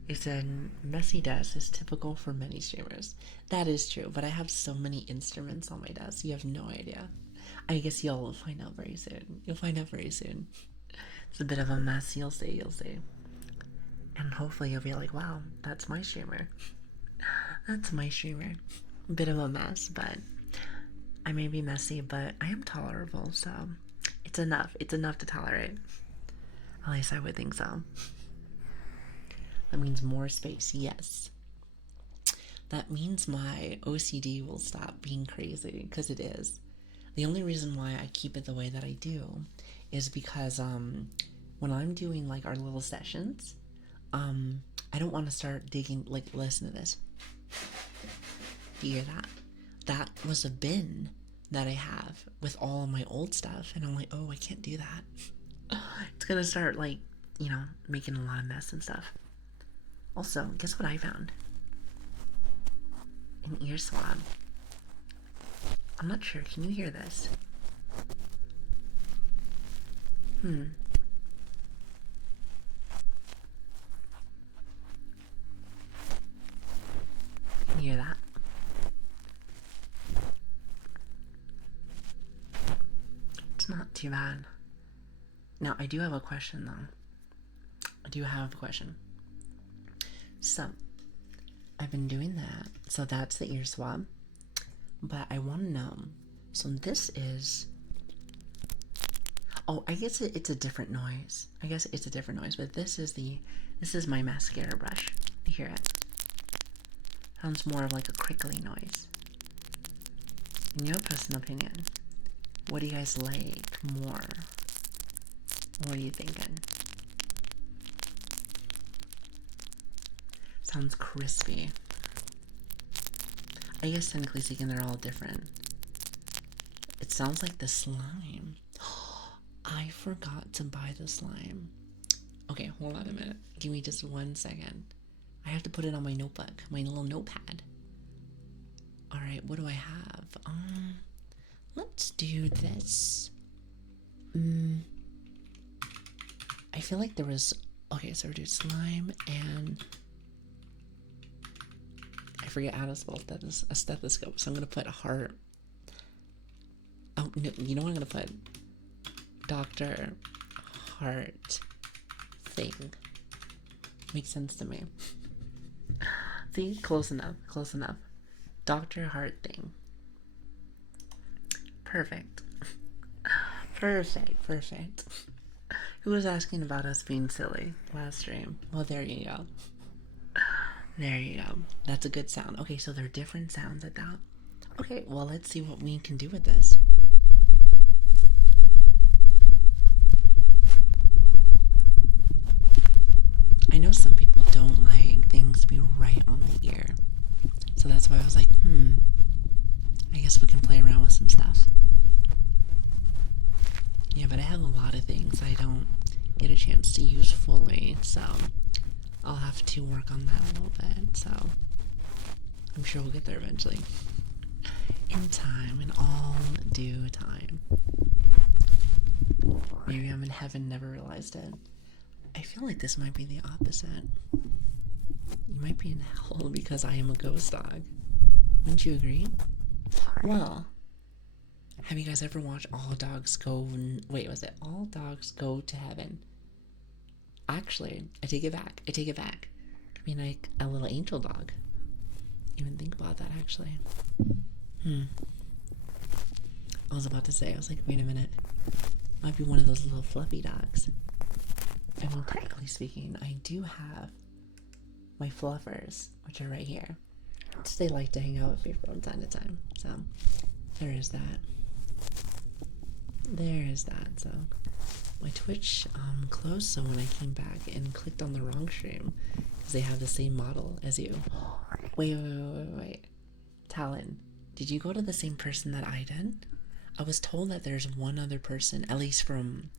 It's a messy desk is typical for many streamers. That is true, but I have so many instruments on my desk, you have no idea. I guess you'll find out very soon. It's a bit of a mess, you'll see. And hopefully you'll be like, wow, that's my streamer. That's my streamer. A bit of a mess, but I may be messy, but I am tolerable, so it's enough. It's enough to tolerate. At least I would think so. That means more space, yes. That means my OCD will stop being crazy, because it is. The only reason why I keep it the way that I do is because when I'm doing like our little sessions, I don't want to start digging. Like, listen to this. Do you hear that? That was a bin that I have with all of my old stuff, and I'm like, oh, I can't do that. It's gonna start like, making a lot of mess and stuff. Also, guess what I found? An ear swab. I'm not sure. Can you hear this? Can you hear that? It's not too bad. Now, I do have a question, though. I do have a question. So, I've been doing that. So that's the ear swab. But I want to know. So this is... Oh, I guess it's a different noise. But this is my mascara brush. You hear it? Sounds more of like a crickly noise. In your personal opinion, what do you guys like more? What are you thinking? Sounds crispy. I guess technically speaking, they're all different. It sounds like the slime. I forgot to buy the slime. Okay, hold on a minute. Give me just 1 second. I have to put it on my notebook, my little notepad. Alright, what do I have? Let's do this. I feel like there was... Okay, so we're doing slime and... I forget how to spell a stethoscope, so I'm going to put heart. Oh, no, you know what I'm going to put? Dr. Heart Thing. Makes sense to me. See? Close enough. Dr. Heart Thing. Perfect. Perfect. Who was asking about us being silly last stream? Well, there you go. That's a good sound. Okay, so there are different sounds at that. Okay, well, let's see what we can do with this. I know some people don't like things to be right on the ear. So that's why I was like, I guess we can play around with some stuff. Yeah, but I have a lot of things I don't get a chance to use fully, so I'll have to work on that a little bit, so I'm sure we'll get there eventually. In time, in all due time. Maybe I'm in heaven, never realized it. I feel like this might be the opposite. You might be in hell because I am a ghost dog. Wouldn't you agree? Well, have you guys ever watched All Dogs Go... Wait, was it All Dogs Go to Heaven? Actually, I take it back. I take it back. Could be like a little angel dog. Even think about that, actually. I was about to say, I was like, wait a minute. Might be one of those little fluffy dogs. I mean, technically speaking, I do have my fluffers, which are right here. They like to hang out with me from time to time. So, there is that. There is that. So, my Twitch closed, so when I came back and clicked on the wrong stream, because they have the same model as you. Wait. Talon, did you go to the same person that I did? I was told that there's one other person, at least from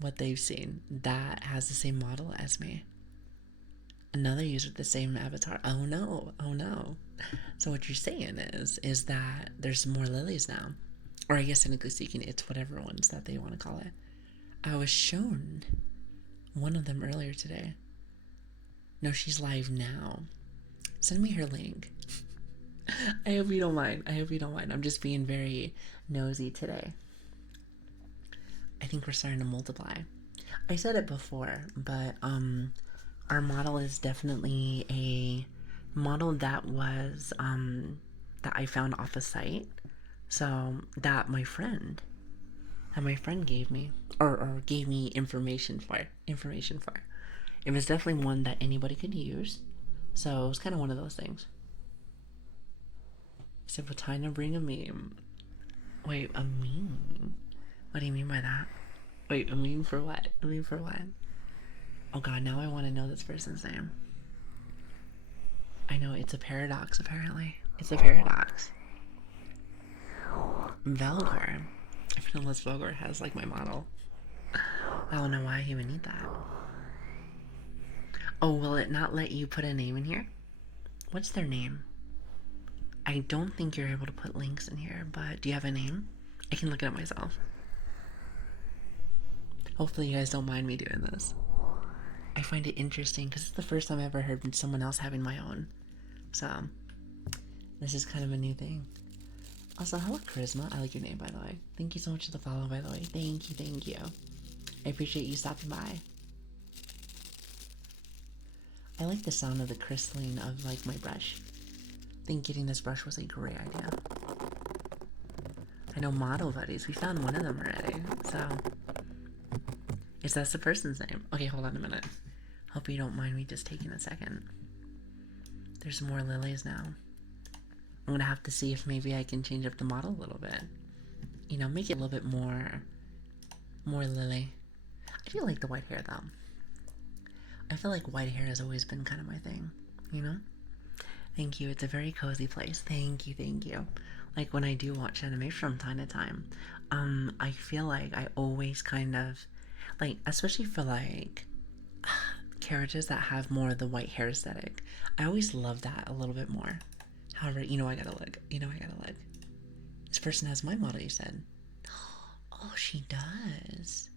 what they've seen, that has the same model as me. Another user with the same avatar. Oh no. So what you're saying is that there's more Lilies now. Or I guess technically speaking, it's whatever ones that they want to call it. I was shown one of them earlier today. No, she's live now. Send me her link. I hope you don't mind. I'm just being very nosy today. I think we're starting to multiply. I said it before, but our model is definitely a model that was that I found off a site. So that my friend gave me or gave me information for. It was definitely one that anybody could use. So it was kind of one of those things. Except for trying to bring a meme. Wait, a meme? What do you mean by that? Wait, a meme for what? A meme for what? Oh god, now I want to know this person's name. I know, it's a paradox apparently. It's a paradox. Velgor. I feel unless Velgor has like my model. I don't know why he would need that. Oh, will it not let you put a name in here? What's their name? I don't think you're able to put links in here, but do you have a name? I can look it up myself. Hopefully you guys don't mind me doing this. I find it interesting because it's the first time I've ever heard someone else having my own. So, this is kind of a new thing. Also, hello Charisma. I like your name, by the way. Thank you so much for the follow, by the way. Thank you. I appreciate you stopping by. I like the sound of the crystalline of like my brush. I think getting this brush was a great idea. I know model buddies. We found one of them already. So, is that the person's name? Okay, hold on a minute. Hope you don't mind me just taking a second. There's more Lilies now. I'm gonna have to see if maybe I can change up the model a little bit. You know, make it a little bit more Lili. I do like the white hair though. I feel like white hair has always been kind of my thing, you know? Thank you, it's a very cozy place. Thank you. Like when I do watch anime from time to time, I feel like I always kind of, like, especially for like, characters that have more of the white hair aesthetic, I always love that a little bit more. However, I gotta look. This person has my model, you said. Oh, she does.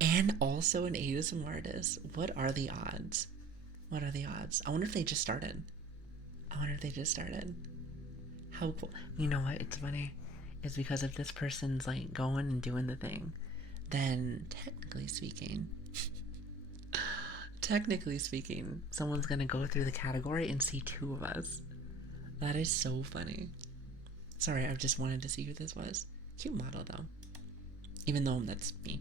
And also an ASMR artist. What are the odds? I wonder if they just started. How cool. You know what? It's funny. It's because if this person's like going and doing the thing, then technically speaking, someone's gonna go through the category and see two of us. That is so funny. Sorry, I just wanted to see who this was. Cute model though. Even though that's me.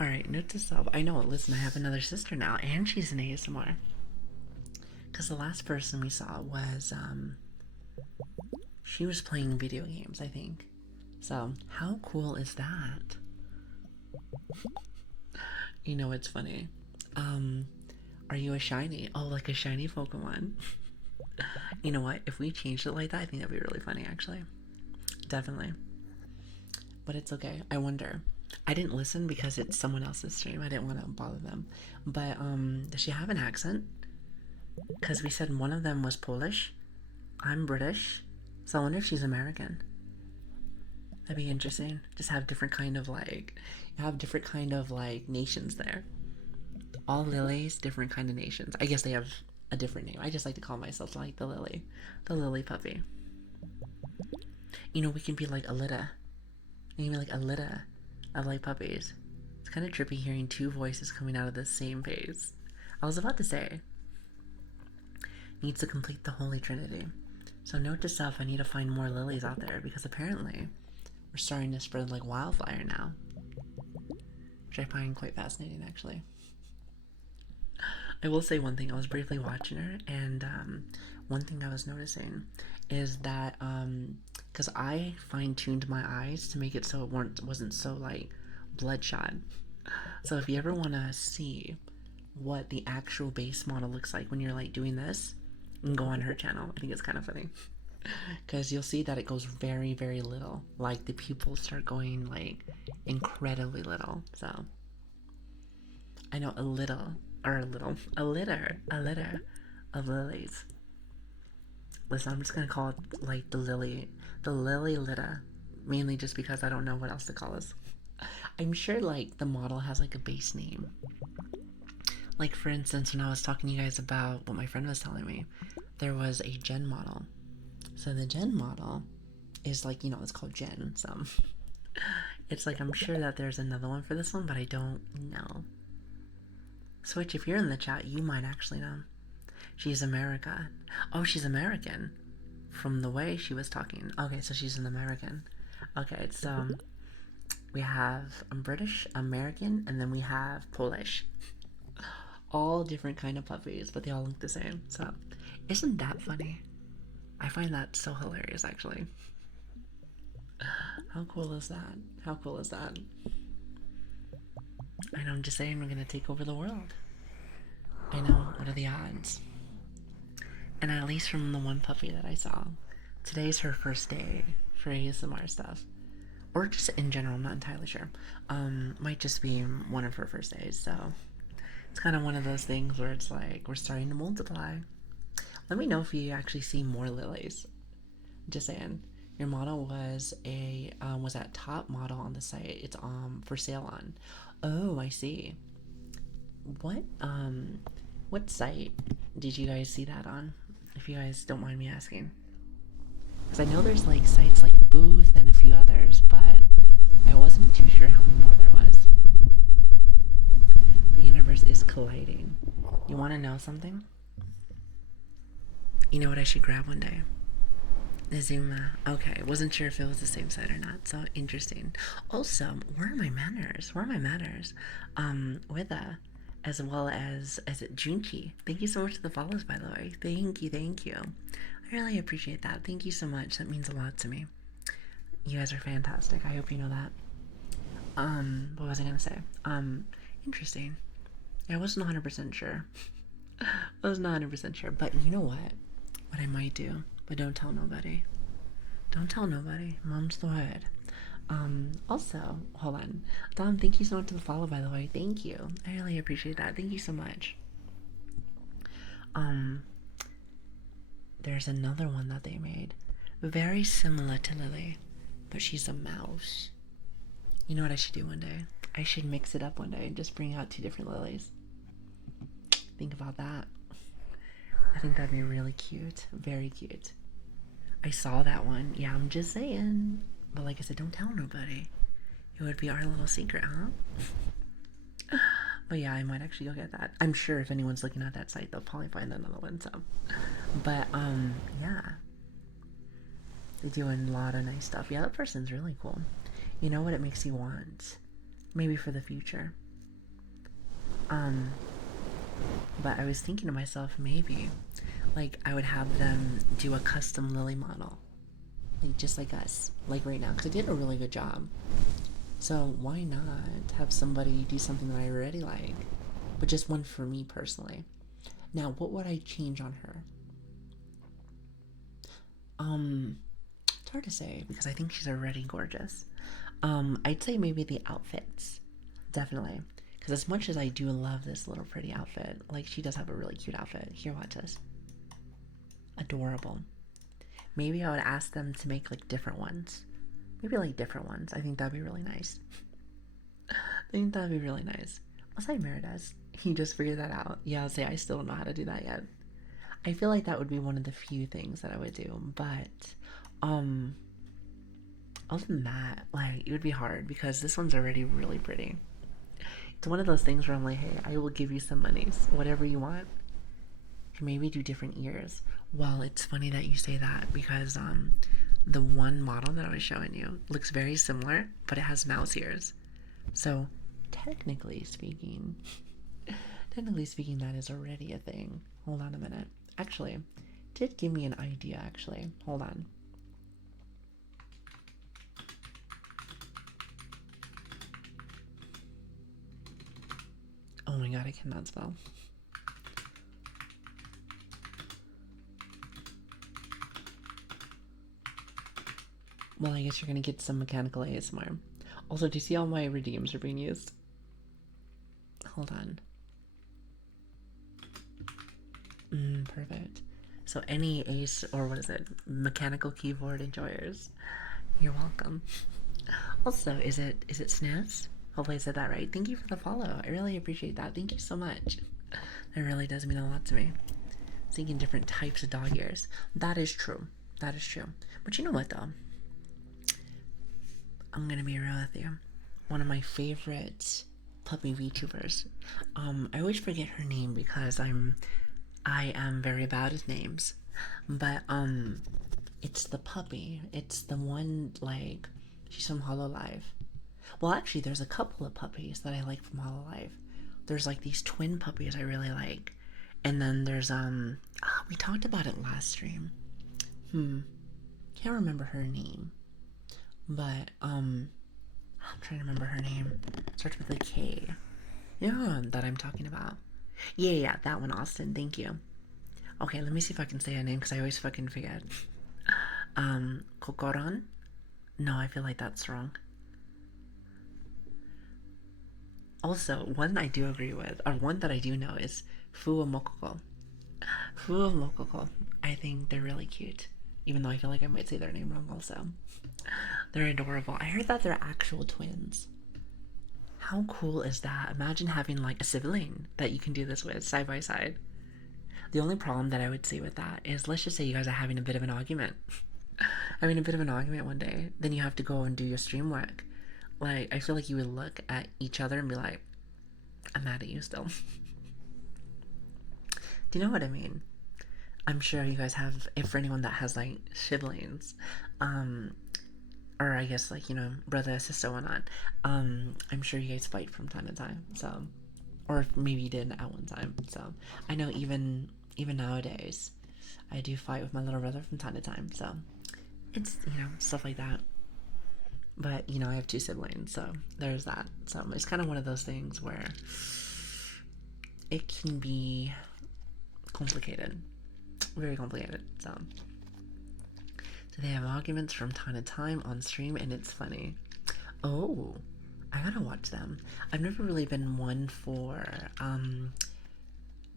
Alright, note to self. I know, listen, I have another sister now, and she's an ASMR. Because the last person we saw was, she was playing video games, I think. So, how cool is that? You know, it's funny. Are you a shiny? Oh, like a shiny Pokemon. You know what? If we changed it like that, I think that'd be really funny, actually. Definitely. But it's okay. I wonder. I didn't listen because it's someone else's stream. I didn't want to bother them. But does she have an accent? Because we said one of them was Polish. I'm British. So I wonder if she's American. That'd be interesting. Just have different kind of like, you have different kind of like nations there. All Lilies, different kind of nations. I guess they have a different name. I just like to call myself like the Lili puppy. You know, we can be like a litter. We can be like a litter of like puppies. It's kind of trippy hearing two voices coming out of the same face. I was about to say, needs to complete the Holy Trinity. So note to self, I need to find more lilies out there because apparently we're starting to spread like wildfire now, which I find quite fascinating actually. I will say one thing, I was briefly watching her, and one thing I was noticing is that because I fine-tuned my eyes to make it so it wasn't so like bloodshot. So if you ever want to see what the actual base model looks like when you're like doing this, you can go on her channel. I think it's kind of funny because you'll see that it goes very, very little. Like the pupils start going like incredibly little. So I know a litter of lilies. Listen, I'm just gonna call it like the lily litter, mainly just because I don't know what else to call this. I'm sure like the model has like a base name. Like for instance, when I was talking to you guys about what my friend was telling me, there was a Gen model. So the Gen model is like, you know, it's called Gen. So it's like I'm sure that there's another one for this one, but I don't know. Switch, if you're in the chat, you might actually know. She's America. Oh, she's American. From the way she was talking. Okay, so she's an American. Okay, so we have British, American, and then we have Polish. All different kind of puppies, but they all look the same. So, isn't that funny? I find that so hilarious, actually. How cool is that? How cool is that? I know, I'm just saying we're gonna take over the world. I know, what are the odds? And at least from the one puppy that I saw, today's her first day for ASMR stuff. Or just in general, I'm not entirely sure. Might just be one of her first days, so it's kind of one of those things where it's like we're starting to multiply. Let me know if you actually see more lilies. Just saying. Your model was that top model on the site. It's for sale on. Oh, I see. What site did you guys see that on? If you guys don't mind me asking. Because I know there's like sites like Booth and a few others, but I wasn't too sure how many more there was. The universe is colliding. You want to know something? You know what I should grab one day? The Zuma. Okay, wasn't sure if it was the same site or not, so interesting. Also, where are my manners? Where are my manners? With as well as Junchi. Thank you so much for the follows, by the way. Thank you. I really appreciate that. Thank you so much. That means a lot to me. You guys are fantastic. I hope you know that. What was I gonna say? Interesting. I wasn't 100% sure. I wasn't 100% sure, but you know what? What I might do, but don't tell nobody. Don't tell nobody. Mom's the word. Also, hold on. Dom, thank you so much for the follow, by the way. Thank you. I really appreciate that. Thank you so much. There's another one that they made. Very similar to Lili, but she's a mouse. You know what I should do one day? I should mix it up one day and just bring out two different lilies. Think about that. I think that'd be really cute. Very cute. I saw that one. Yeah, I'm just saying. But like I said, don't tell nobody. It would be our little secret, huh? But yeah, I might actually go get that. I'm sure if anyone's looking at that site, they'll probably find another one, so. But, yeah. They're doing a lot of nice stuff. Yeah, that person's really cool. You know what it makes you want? Maybe for the future. But I was thinking to myself, maybe, like, I would have them do a custom Lili model. Like, just like us. Like, right now. Because I did a really good job. So, why not have somebody do something that I already like? But just one for me, personally. Now, what would I change on her? It's hard to say because I think she's already gorgeous. I'd say maybe the outfits, definitely. Because as much as I do love this little pretty outfit, like she does have a really cute outfit. Here, watch this. Adorable. Maybe I would ask them to make like different ones. Maybe like different ones. I think that'd be really nice. I think that'd be really nice. Was I Merides? He just figured that out. Yeah, I'll say I still don't know how to do that yet. I feel like that would be one of the few things that I would do, but um other than that, like it would be hard because this one's already really pretty. It's one of those things where I'm like, hey, I will give you some monies, whatever you want. Maybe do different ears. Well, it's funny that you say that because the one model that I was showing you looks very similar, but it has mouse ears. So technically speaking, that is already a thing. Hold on a minute. Actually, did give me an idea. Actually, hold on. Oh my god, I cannot spell. Well, I guess you're gonna get some mechanical ASMR. Also, do you see all my redeems are being used? Hold on. Perfect. So any ace, or what is it, mechanical keyboard enjoyers, you're welcome. Also, is it Snaz? Hopefully I said that right. Thank you for the follow. I really appreciate that. Thank you so much. That really does mean a lot to me. Thinking different types of dog ears. That is true. That is true. But you know what though? I'm gonna be real with you. One of my favorite puppy VTubers. I always forget her name because I am very bad with names. But it's the puppy. It's the one like she's from Hullo Live. Well, actually, there's a couple of puppies that I like from Hullo Live. There's like these twin puppies I really like, and then there's we talked about it last stream. Can't remember her name, but I'm trying to remember her name. Starts with a K. Yeah, that I'm talking about. Yeah, that one, Austin. Thank you. Okay, let me see if I can say a name because I always fucking forget. Kokoron? No, I feel like that's wrong. Also, one I do agree with, or one that I do know is Fuwa Mokoko. Fuwa Mokoko. I think they're really cute. Even though I feel like I might say their name wrong also. They're adorable. I heard that they're actual twins. How cool is that? Imagine having like a sibling that you can do this with side by side. The only problem that I would see with that is let's just say you guys are having a bit of an argument. Having a bit of an argument one day, then you have to go and do your stream work. Like, I feel like you would look at each other and be like, I'm mad at you still. Do you know what I mean? I'm sure you guys have, if for anyone that has like siblings, or I guess like, you know, brother, sister, whatnot, I'm sure you guys fight from time to time, so, or maybe you did at one time, so, I know even nowadays, I do fight with my little brother from time to time, so, it's, you know, stuff like that. But, you know, I have two siblings, so there's that. So it's kind of one of those things where it can be complicated. Very complicated. So they have arguments from time to time on stream, and it's funny. Oh, I gotta watch them. I've never really been one for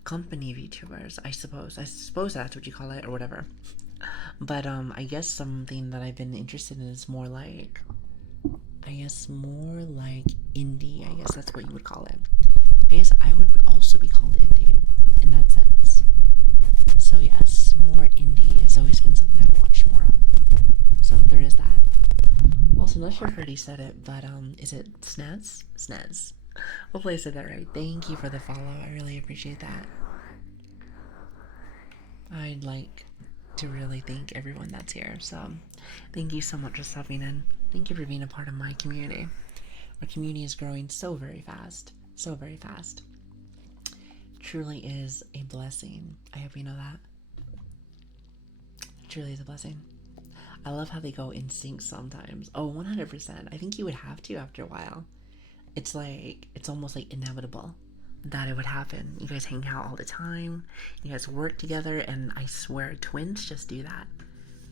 company VTubers, I suppose. I suppose that's what you call it, or whatever. But I guess something that I've been interested in is more like, I guess more like indie. I guess that's what you would call it. I guess I would also be called indie in that sense. So yes, more indie has always been something I've watched more of. So there is that. Also, not sure if I already said it, but is it Snaz? Snaz. Hopefully I said that right. Thank you for the follow. I really appreciate that. I'd like to really thank everyone that's here. So thank you so much for stopping in. Thank you for being a part of my community. Our community is growing so very fast. So very fast. It truly is a blessing. I hope you know that. It truly is a blessing. I love how they go in sync sometimes. Oh, 100%. I think you would have to after a while. It's like, it's almost like inevitable that it would happen. You guys hang out all the time. You guys work together, and I swear twins just do that.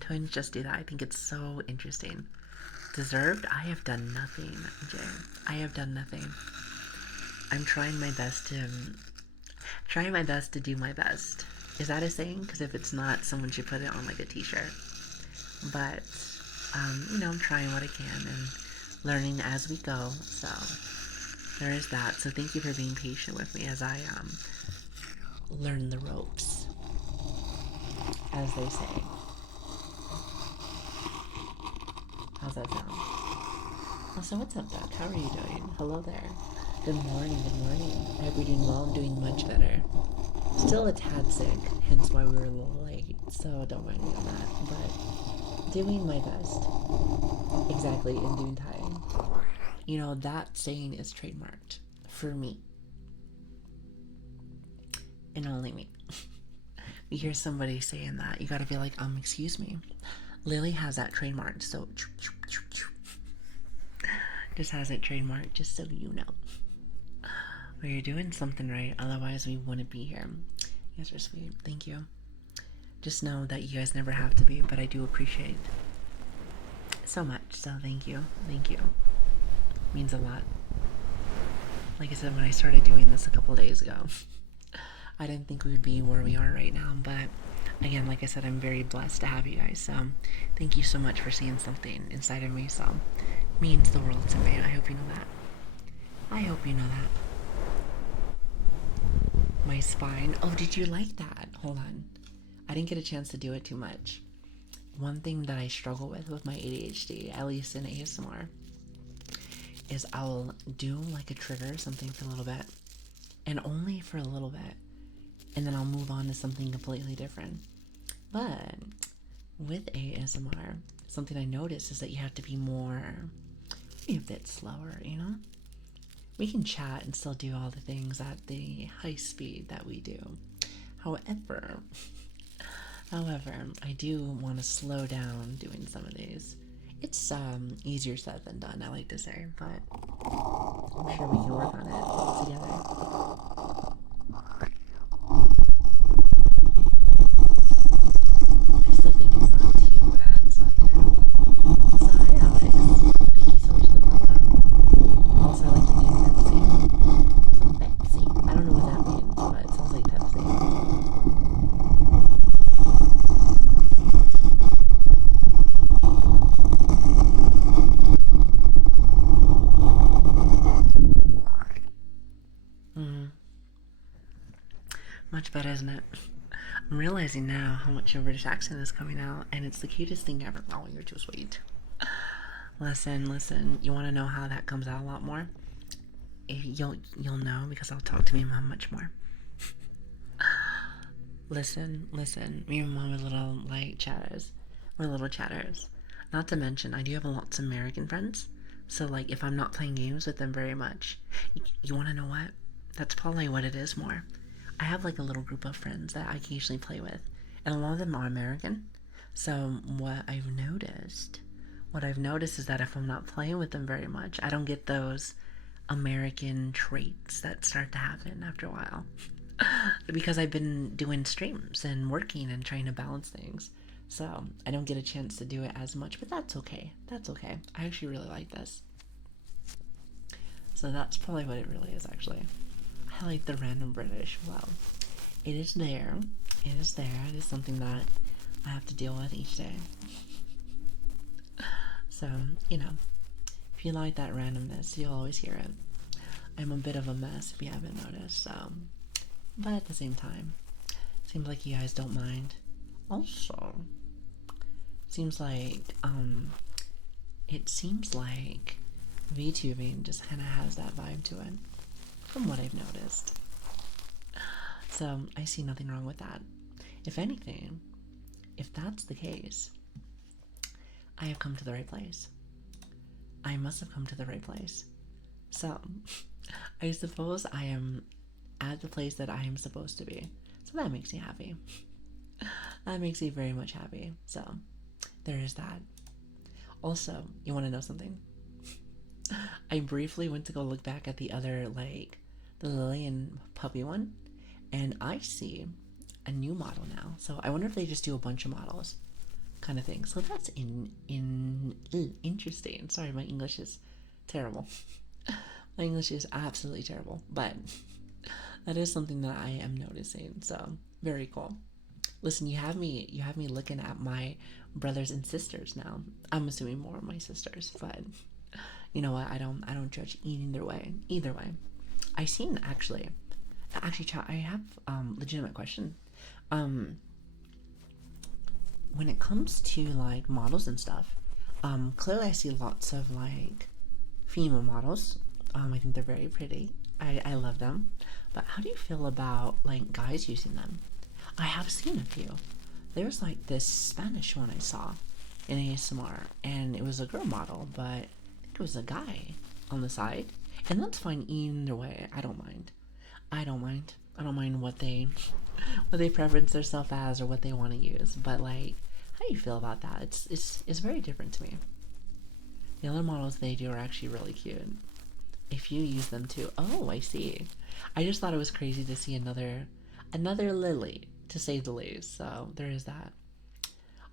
Twins just do that. I think it's so interesting. Deserved? I have done nothing, Jay. I have done nothing. I'm trying my best to do my best. Is that a saying? Because if it's not, someone should put it on like a t-shirt. But, I'm trying what I can and learning as we go. So, there is that. So thank you for being patient with me as I, learn the ropes, as they say. How's that sound? Oh, so what's up, Doc? How are you doing? Hello there. Good morning, good morning. I hope you're doing well. I'm doing much better. Still a tad sick, hence why we were a little late, so don't mind me on that, but doing my best. Exactly, in due time. That saying is trademarked for me. And only me. You hear somebody saying that, you gotta be like, excuse me. Lili has that trademarked, so just has it trademarked, just so you know. Well, you're doing something right, otherwise we wouldn't be here. You guys are sweet. Thank you. Just know that you guys never have to be, but I do appreciate so much, so thank you. Thank you. Means a lot. Like I said, when I started doing this a couple days ago, I didn't think we would be where we are right now, but again, like I said, I'm very blessed to have you guys, so thank you so much for seeing something inside of me, so it means the world to me. I hope you know that. I hope you know that. My spine. Oh, did you like that? Hold on. I didn't get a chance to do it too much. One thing that I struggle with my ADHD, at least in ASMR, is I'll do like a trigger, something for a little bit, and only for a little bit, and then I'll move on to something completely different. But with ASMR, something I noticed is that you have to be a bit slower, We can chat and still do all the things at the high speed that we do. However, I do want to slow down doing some of these. It's easier said than done, I like to say, but I'm sure we can work on it together. I still think it's not too bad. It's not terrible. So hi, Alex. Thank you so much for the follow. Also, I like your name, Pepsi. Some Pepsi. I don't know what that means, but it sounds like Pepsi. Much better, isn't it? I'm realizing now how much your British accent is coming out, and it's the cutest thing ever. Oh, you're too sweet. Listen. You want to know how that comes out a lot more? You'll know because I'll talk to my mom much more. Listen. Me and mom are little chatters. We're little chatters. Not to mention, I do have lots of American friends. So if I'm not playing games with them very much, you want to know what? That's probably what it is more. I have a little group of friends that I occasionally play with, and a lot of them are American. So what I've noticed is that if I'm not playing with them very much, I don't get those American traits that start to happen after a while. Because I've been doing streams and working and trying to balance things. So I don't get a chance to do it as much, but that's okay. I actually really like this. So that's probably what it really is, actually. I like the random British. Well, it is there. It is something that I have to deal with each day. So, if you like that randomness, you'll always hear it. I'm a bit of a mess if you haven't noticed. But at the same time, seems like you guys don't mind. Also, seems like VTubing just kind of has that vibe to it, from what I've noticed. So I see nothing wrong with that. If anything, if that's the case, I have come to the right place. I must have come to the right place. So I suppose I am at the place that I am supposed to be. So that makes me happy. That makes me very much happy. So there is that. Also, you want to know something? I briefly went to go look back at the other, the Lilian puppy one, and I see a new model now. So I wonder if they just do a bunch of models, kind of thing. So that's interesting. Sorry, my English is terrible. My English is absolutely terrible, but that is something that I am noticing. So very cool. Listen, you have me looking at my brothers and sisters now. I'm assuming more of my sisters, but you know what? I don't judge either way. Either way, I seen actually, chat. I have legitimate question. Um, when it comes to like models and stuff, clearly I see lots of like female models. I think they're very pretty. I love them. But how do you feel about like guys using them? I have seen a few. There's like this Spanish one I saw in ASMR, and it was a girl model, but I think it was a guy on the side. And that's fine either way. I don't mind. I don't mind. I don't mind what they preference themselves as or what they want to use. But like, how do you feel about that? It's very different to me. The other models they do are actually really cute. If you use them too. Oh, I see. I just thought it was crazy to see another Lili, to say the least. So there is that.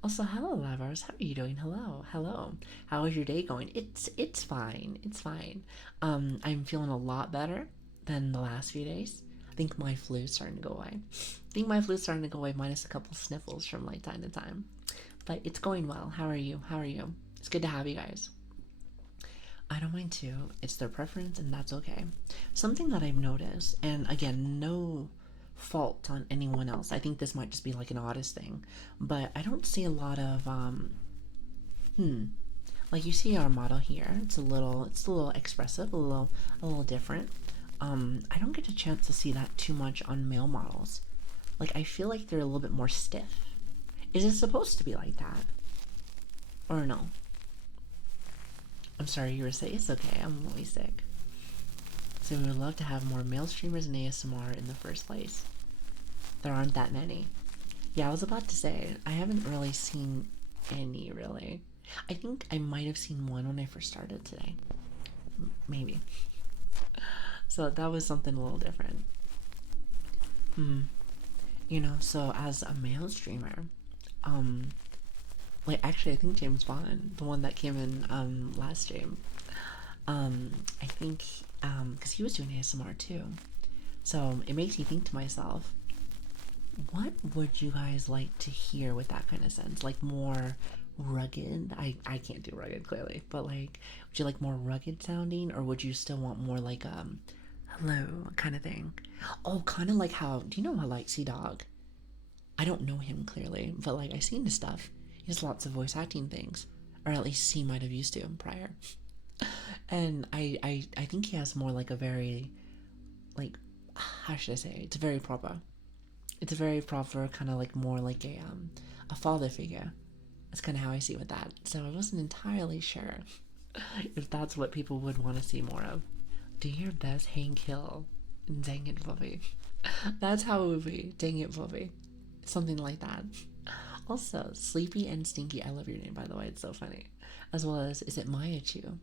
Also, hello, lovers. How are you doing? Hello, hello. How is your day going? It's fine. It's fine. I'm feeling a lot better than the last few days. I think my flu's starting to go away. Minus a couple sniffles from like time to time. But it's going well. How are you? How are you? It's good to have you guys. I don't mind too. It's their preference, and that's okay. Something that I've noticed, and again, no fault on anyone else. I think this might just be like an oddest thing, but I don't see a lot of like you see our model here. It's a little expressive, a little different. I don't get a chance to see that too much on male models. Like I feel like they're a little bit more stiff. Is it supposed to be like that? Or no? I'm sorry, you were sick. It's okay, I'm always sick. So we would love to have more male streamers in ASMR in the first place. There aren't that many. Yeah, I was about to say, I haven't really seen any, really. I think I might have seen one when I first started today. Maybe. So that was something a little different. So as a male streamer, like actually I think James Bond, the one that came in last stream, I think because he was doing ASMR too, so it makes me think to myself, what would you guys like to hear with that kind of sense? Like more rugged? I can't do rugged clearly, but like would you like more rugged sounding, or would you still want more like hello kind of thing? Oh, kind of like how, do you know how like Sea Dog? I don't know him clearly, but like I've seen his stuff. He has lots of voice acting things, or at least he might have used to him prior. And I think he has more like a very, like, how should I say? It's very proper. It's a very proper kind of like more like a father figure. That's kind of how I see with that. So I wasn't entirely sure if that's what people would want to see more of. Do your best, Hank Hill. Dang it, Bobby. That's how it would be. Dang it, Bobby. Something like that. Also, Sleepy and Stinky, I love your name, by the way. It's so funny. As well as, is it Maya Chu?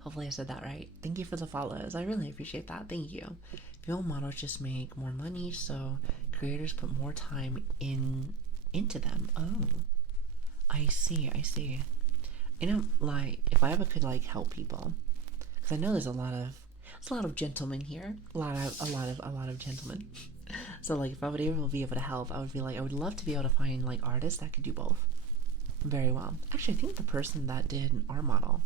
Hopefully I said that right. Thank you for the follows. I really appreciate that. Thank you. Film models just make more money, so creators put more time into them. Oh, I see. Like, if I ever could like help people, because I know there's a lot of gentlemen here, a lot of gentlemen. So like, if I would be able to help, I would be like, I would love to be able to find like artists that could do both very well. Actually, I think the person that did our model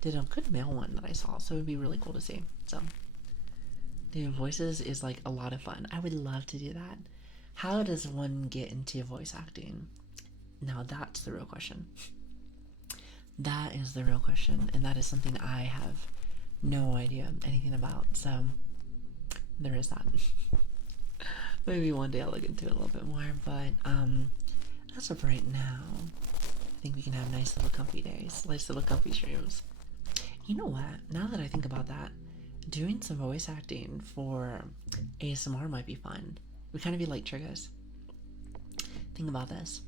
did a good male one that I saw, so it would be really cool to see. So doing voices is like a lot of fun. I would love to do that. How does one get into voice acting? Now that's the real question. That is the real question, and that is something I have no idea anything about. So there is that. Maybe one day I'll look into it a little bit more, but as of right now, I think we can have nice little comfy days, nice little comfy streams. You know what? Now that I think about that, doing some voice acting for ASMR might be fun. We kind of be like triggers. Think about this.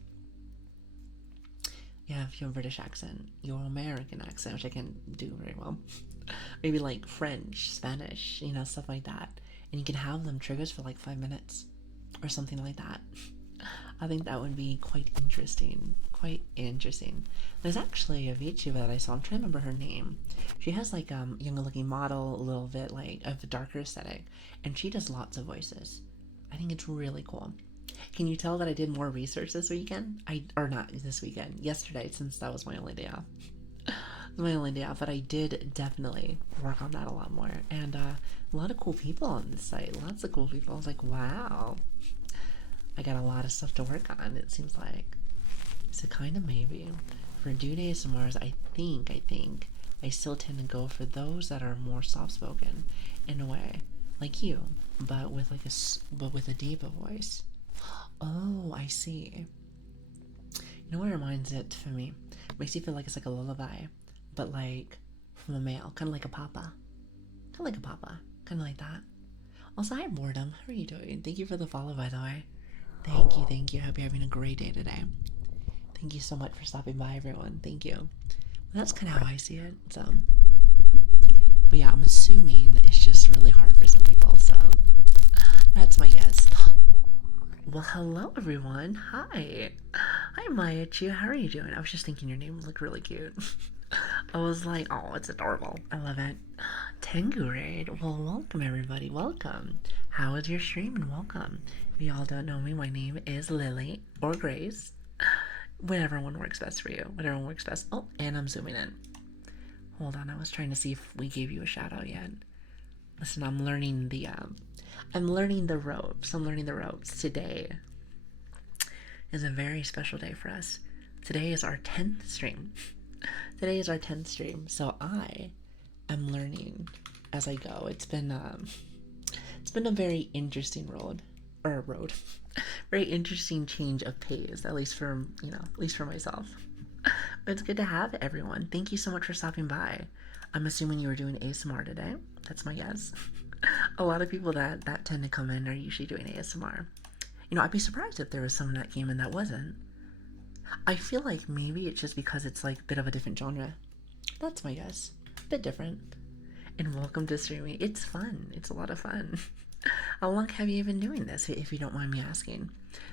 You have your British accent, your American accent, which I can do very well. Maybe like French, Spanish, stuff like that. And you can have them triggers for like 5 minutes or something like that. I think that would be quite interesting. quite interesting. There's actually a VTuber that I saw. I'm trying to remember her name. She has like younger looking model, a little bit like of a darker aesthetic, and she does lots of voices. I think it's really cool. Can you tell that I did more research this weekend? Or not this weekend, yesterday, since that was my only day off. My only day off, but I did definitely work on that a lot more. And a lot of cool people on this site. Lots of cool people. I was like, wow. I got a lot of stuff to work on, it seems like. So kind of maybe. For Dude ASMRs, I think I still tend to go for those that are more soft-spoken in a way. Like you, but with a deeper voice. Oh, I see. You know what reminds it for me? Makes you feel like it's like a lullaby, but like from a male, kind of like a papa. Kind of like a papa. Kind of like that. Also, hi Boredom. How are you doing? Thank you for the follow, by the way. Thank you, thank you. I hope you're having a great day today. Thank you so much for stopping by, everyone. Thank you. Well, that's kind of how I see it. So, but yeah, I'm assuming it's just really hard for some people. So that's my guess. Well, hello everyone. Hi. Hi Maya Chu. How are you doing? I was just thinking your name looked really cute. I was like, oh, it's adorable. I love it. Tengu Raid. Well, welcome everybody. Welcome. How is your stream? And welcome. If y'all don't know me, my name is Lili or Grace. Whatever one works best for you. Whatever one works best. Oh, and I'm zooming in. Hold on. I was trying to see if we gave you a shout out yet. Listen, I'm learning the ropes. I'm learning the ropes. Today is a very special day for us. Today is our 10th stream. Today is our 10th stream. So I am learning as I go. It's been a very interesting very interesting change of pace, at least for myself. But it's good to have everyone. Thank you so much for stopping by. I'm assuming you were doing ASMR today. That's my guess. A lot of people that tend to come in are usually doing ASMR. You know, I'd be surprised if there was someone that came in that wasn't. I feel like maybe it's just because it's like a bit of a different genre. That's my guess. A bit different. And welcome to streaming. It's fun. It's a lot of fun. How long have you been doing this, if you don't mind me asking?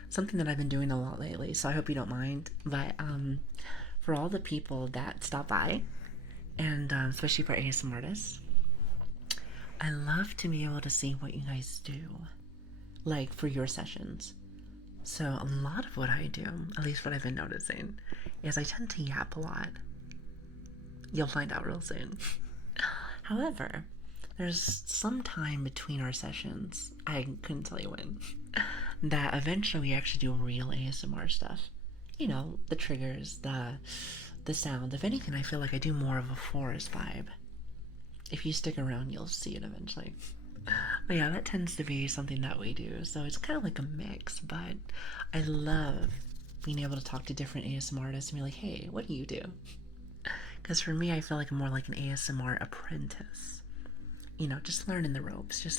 Something that I've been doing a lot lately, so I hope you don't mind. But for all the people that stop by, and especially for ASMR artists, I love to be able to see what you guys do, like for your sessions. So a lot of what I do, at least what I've been noticing, is I tend to yap a lot. You'll find out real soon. However, there's some time between our sessions, I couldn't tell you when, that eventually we actually do real ASMR stuff. You know, the triggers, the sound. If anything, I feel like I do more of a forest vibe. If you stick around, you'll see it eventually. But yeah, that tends to be something that we do. So it's kind of like a mix, but I love being able to talk to different ASMR artists and be like, hey, what do you do? Because for me, I feel like I'm more like an ASMR apprentice. You know, just learning the ropes, He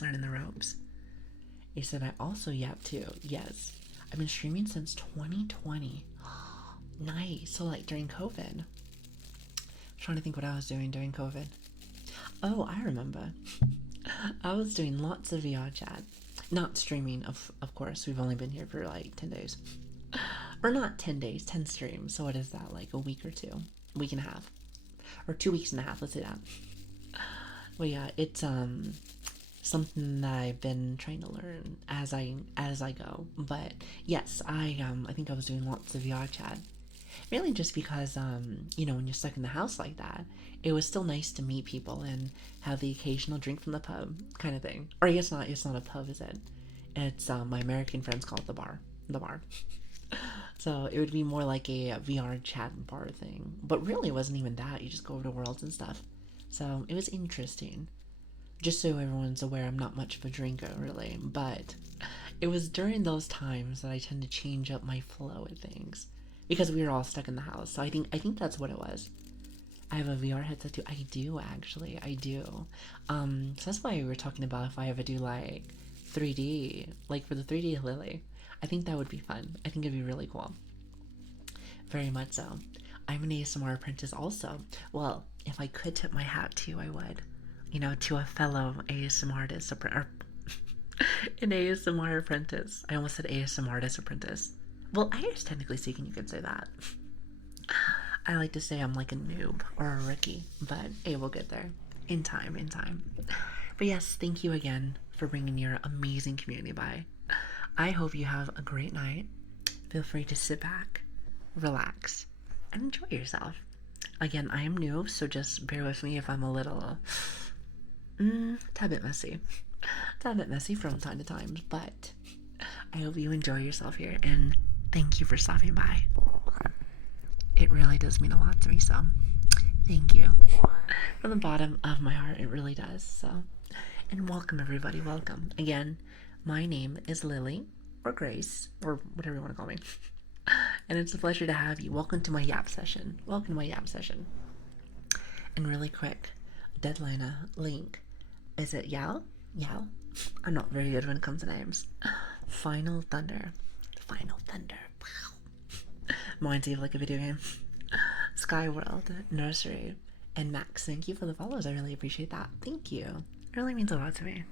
said I also yap too. Yes. I've been streaming since 2020. Nice. So like during COVID. I'm trying to think what I was doing during COVID. Oh, I remember. I was doing lots of VR chat. Not streaming, of course. We've only been here for like 10 days. Or not 10 days, 10 streams. So what is that, like a week or two? Week and a half. Or 2 weeks and a half, let's say that. Well, yeah, it's something that I've been trying to learn as I go. But yes, I think I was doing lots of VR chat. Mainly just because you know, when you're stuck in the house like that, it was still nice to meet people and have the occasional drink from the pub kind of thing. Or I guess it's not a pub, is it? It's my American friends call it the bar. The bar. So it would be more like a VR chat bar thing. But really it wasn't even that. You just go over to Worlds and stuff. So it was interesting. Just so everyone's aware, I'm not much of a drinker, really. But it was during those times that I tend to change up my flow with things. Because we were all stuck in the house. So I think that's what it was. I have a VR headset too. I do, actually. I do. So that's why we were talking about if I ever do, like, 3D. Like, for the 3D Lili. I think that would be fun. I think it'd be really cool. Very much so. I'm an ASMR apprentice also. Well, if I could tip my hat to you, I would. You know, to a fellow ASMR artist, or an ASMR apprentice. I almost said ASMR artist apprentice. Well, I guess technically speaking, you could say that. I like to say I'm like a noob or a rookie, but hey, we'll get there. In time, in time. But yes, thank you again for bringing your amazing community by. I hope you have a great night. Feel free to sit back, relax, and enjoy yourself. Again, I am new, so just bear with me if I'm a little, tad bit messy. Tad bit messy from time to time, but I hope you enjoy yourself here, and thank you for stopping by. It really does mean a lot to me, so thank you. From the bottom of my heart, it really does, so. And welcome, everybody, welcome. Again, my name is Lili, or Grace, or whatever you want to call me. And it's a pleasure to have you. Welcome to my yap session. Welcome to my yap session. And really quick, deadline link. Is it Yao? Yao? I'm not very good when it comes to names. Final Thunder. Final Thunder. Reminds me of like a video game. Skyworld, Nursery, and Max. Thank you for the follows. I really appreciate that. Thank you. It really means a lot to me.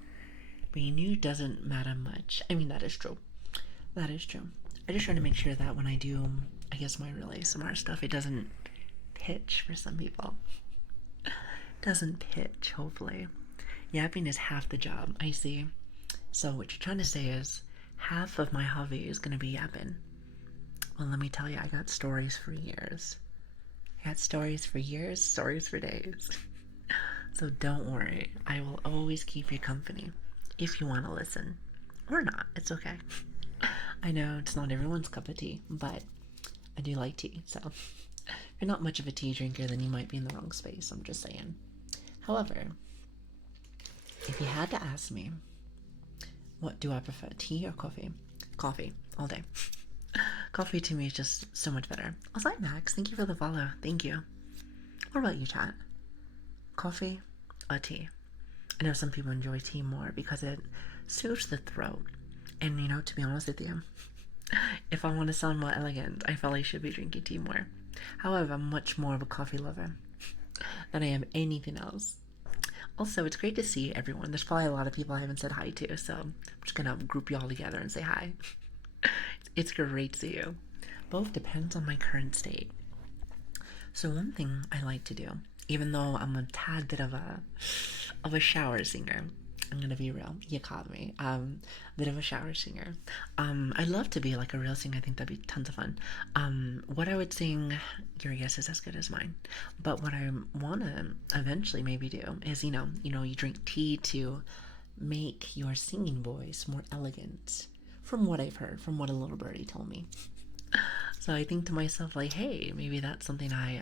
Being new doesn't matter much. I mean, that is true. That is true. I just try to make sure that when I do, I guess, my real ASMR stuff, it doesn't pitch for some people. Doesn't pitch, hopefully. Yapping is half the job, I see. So what you're trying to say is half of my hobby is going to be yapping. Well, let me tell you, I got stories for years. I got stories for years, stories for days. So don't worry. I will always keep you company if you want to listen. Or not. It's okay. I know it's not everyone's cup of tea, but I do like tea. So if you're not much of a tea drinker, then you might be in the wrong space. I'm just saying. However, if you had to ask me, what do I prefer, tea or coffee? Coffee, all day. Coffee to me is just so much better. Also, hi Max, thank you for the follow. Thank you. What about you, chat? Coffee or tea? I know some people enjoy tea more because it soothes the throat. And you know, to be honest with you, if I want to sound more elegant, I probably should be drinking tea more. However, I'm much more of a coffee lover than I am anything else. Also, it's great to see everyone. There's probably a lot of people I haven't said hi to, so I'm just gonna group you all together and say hi. It's great to see you. Both depends on my current state. So one thing I like to do, even though I'm a tad bit of a shower singer, I'm gonna be real. You caught me. Bit of a shower singer. I'd love to be like a real singer. I think that'd be tons of fun. What I would sing, your guess is as good as mine. But what I wanna eventually maybe do is, you drink tea to make your singing voice more elegant. From what I've heard, from what a little birdie told me. So I think to myself, like, hey, maybe that's something I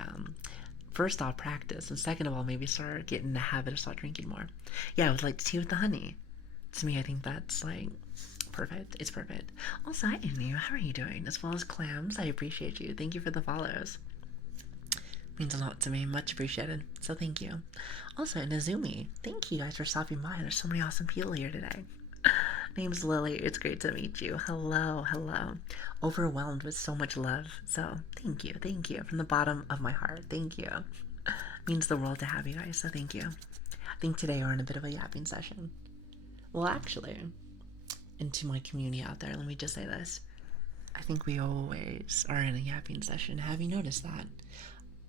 first I'll practice, and second of all, maybe start getting in the habit of start drinking more. Yeah, with like tea with the honey. To me, I think that's like perfect. It's perfect. Also, hi Amy, how are you doing? As well as Clams, I appreciate you. Thank you for the follows. Means a lot to me. Much appreciated. So thank you. Also, Nazumi, thank you guys for stopping by. There's so many awesome people here today. Name's Lili. It's great to meet you. Hello, hello. Overwhelmed with so much love. So thank you from the bottom of my heart. Thank you. Means the world to have you guys. So thank you. I think today we're in a bit of a yapping session. Well, actually, and to my community out there, let me just say this. I think we always are in a yapping session. Have you noticed that?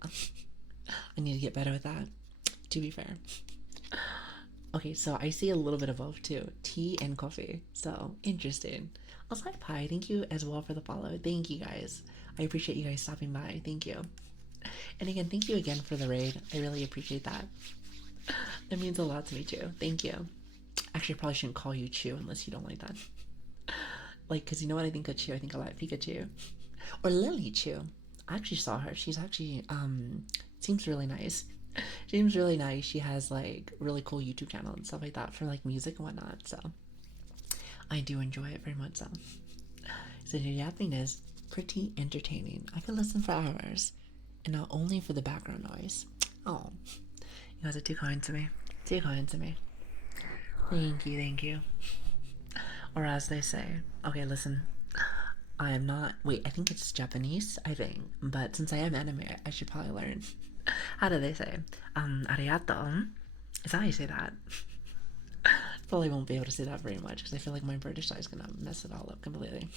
I need to get better with that, to be fair. Okay, so I see a little bit of both too. Tea and coffee. So, interesting. Also, hi Pie. Thank you as well for the follow. Thank you guys. I appreciate you guys stopping by. Thank you. And again, thank you again for the raid. I really appreciate that. That means a lot to me too. Thank you. Actually, I probably shouldn't call you Chew unless you don't like that. Like, because you know what I think of Chew? I think I like Pikachu. Or Lily Chew. I actually saw her. She's actually, seems really nice. She seems really nice. She has like really cool YouTube channel and stuff like that for like music and whatnot. So I do enjoy it very much. So your yapping is pretty entertaining. I could listen for hours, and not only for the background noise. Oh, you guys are too kind to me. Too kind to me. Thank you. Or as they say, okay, listen. I am not. Wait, I think it's Japanese. I think, but since I am anime, I should probably learn. How do they say? Arigato? Is that how you say that? Probably won't be able to say that very much because I feel like my British side is gonna mess it all up completely.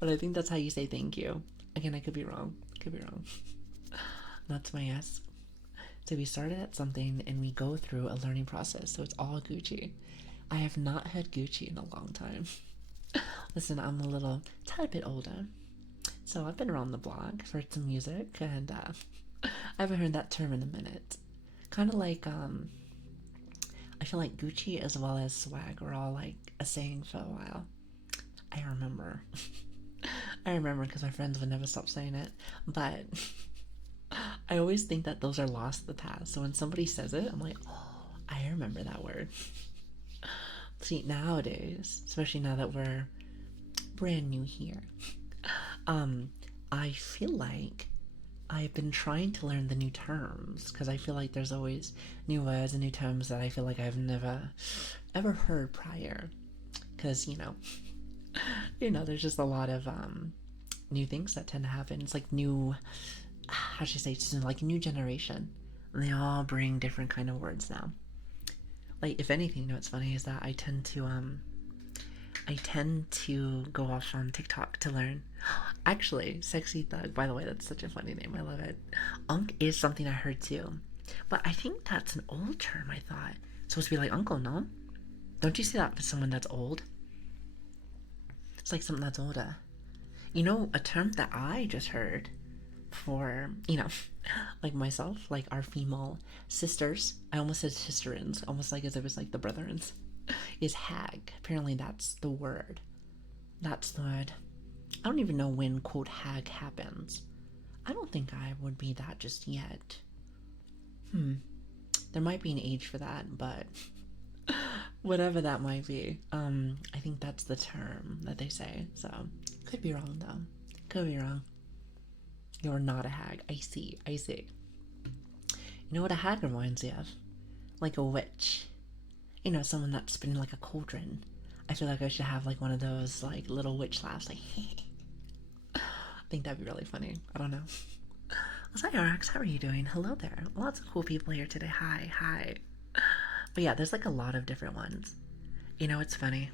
But I think that's how you say thank you. Again, I could be wrong. Could be wrong. That's my yes. So we started at something and we go through a learning process. So it's all Gucci. I have not had Gucci in a long time. Listen, I'm a little tad bit older. So I've been around the block, I've heard some music, and I haven't heard that term in a minute. Kind of like, I feel like Gucci as well as swag were all like a saying for a while. I remember. I remember because my friends would never stop saying it. But I always think that those are lost in the past. So when somebody says it, I'm like, oh, I remember that word. See, nowadays, especially now that we're brand new here, I feel like I've been trying to learn the new terms because I feel like there's always new words and new terms that I feel like I've never ever heard prior. Because there's just a lot of new things that tend to happen. It's like new, how should I say, it's like a new generation. And they all bring different kind of words now. Like, if anything, what's funny is that I tend to go off on TikTok to learn. Actually, Sexy Thug, by the way, that's such a funny name. I love it. Unk is something I heard too. But I think that's an old term, I thought. It's supposed to be like uncle, no? Don't you see that for someone that's old? It's like something that's older. A term that I just heard for, like myself, like our female sisters. I almost said sisterins, almost like as if it's like the brotherins. Is hag. Apparently that's the word. That's the word. I don't even know when, quote, hag happens. I don't think I would be that just yet. There might be an age for that, but whatever that might be, I think that's the term that they say. So, could be wrong though. Could be wrong. You're not a hag. I see. You know what a hag reminds me of? Like a witch. Someone that's been like a cauldron. I feel like I should have like one of those like little witch laughs, like I think that'd be really funny. I don't know. Hi RX, how are you doing? Hello there. Lots of cool people here today. Hi. But yeah, there's like a lot of different ones. It's funny.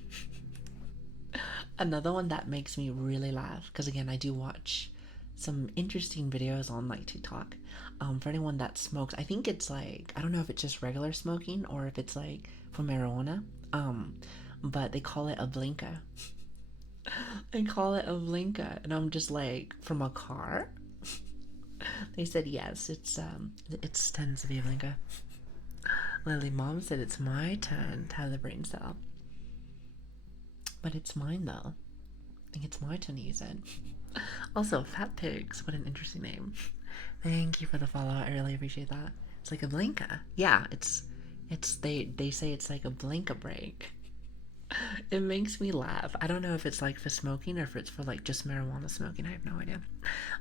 Another one that makes me really laugh, because again, I do watch some interesting videos on like TikTok. For anyone that smokes, I think it's like, I don't know if it's just regular smoking or if it's like for marijuana. But they call it a blinker. They call it a blinker, and I'm just like, from a car? They said yes, it tends to be a blinker. Lily, mom said it's my turn to have the brain cell. But it's mine though. I think it's my turn to use it. Also, Fat Pigs, what an interesting name. Thank you for the follow, I really appreciate that. It's like a blinker. Yeah, they say it's like a blinker break. It makes me laugh. I don't know if it's like for smoking or if it's for like just marijuana smoking. I have no idea.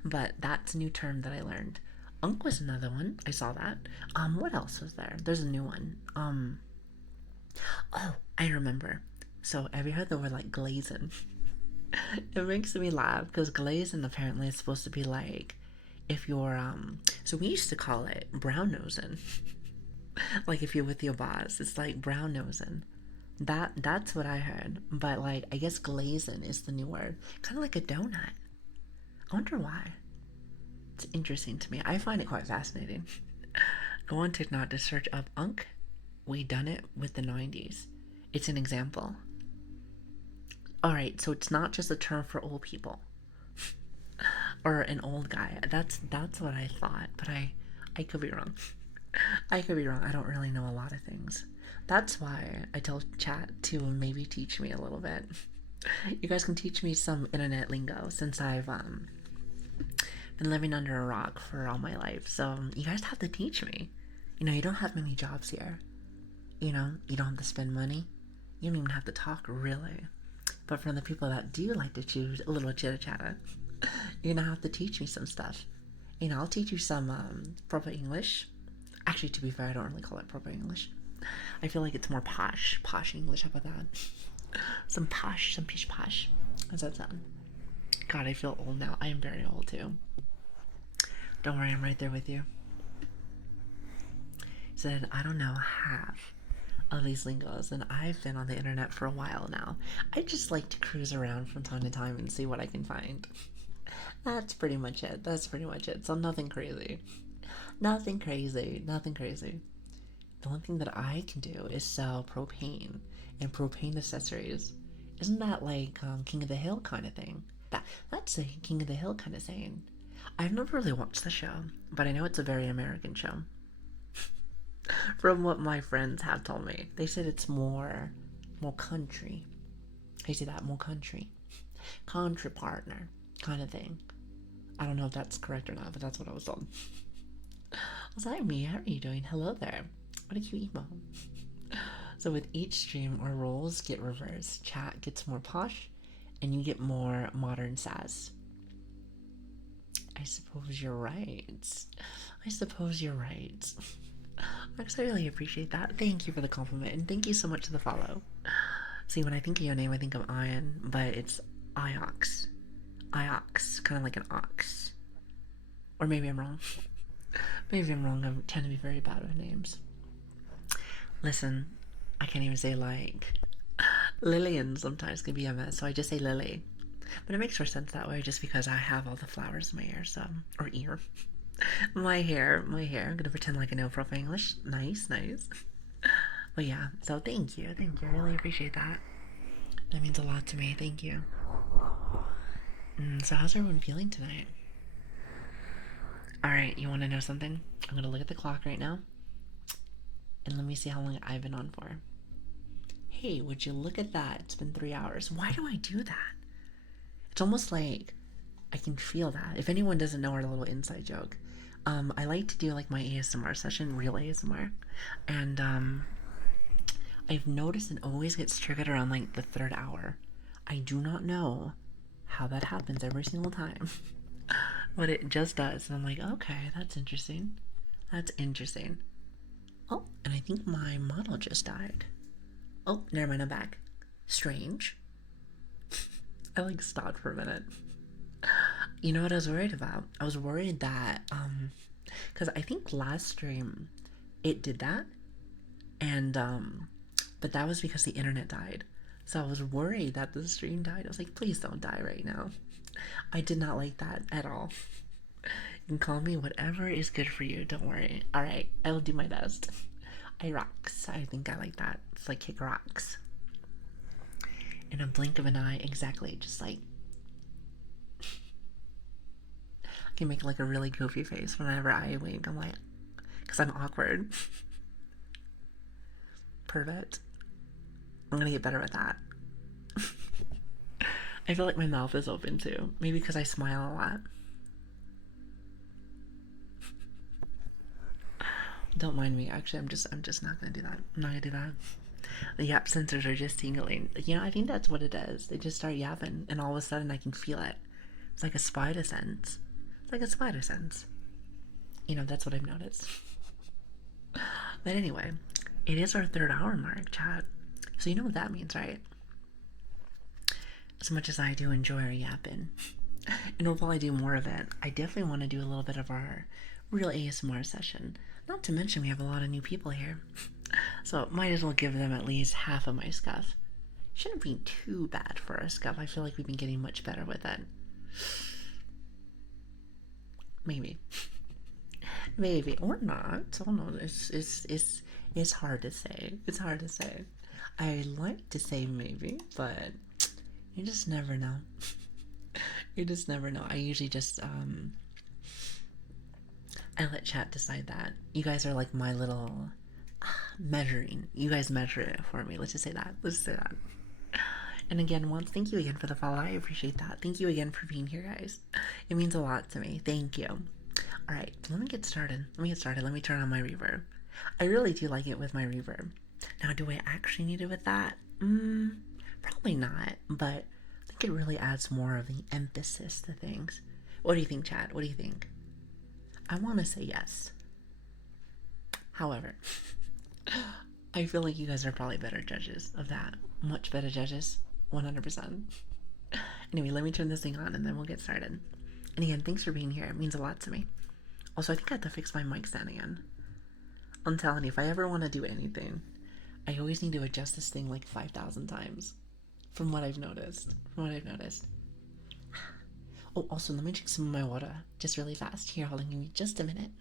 But that's a new term that I learned. Unk was another one. I saw that. What else was there? There's a new one. Oh, I remember. So have you heard the word like glazing? It makes me laugh because glazing apparently is supposed to be like if you're so we used to call it brown nosing. Like if you're with your boss, it's like brown nosing. That's what I heard. But like I guess glazing is the new word. Kind of like a donut. I wonder why. It's interesting to me. I find it quite fascinating. Go on TikTok to search up Unk. We done it with the 90s. It's an example. Alright, so it's not just a term for old people. Or an old guy. That's what I thought, but I could be wrong. I could be wrong. I don't really know a lot of things. That's why I tell chat to maybe teach me a little bit. You guys can teach me some internet lingo since I've been living under a rock for all my life. So you guys have to teach me. You don't have many jobs here. You don't have to spend money. You don't even have to talk, really. But for the people that do like to choose a little chitter-chatter, you're gonna have to teach me some stuff. I'll teach you some proper English. Actually, to be fair, I don't really call it proper English. I feel like it's more posh English. How about that? Some pish posh. How's that sound? God, I feel old now. I am very old too. Don't worry, I'm right there with you. Said, I don't know half of these lingos, and I've been on the internet for a while now. I just like to cruise around from time to time and see what I can find. That's pretty much it. That's pretty much it. So nothing crazy. Nothing crazy. Nothing crazy. The only thing that I can do is sell propane and propane accessories. Isn't that like King of the Hill kind of thing? That's a King of the Hill kind of saying. I've never really watched the show, but I know it's a very American show. From what my friends have told me, they said it's more country. I see that more country partner kind of thing. I don't know if that's correct or not, but that's what I was told. Was that me? How are you doing? Hello there. What a cute emo. So with each stream, our roles get reversed. Chat gets more posh, and you get more modern sass. I suppose you're right. I suppose you're right. Max, I really appreciate that. Thank you for the compliment, and thank you so much for the follow. See, when I think of your name, I think of Ion, but it's Iox. Iox, kind of like an ox. Or maybe I'm wrong. Maybe I'm wrong. I tend to be very bad with names. Listen, I can't even say like Lilian sometimes can be a mess, so I just say Lili. But it makes more sense that way just because I have all the flowers in my ear, so or ear. my hair. I'm gonna pretend like I know proper English. Nice. But yeah, so thank you. I really appreciate that. That means a lot to me. Thank you. So how's everyone feeling tonight? Alright, you wanna know something? I'm gonna look at the clock right now. And let me see how long I've been on for. Hey, would you look at that? It's been 3 hours. Why do I do that? It's almost like I can feel that. If anyone doesn't know our little inside joke, I like to do like my ASMR session, real ASMR, and I've noticed it always gets triggered around like the 3rd hour. I do not know how that happens every single time, but it just does. And I'm like, okay, that's interesting. That's interesting. Oh, and I think my model just died. Oh, never mind, I'm back. Strange. I like stopped for a minute. You know what I was worried about? I was worried that, because I think last stream it did that, and, but that was because the internet died. So I was worried that the stream died. I was like, please don't die right now. I did not like that at all. You can call me whatever is good for you. Don't worry. All right, I will do my best. I rocks. I think I like that. It's like kick rocks. In a blink of an eye, exactly. Just like I can make like a really goofy face whenever I wink. I'm like, because I'm awkward. Perfect. I'm gonna get better at that. I feel like my mouth is open too. Maybe because I smile a lot. Don't mind me. Actually, I'm just not gonna do that. I'm not gonna do that. The yap sensors are just tingling. You know, I think that's what it is. They just start yapping, and all of a sudden I can feel it. It's like a spider sense. It's like a spider sense. You know, that's what I've noticed. But anyway, it is our 3rd hour mark, chat. So you know what that means, right? As much as I do enjoy our yapping, and while I do more of it, I definitely want to do a little bit of our real ASMR session. Not to mention we have a lot of new people here. So might as well give them at least half of my scuff. Shouldn't be too bad for our scuff. I feel like we've been getting much better with it. Maybe. Maybe. Or not. Oh no, it's hard to say. It's hard to say. I like to say maybe, but you just never know. You just never know. I usually just I let chat decide that. You guys are like my little measuring. You guys measure it for me. Let's just say that. Let's say that. And again, once, thank you again for the follow. I appreciate that. Thank you again for being here, guys. It means a lot to me. Thank you. All right, let me get started. Let me turn on my reverb. I really do like it with my reverb. Now, do I actually need it with that? Probably not, but I think it really adds more of the emphasis to things. What do you think, Chad? What do you think? I want to say yes. However, I feel like you guys are probably better judges of that. Much better judges. 100%. Anyway, let me turn this thing on and then we'll get started. And again, thanks for being here. It means a lot to me. Also, I think I have to fix my mic stand again. I'm telling you, if I ever want to do anything, I always need to adjust this thing like 5,000 times. From what I've noticed. Oh, also, let me drink some of my water just really fast. Here, hold on, give me just a minute.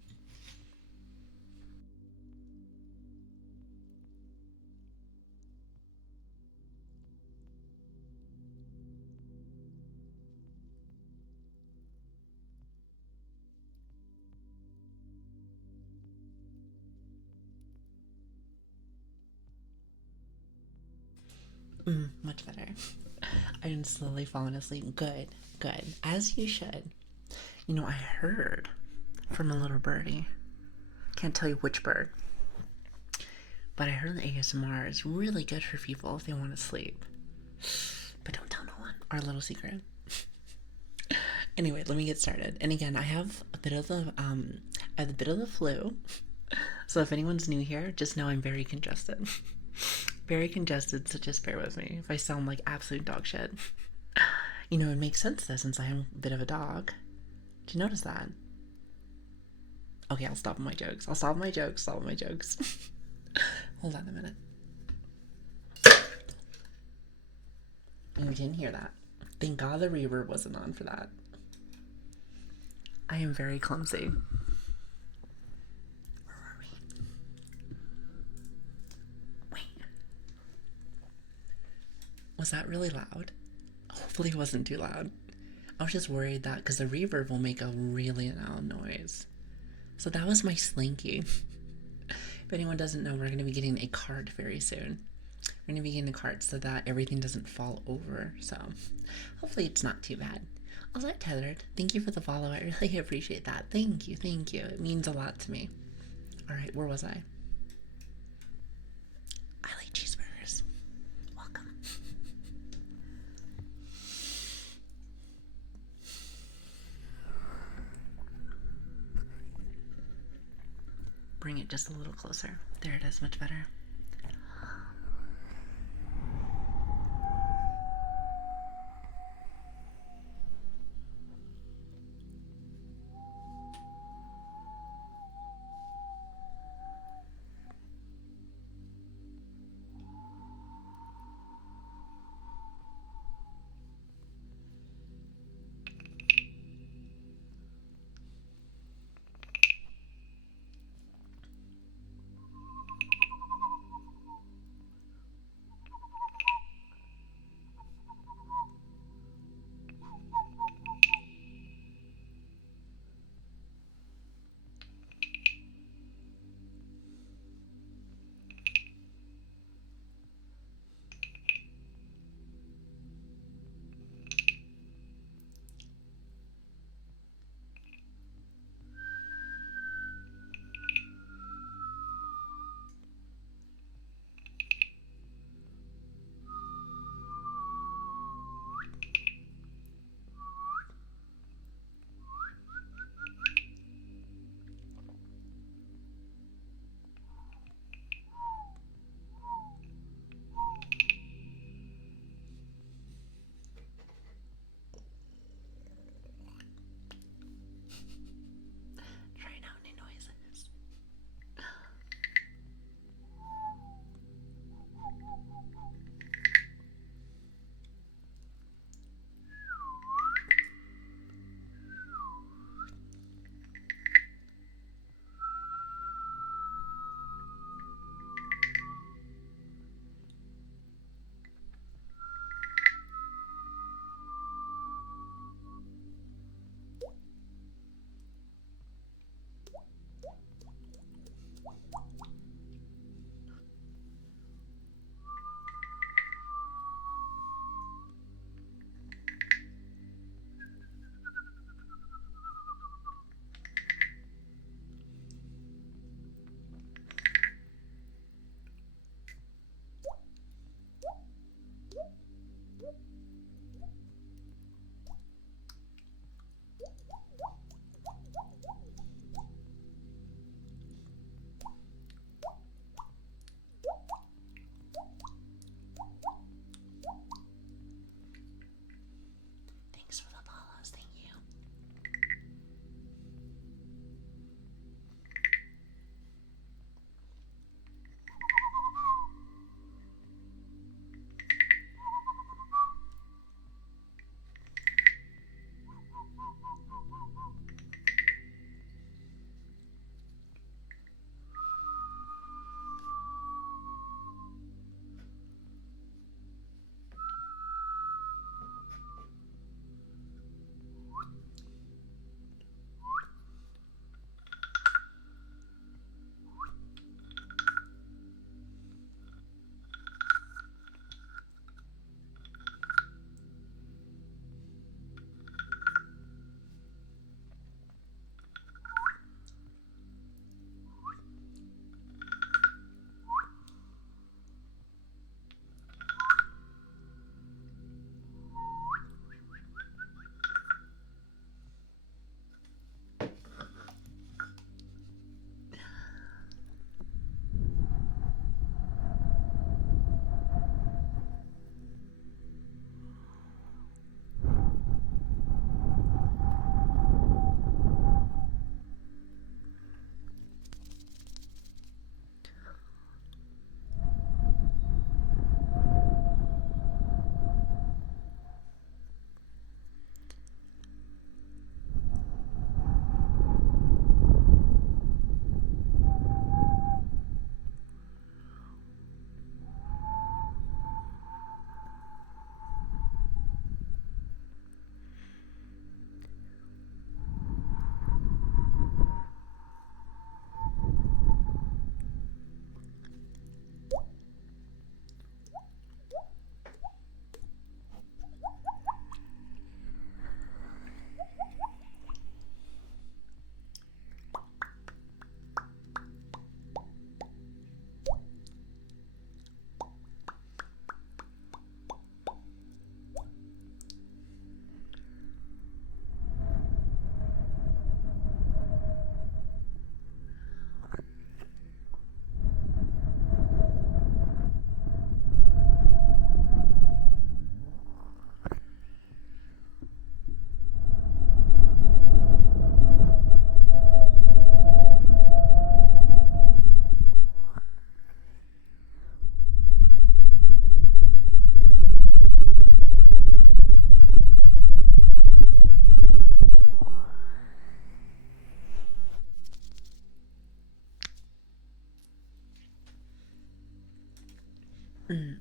Much better. I'm slowly falling asleep. Good, good. As you should. You know, I heard from a little birdie. Can't tell you which bird. But I heard that ASMR is really good for people if they want to sleep. But don't tell no one. Our little secret. Anyway, let me get started. And again, I have a bit of the flu. So if anyone's new here, just know I'm very congested. Very congested, so just bear with me if I sound like absolute dog shit. You know, it makes sense though, since I am a bit of a dog. Did you notice that? Okay, I'll stop my jokes. I'll stop my jokes. Stop my jokes. Hold on a minute. You didn't hear that. Thank God the reverb wasn't on for that. I am very clumsy. Where are we? Wait. Was that really loud? Hopefully it wasn't too loud. I was just worried that because the reverb will make a really loud noise. So that was my slinky. If anyone doesn't know, we're going to be getting a cart very soon. We're going to be getting a cart so that everything doesn't fall over. So hopefully it's not too bad. Also, Tethered, thank you for the follow. I really appreciate that. Thank you, thank you. It means a lot to me. All right, where was I? I like cheeseburgers. Welcome. Bring it just a little closer. There it is, much better.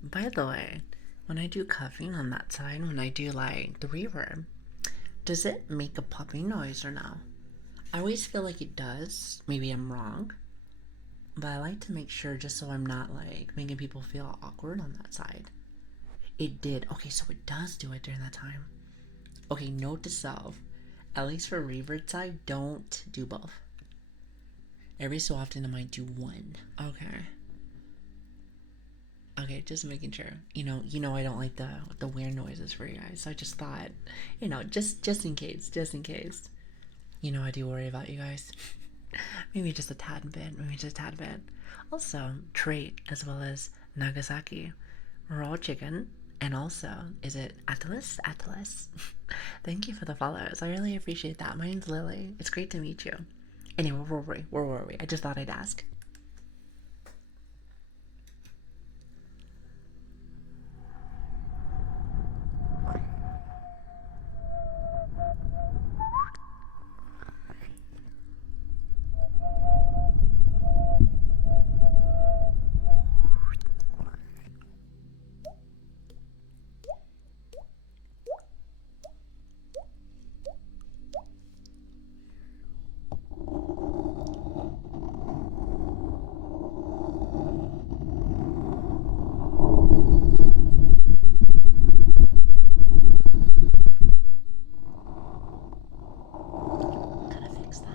By the way, when I do cuffing on that side, when I do like the reverb, does it make a popping noise or no? I always feel like it does. Maybe I'm wrong. But I like to make sure just so I'm not like making people feel awkward on that side. It did. Okay, so it does do it during that time. Okay, note to self. At least for reverb side, don't do both. Every so often I might do one. Okay. Okay, just making sure. I don't like the weird noises for you guys. So I just thought, just in case, just in case. I do worry about you guys. Maybe just a tad bit. Maybe just a tad bit. Also, trait as well as Nagasaki, raw chicken, and also, is it Atlas? Atlas. Thank you for the follows. I really appreciate that. My name's Lili. It's great to meet you. Anyway, where were we? I just thought I'd ask. Gotta fix that.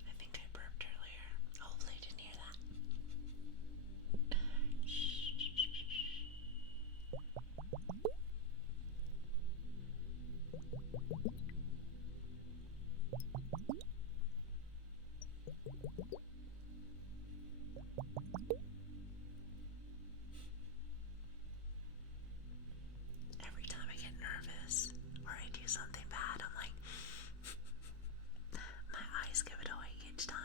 I think I burped earlier. Hopefully I didn't hear that. Every time I get nervous or I do something bad, I'm like, my eyes give it away each time.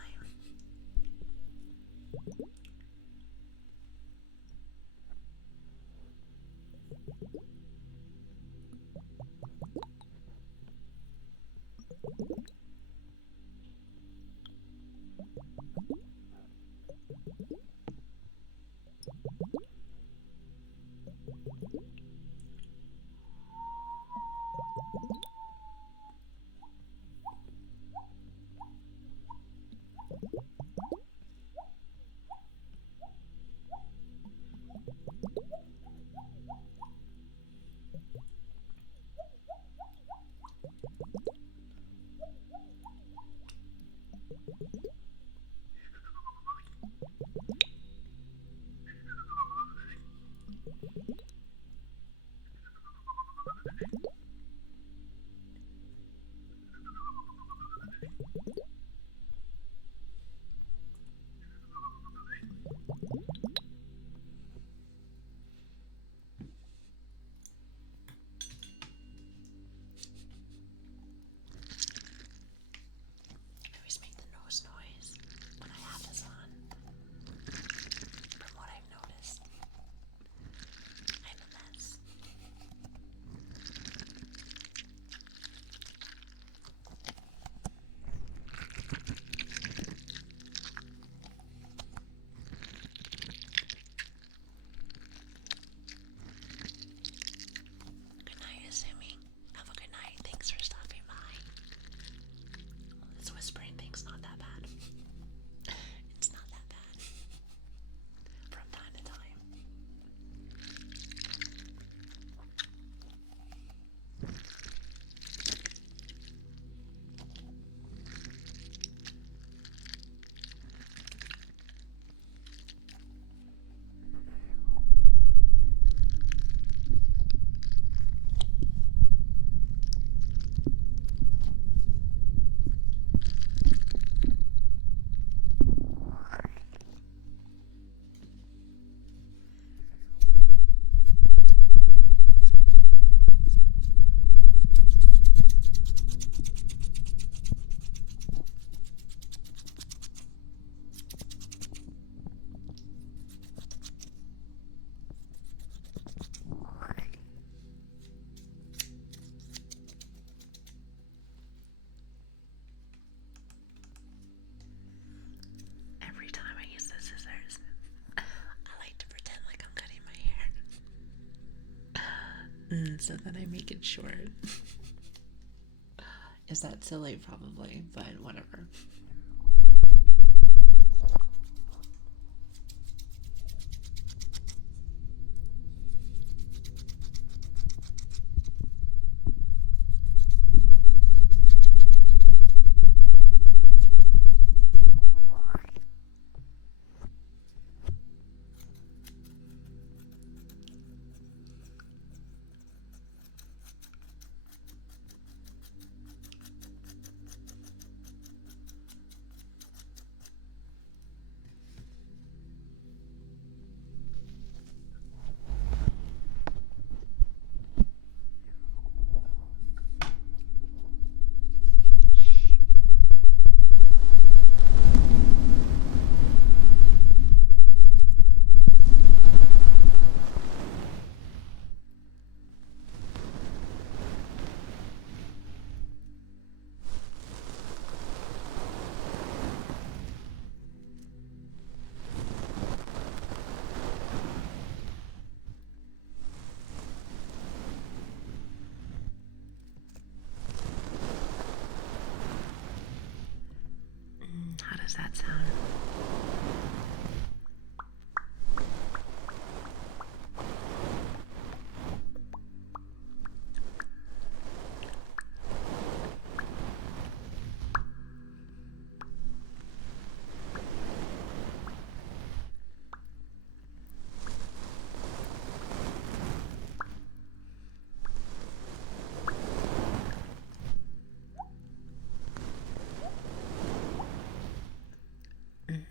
So then I make it short. Is that silly? Probably, but whatever. How does that sound?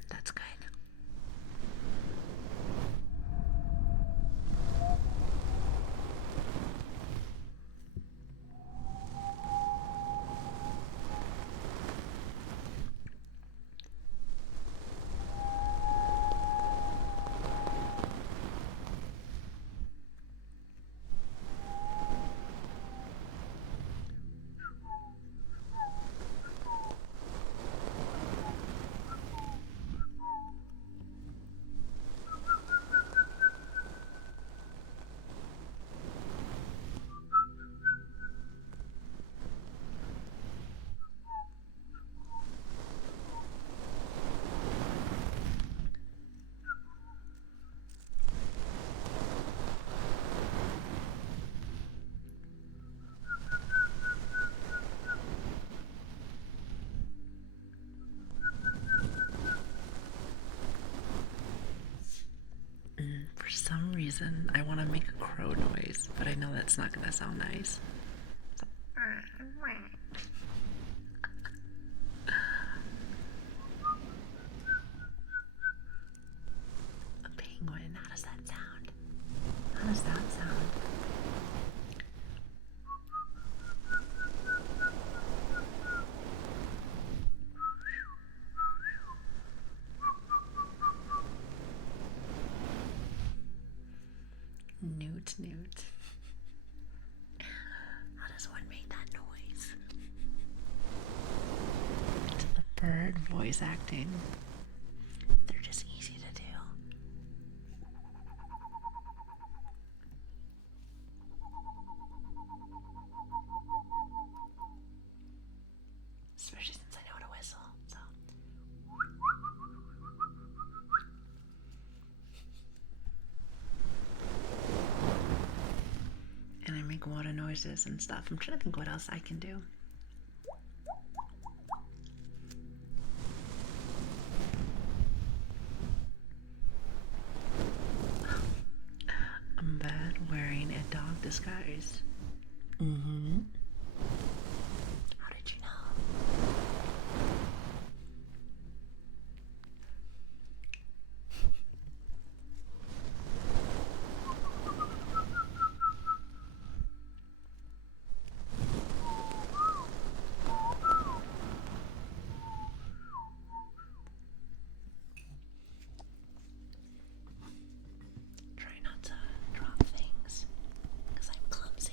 That's good. For some reason, I want to make a crow noise, but I know that's not going to sound nice. So, a penguin, how does that sound? How does that sound? Newt, newt. How does one make that noise? It's the bird voice acting. They're just easy to do. Especially since I know how to whistle, so. And I make water noises and stuff. I'm trying to think what else I can do. I'm bad wearing a dog disguise. Mm-hmm. How did you know? Try not to drop things, because I'm clumsy.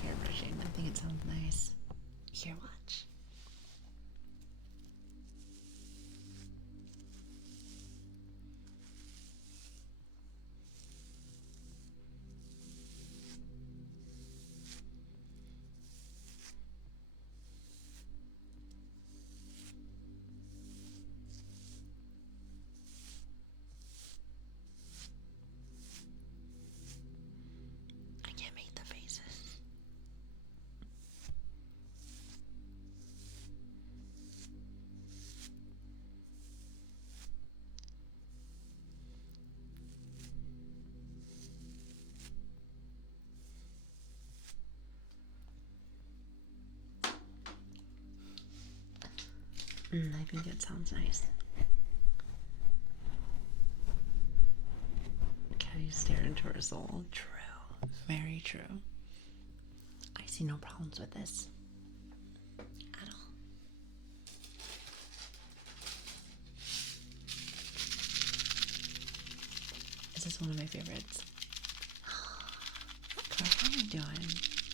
hair brushing. I think it sounds nice. Here, watch. I can't make the faces. I think it sounds nice. Can you stare into her soul? True. Very true. I see no problems with this at all. This is one of my favorites. Girl, how are you doing?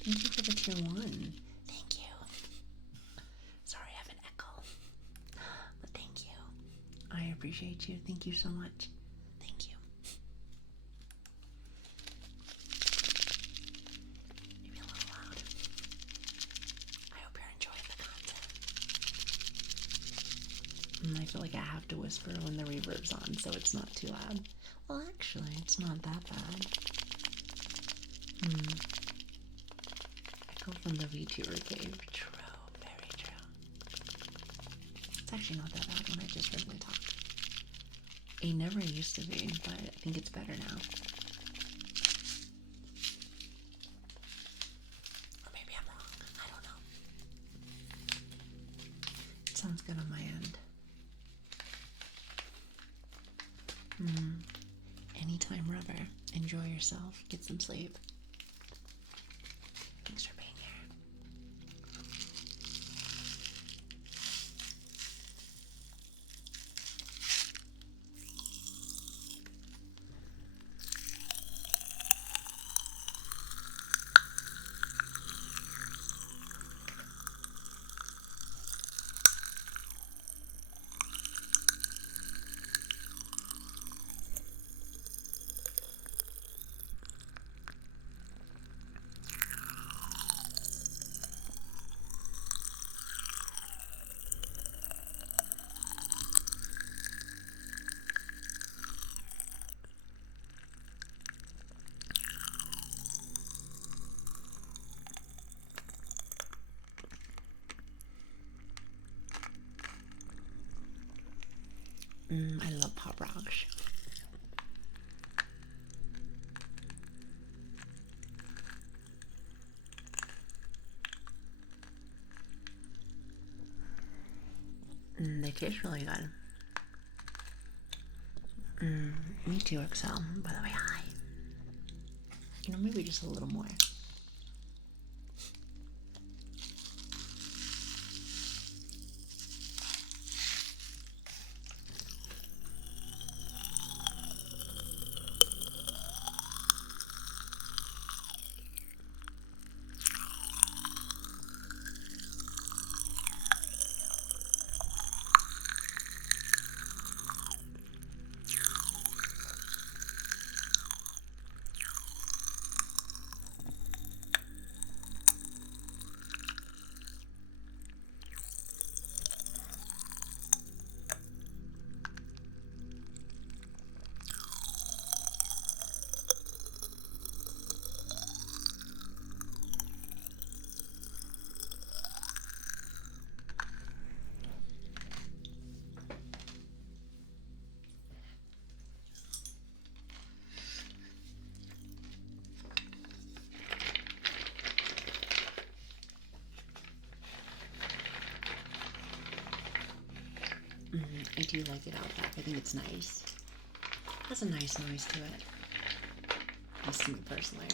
Thank you for the tier 1. Thank you. Sorry, I have an echo. But thank you. I appreciate you. Thank you so much. Thank you. Maybe a little loud. I hope you're enjoying the content. I feel like I have to whisper when the reverb's on so it's not too loud. Well, actually, it's not that bad. Echo from the VTuber cave. True. Very true. It's actually not that bad when I just verbally talk. It never used to be, but I think it's better now. Or maybe I'm wrong. I don't know. It sounds good on my end. Anytime, rubber. Enjoy yourself. Get some sleep. Thanks for being here. I love pop rocks. They taste really good. Me too, Excel. By the way, hi. You know, maybe just a little more. I do like it out back. I think it's nice. It has a nice noise to it. At least to me personally.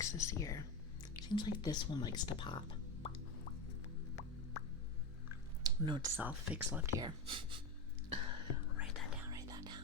fix this ear. Seems like this one likes to pop. Note to self, fix left ear. Write that down, write that down.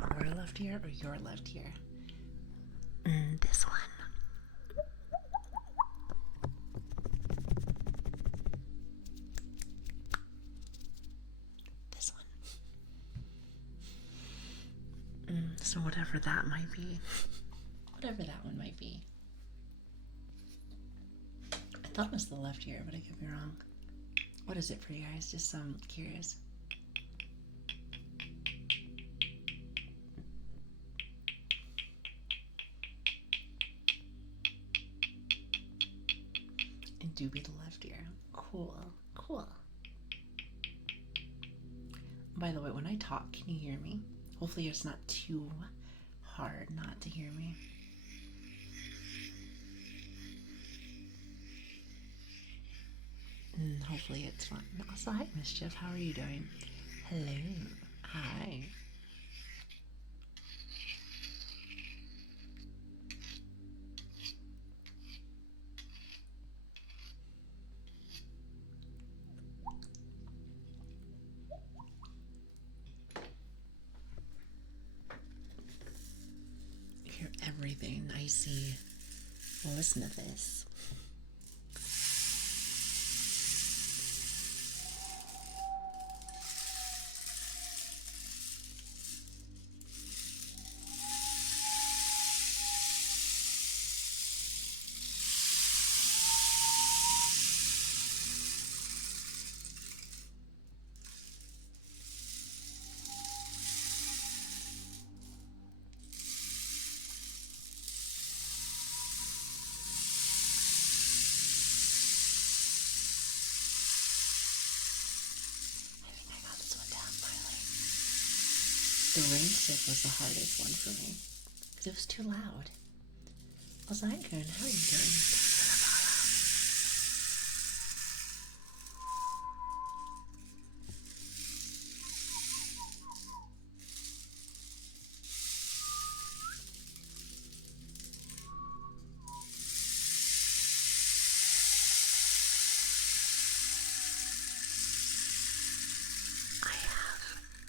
Our left ear or your left ear? This one. This one. So whatever that might be. Whatever that one might be. I thought it was the left ear, but I could be wrong. What is it for you guys? Just curious. It do be the left ear. Cool, cool. By the way, when I talk, can you hear me? Hopefully it's not too hard not to hear me. Hopefully it's fun. Also, hi Mischief, how are you doing? Hello. Hi. Hear everything I see. Listen to this. The rain stick was the hardest one for me because it was too loud. Also, hi Karen, how are you doing?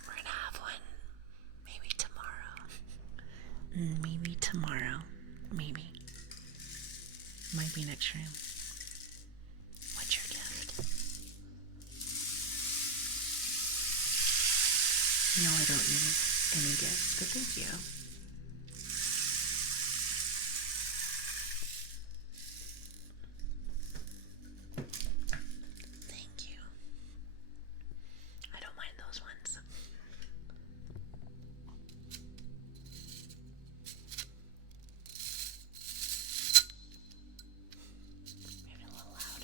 We're gonna have one. Maybe tomorrow. Maybe tomorrow. Maybe. Might be next room. What's your gift? No, I don't need any gifts, but thank you. Thank you. I don't mind those ones. Maybe a little loud.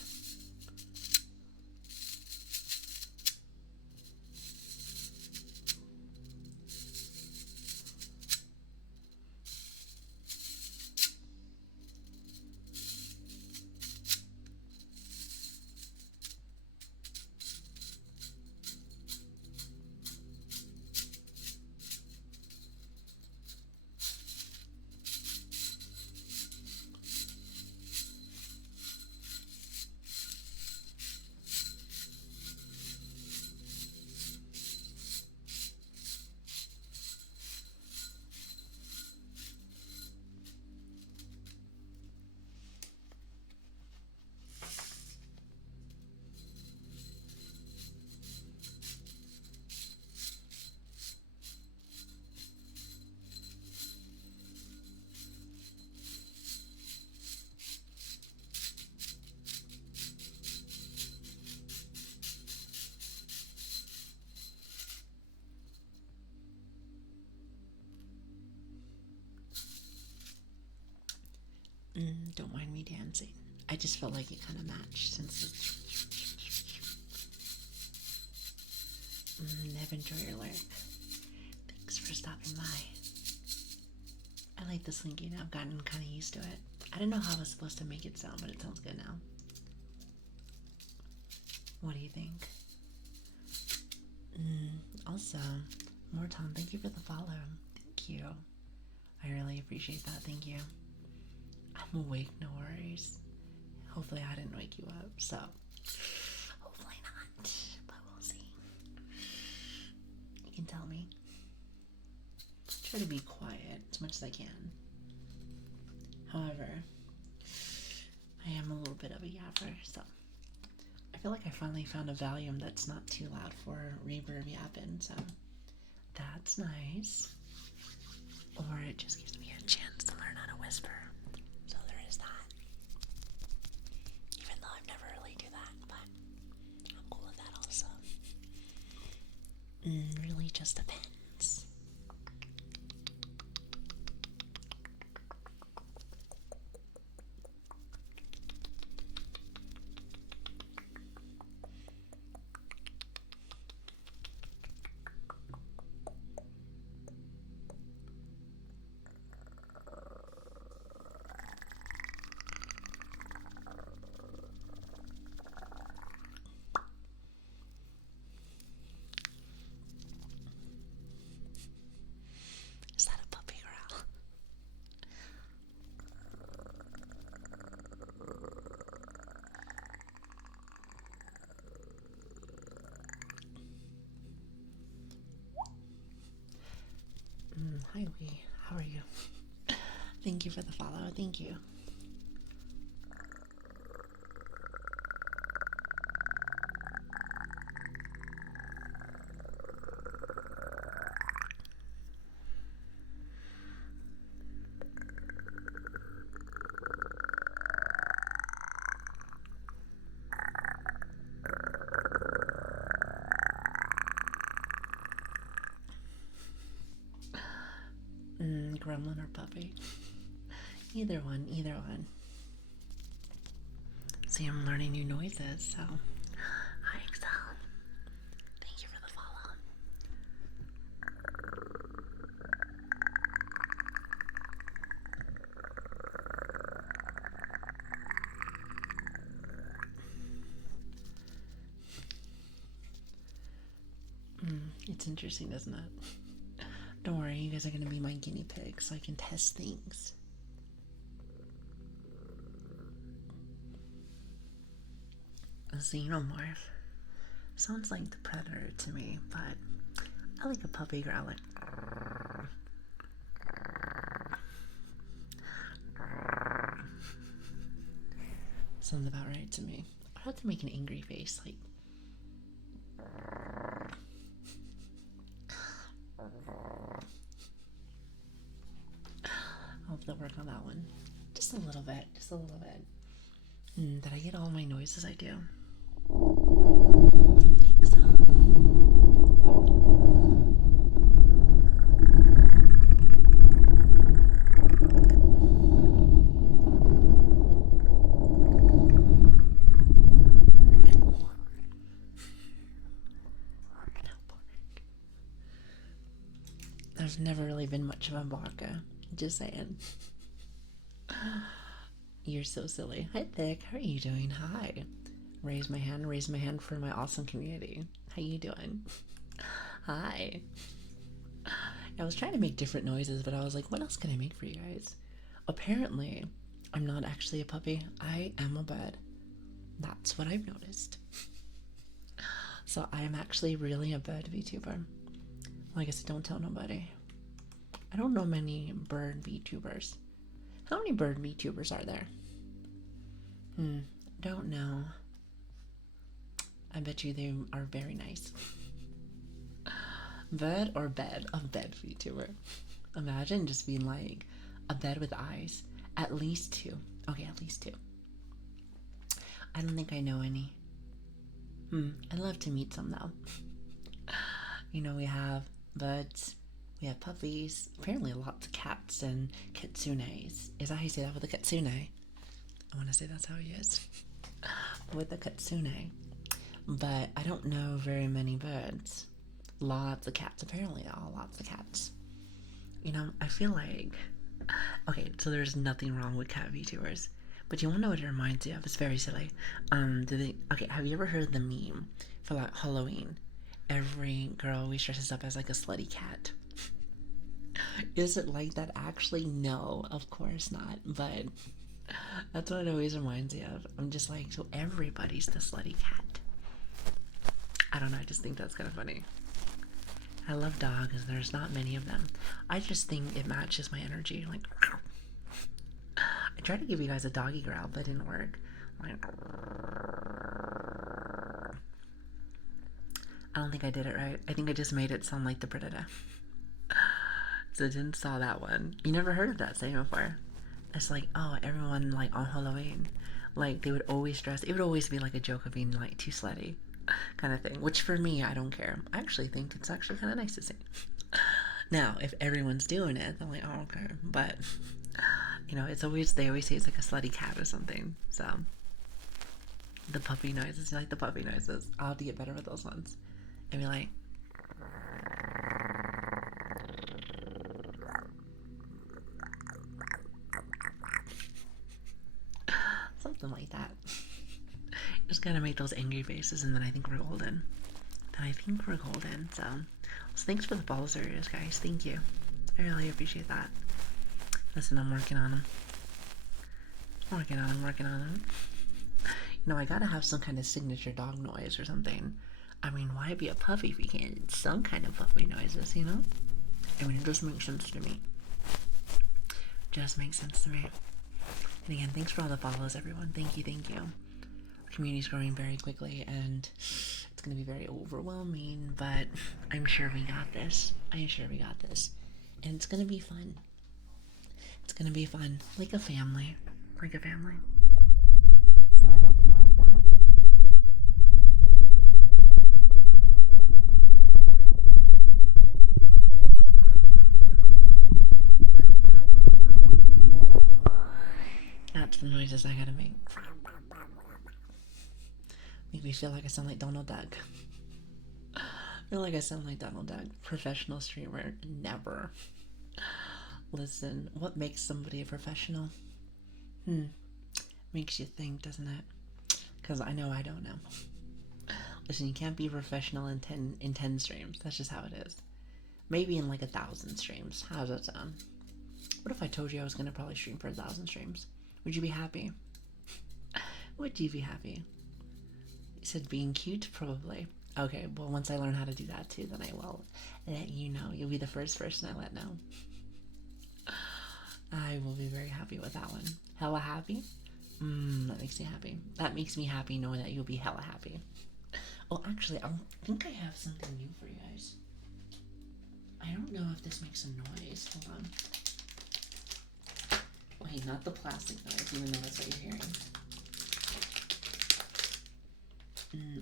Don't mind me dancing. I just felt like it kind of matched since it's... Nev, enjoy your lurk. Thanks for stopping by. I like the slinky now. I've gotten kind of used to it. I didn't know how I was supposed to make it sound, but it sounds good now. What do you think? Also, more Tom, thank you for the follow. Thank you. I really appreciate that. Thank you. I'm awake, no worries. Hopefully I didn't wake you up, so hopefully not, but we'll see. You can tell me. Try to be quiet as much as I can. However, I am a little bit of a yapper, so I feel like I finally found a volume that's not too loud for reverb yapping, so that's nice. Or it just gives me a chance to learn how to whisper. So there is that. Even though I've never really do that, but I'm cool with that also. Really just depends. Is that a puppy growl? Hi, Wee. How are you? Thank you for the follow. Thank you. Gremlin or puppy? Either one, either one. See, I'm learning new noises, so. Hi, Excel. Thank you for the follow. It's interesting, isn't it? Don't worry, you guys are going to be my guinea pigs so I can test things. Xenomorph. Sounds like the Predator to me, but I like a puppy growl like... Sounds about right to me. I have to make an angry face, like... I'll have to work on that one. Just a little bit, just a little bit. Did I get all my noises I do? I think so. I've never really been much of a barker. Just saying. You're so silly. Hi, Thick. How are you doing? Hi. Raise my hand for my awesome community. How you doing? Hi. I was trying to make different noises, but I was like, what else can I make for you guys? Apparently, I'm not actually a puppy. I am a bird. That's what I've noticed. So I am actually really a bird VTuber. Well, I guess don't tell nobody. I don't know many bird VTubers. How many bird VTubers are there? Don't know. I bet you they are very nice. Bird or bed? A bed VTuber. Imagine just being like a bed with eyes. At least two. Okay, at least two. I don't think I know any. I'd love to meet some though. You know, we have birds, We have puppies. Apparently lots of cats and kitsunes. Is that how you say that with a kitsune? I want to say that's how he is. With a kitsune. But I don't know very many birds. Lots of cats. Apparently lots of cats. You know, I feel like... Okay, so there's nothing wrong with cat VTubers. But you wanna know what it reminds me of? It's very silly. Okay, have you ever heard the meme for like Halloween? Every girl always dresses up as like a slutty cat. Is it like that? Actually, no, of course not. But that's what it always reminds me of. I'm just like, so everybody's the slutty cat. I don't know, I just think that's kind of funny. I love dogs, there's not many of them. I just think it matches my energy. Like, I tried to give you guys a doggy growl, but it didn't work. Like, I don't think I did it right. I think I just made it sound like the predator. So I didn't saw that one. You never heard of that saying before? It's like, oh, everyone like on Halloween, like they would always dress. It would always be like a joke of being like too slutty, kind of thing. Which for me, I don't care. I actually think it's actually kind of nice to see. Now, if everyone's doing it, I'm like, oh, okay. But you know, it's always they always say it's like a slutty cat or something. So the puppy noises, you like the puppy noises? I'll have to get better with those ones. And be like. Something like that. Just gotta make those angry faces, and then I think we're golden. So thanks for the follow series, guys. Thank you. I really appreciate that. Listen, I'm working on them. Working on them. You know, I gotta have some kind of signature dog noise or something. I mean, why be a puppy if you can't get some kind of puppy noises, you know? I mean, it just makes sense to me. And again, thanks for all the follows, everyone. Thank you. Our community's growing very quickly, and it's going to be very overwhelming, but I'm sure we got this. And it's going to be fun. Like a family. So I hope you like that. That's the noises I gotta make. Make me feel like I sound like Donald Duck. Professional streamer. Never. Listen, what makes somebody a professional? Makes you think, doesn't it? Because I know I don't know. Listen, you can't be professional in 10 streams. That's just how it is. Maybe in like 1,000 streams. How does that sound? What if I told you I was gonna probably stream for 1,000 streams? Would you be happy? You said being cute? Probably. Okay, well, once I learn how to do that too, then I will let you know. You'll be the first person I let know. I will be very happy with that one. Hella happy? That makes me happy. That makes me happy knowing that you'll be hella happy. Oh, actually, I think I have something new for you guys. I don't know if this makes a noise. Hold on. Wait, not the plastic noise, even though that's what you're hearing.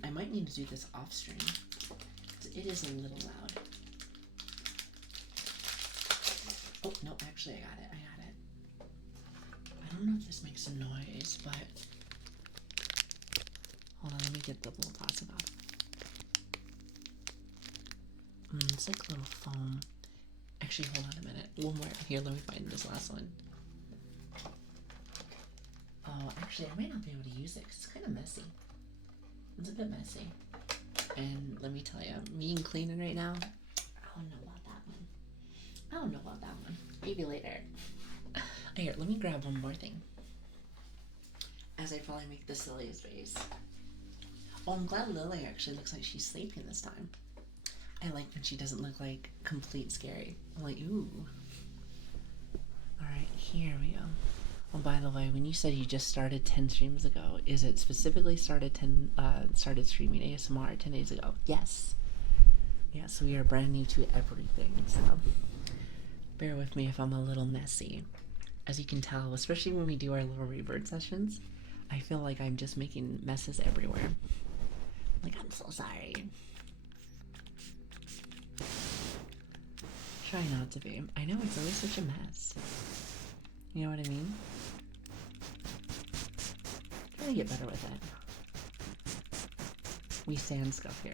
I might need to do this off stream. It is a little loud. Oh, no, actually I got it. I don't know if this makes a noise, but... Hold on, let me get the little plastic off. It's like a little foam. Actually, hold on a minute. One more. Here, let me find this last one. Oh, actually, I might not be able to use it because it's kind of messy. It's a bit messy. And let me tell you, me and cleaning right now, I don't know about that one. Maybe later. Here, let me grab one more thing. As I probably make the silliest face. Oh, I'm glad Lili actually looks like she's sleeping this time. I like when she doesn't look like complete scary. I'm like, ooh. Alright, here we go. Oh, by the way, when you said you just started 10 streams ago, is it specifically started streaming ASMR 10 days ago? Yes. Yes, we are brand new to everything, so bear with me if I'm a little messy. As you can tell, especially when we do our little rebirth sessions, I feel like I'm just making messes everywhere. Like, I'm so sorry. Try not to be. I know it's always such a mess. You know what I mean? Try to get better with it. We sand scuff here.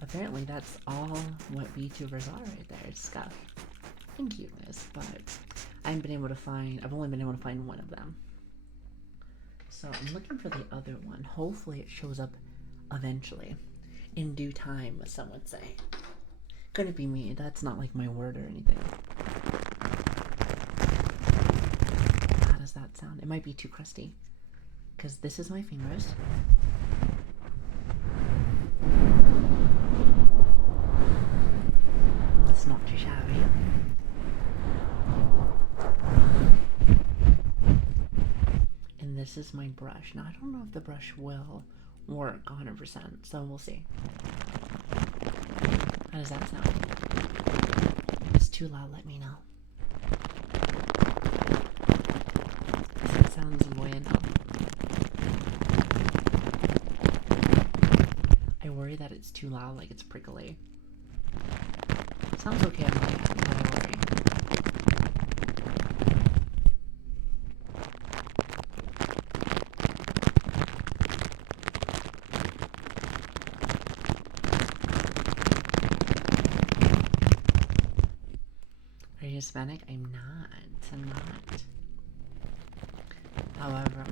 Apparently that's all what VTubers are right there. It's scuff and cuteness, but I've only been able to find one of them. So I'm looking for the other one. Hopefully it shows up eventually. In due time, as some would say. Couldn't be me. That's not like my word or anything. How does that sound? It might be too crusty. Because this is my fingers. That's not too shabby. And this is my brush. Now, I don't know if the brush will work 100%, so we'll see. How does that sound? If it's too loud, let me know. That sounds bueno. I worry that it's too loud, like it's prickly. Sounds okay on my end, but I worry. Are you Hispanic? I'm not. However,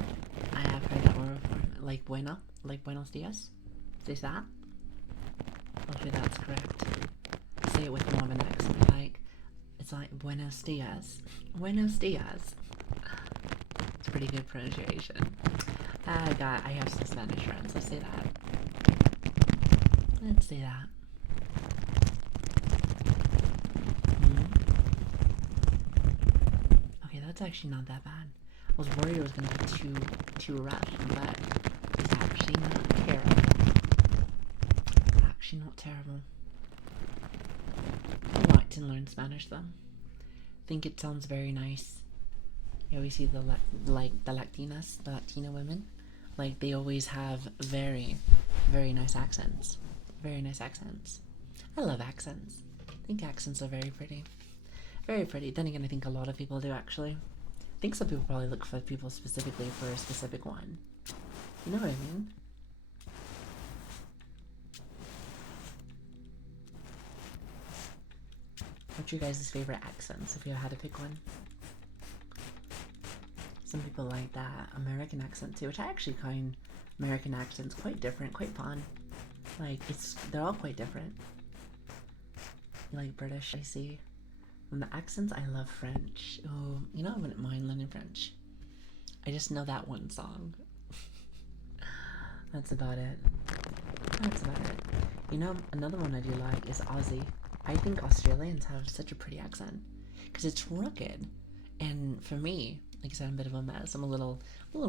I have heard that word before. Like bueno? Like buenos dias? Is that? Hopefully that's correct. Say it with more of an accent. Like, it's like buenos dias. Buenos dias. It's pretty good pronunciation. I have some Spanish friends. Let's say that. Let's say that. Okay, that's actually not that bad. I was worried it was going to be too rough, but it's actually not terrible. Actually not terrible. I'd like to learn Spanish though. I think it sounds very nice. You always see the Latinas, the Latina women, like they always have very, very nice accents. Very nice accents. I love accents. I think accents are very pretty. Very pretty. Then again, I think a lot of people do actually. I think some people probably look for people specifically for a specific one. You know what I mean? What's your guys' favorite accents, if you had to pick one? Some people like that American accent too, which I actually find American accents quite different, quite fun. Like, they're all quite different. You like British, I see. And the accents, I love French. Oh, you know, I wouldn't mind learning French. I just know that one song. That's about it. That's about it. You know, another one I do like is Aussie. I think Australians have such a pretty accent because it's rugged. And for me, like I said, I'm a bit of a mess. I'm a little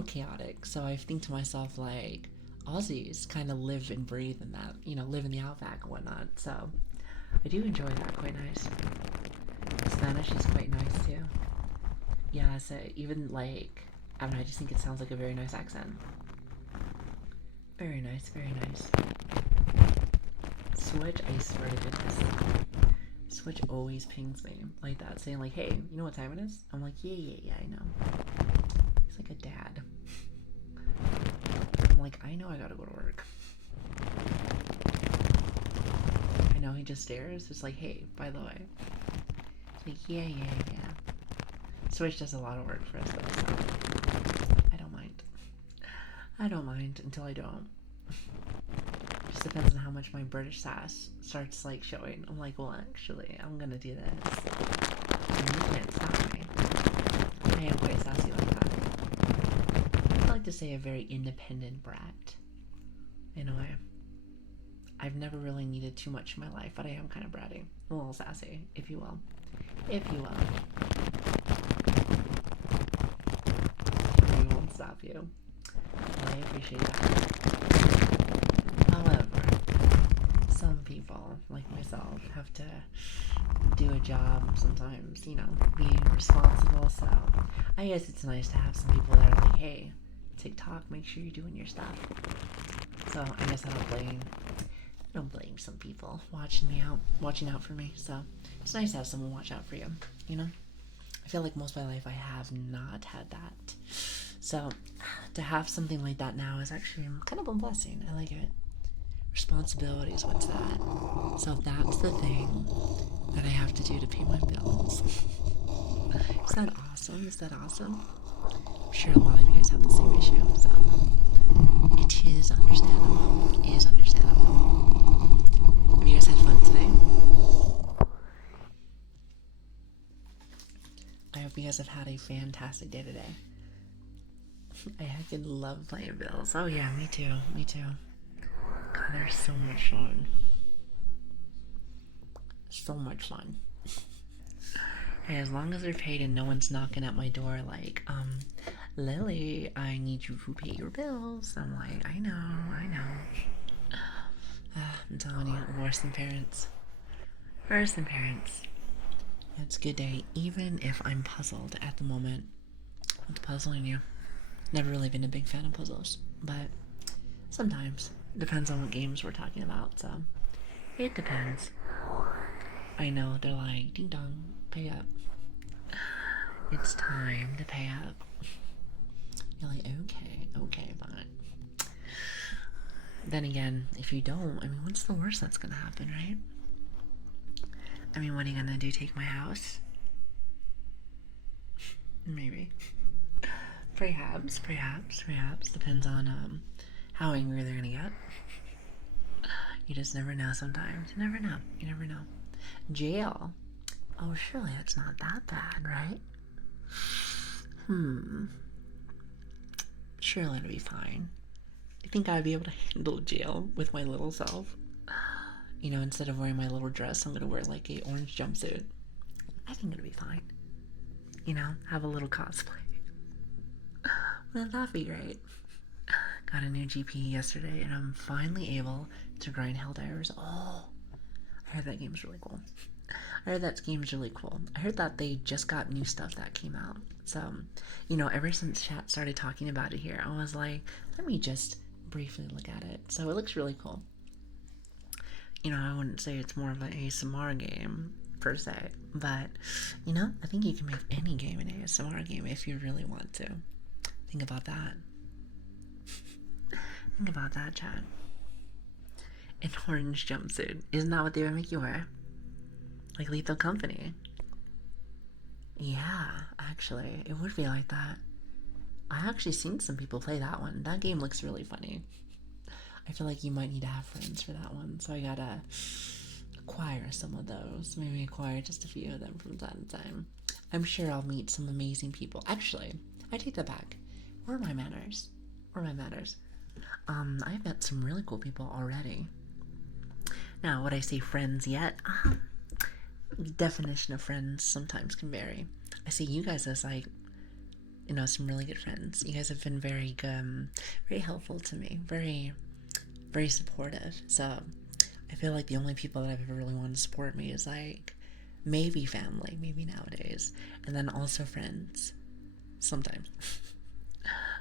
chaotic. So I think to myself, like, Aussies kind of live and breathe in that, you know, live in the outback and whatnot. So I do enjoy that, quite nice. Spanish is quite nice too. Yeah, so even like, I don't know, I just think it sounds like a very nice accent. Very nice, very nice. Switch, I swear to goodness. Switch always pings me like that, saying like, hey, you know what time it is? I'm like, yeah, I know. He's like a dad. I'm like, I know I gotta go to work. I know, he just stares. It's like, hey, by the way. It's like, yeah. Switch does a lot of work for us though, so I don't mind. I don't mind until I don't. Just depends on how much my British sass starts like showing. I'm like, well, actually, I'm gonna do this. And you can't stop me. I am quite sassy like that. I like to say a very independent brat. In a way. I've never really needed too much in my life, but I am kind of bratty. A little sassy, if you will. If you will. I won't stop you. I appreciate that. However, some people, like myself, have to do a job sometimes, you know, being responsible, so I guess it's nice to have some people that are like, hey, TikTok, make sure you're doing your stuff. So I guess that'll play don't blame some people watching out for me. So it's nice to have someone watch out for you, you know? I feel like most of my life I have not had that. So to have something like that now is actually kind of a blessing. I like it. Responsibilities, what's that? So that's the thing that I have to do to pay my bills. Is that awesome? Is that awesome? I'm sure a lot of you guys have the same issue, so it is understandable. It is understandable. Have you guys had fun today? I hope you guys have had a fantastic day today. I fucking love playing bills. Oh yeah, me too. Me too. God, they're so much fun. So much fun. Hey, as long as they're paid and no one's knocking at my door like, Lily, I need you to pay your bills. I'm like, I know. I'm telling you, worse than parents. Worse than parents. It's a good day, even if I'm puzzled at the moment. What's puzzling you? Never really been a big fan of puzzles, but sometimes. Depends on what games we're talking about, so it depends. I know, they're like, ding dong, pay up. It's time to pay up. You're like, okay, but then again, if you don't, I mean, what's the worst that's gonna happen, right? I mean, what are you gonna do, take my house? Maybe. Perhaps. Depends on how angry they're gonna get. You just never know sometimes. You never know. Jail. Oh, surely it's not that bad, right? Surely it'll be fine. I think I'd be able to handle jail with my little self. You know, instead of wearing my little dress, I'm gonna wear like a orange jumpsuit. I think it'll be fine. You know, have a little cosplay. Wouldn't that be great? Got a new GP yesterday, and I'm finally able to grind Helldivers. Oh, I heard that game's really cool. I heard that they just got new stuff that came out. So, you know, ever since chat started talking about it here, I was like, let me just briefly look at it. So it looks really cool. You know, I wouldn't say it's more of an ASMR game per se, but you know, I think you can make any game an ASMR game if you really want to. Think about that. Think about that, Chad. An orange jumpsuit. Isn't that what they would make you wear? Like Lethal Company. Yeah, actually, it would be like that. I actually seen some people play that one. That game looks really funny. I feel like you might need to have friends for that one, so I gotta acquire some of those. Maybe acquire just a few of them from time to time. I'm sure I'll meet some amazing people. Actually, I take that back. Where are my manners? I've met some really cool people already. Now, would I say friends yet? The definition of friends sometimes can vary. I see you guys as like, you know, some really good friends. You guys have been very good, very helpful to me, very, very supportive. So I feel like the only people that I've ever really wanted to support me is like maybe family, maybe nowadays, and then also friends sometimes.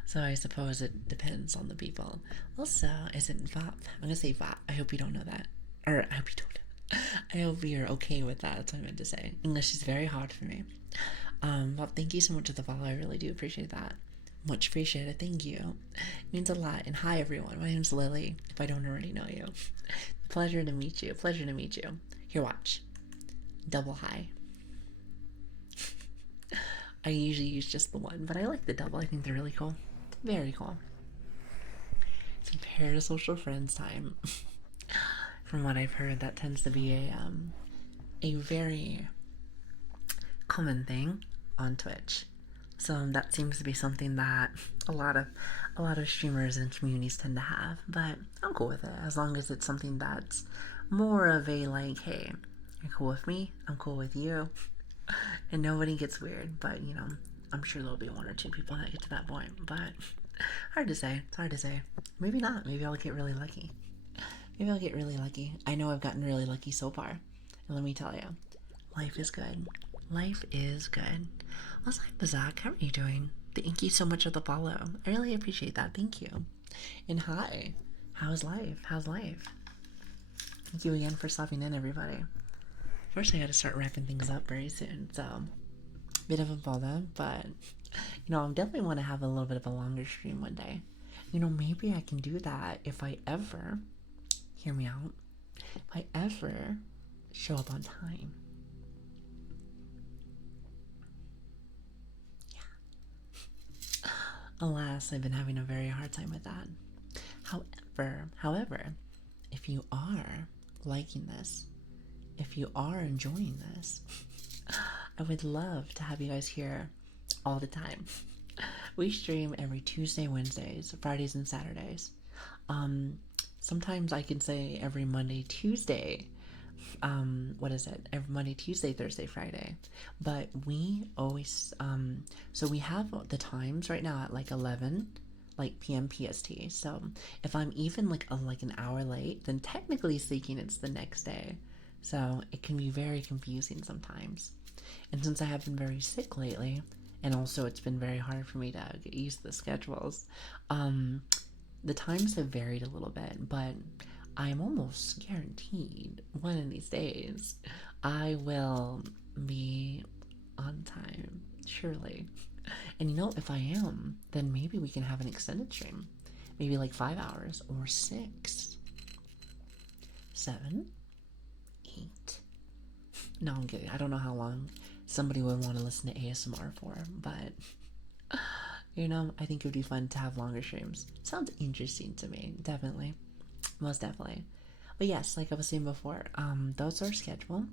So I suppose it depends on the people. Also, is it VAP? I'm gonna say VAP. I hope you don't know that. Or I hope you don't. I hope you're okay with that. That's what I meant to say. English is very hard for me. But thank you so much for the follow. I really do appreciate that. Much appreciated. Thank you. It means a lot. And hi, everyone. My name's Lili, if I don't already know you. Pleasure to meet you. Here, watch. Double hi. I usually use just the one, but I like the double. I think they're really cool. Very cool. Some parasocial friends time. From what I've heard, that tends to be a very common thing on Twitch. So that seems to be something that a lot of streamers and communities tend to have. But I'm cool with it as long as it's something that's more of a like, hey, you're cool with me, I'm cool with you, and nobody gets weird. But you know, I'm sure there'll be one or two people that get to that point. But hard to say. It's hard to say. Maybe not. Maybe I'll get really lucky. I know I've gotten really lucky so far. And let me tell you, life is good. What's up, Zach? How are you doing? Thank you so much for the follow. I really appreciate that. Thank you. And hi. How's life? Thank you again for stopping in, everybody. First, I gotta start wrapping things up very soon, so bit of a bother, but I definitely want to have a little bit of a longer stream one day. Maybe I can do that if I ever, hear me out, if I ever show up on time. Yeah. Alas, I've been having a very hard time with that. However, if you are liking this, if you are enjoying this, I would love to have you guys here all the time. We stream every Tuesday, Wednesdays, Fridays, and Saturdays. Sometimes I can say every Monday, Tuesday. Every Monday, Tuesday, Thursday, Friday. But we always, so we have the times right now at like 11 p.m. PST. So if I'm even like an hour late, then technically speaking, it's the next day. So it can be very confusing sometimes. And since I have been very sick lately, and also it's been very hard for me to get used to the schedules, the times have varied a little bit, but I'm almost guaranteed one of these days I will be on time, surely. And if I am, then maybe we can have an extended stream. Maybe like 5 hours or 6, 7, 8. No, I'm kidding. I don't know how long somebody would want to listen to ASMR for, but I think it would be fun to have longer streams. Sounds interesting to me, definitely. Most definitely. But yes, like I was saying before, that's our schedule.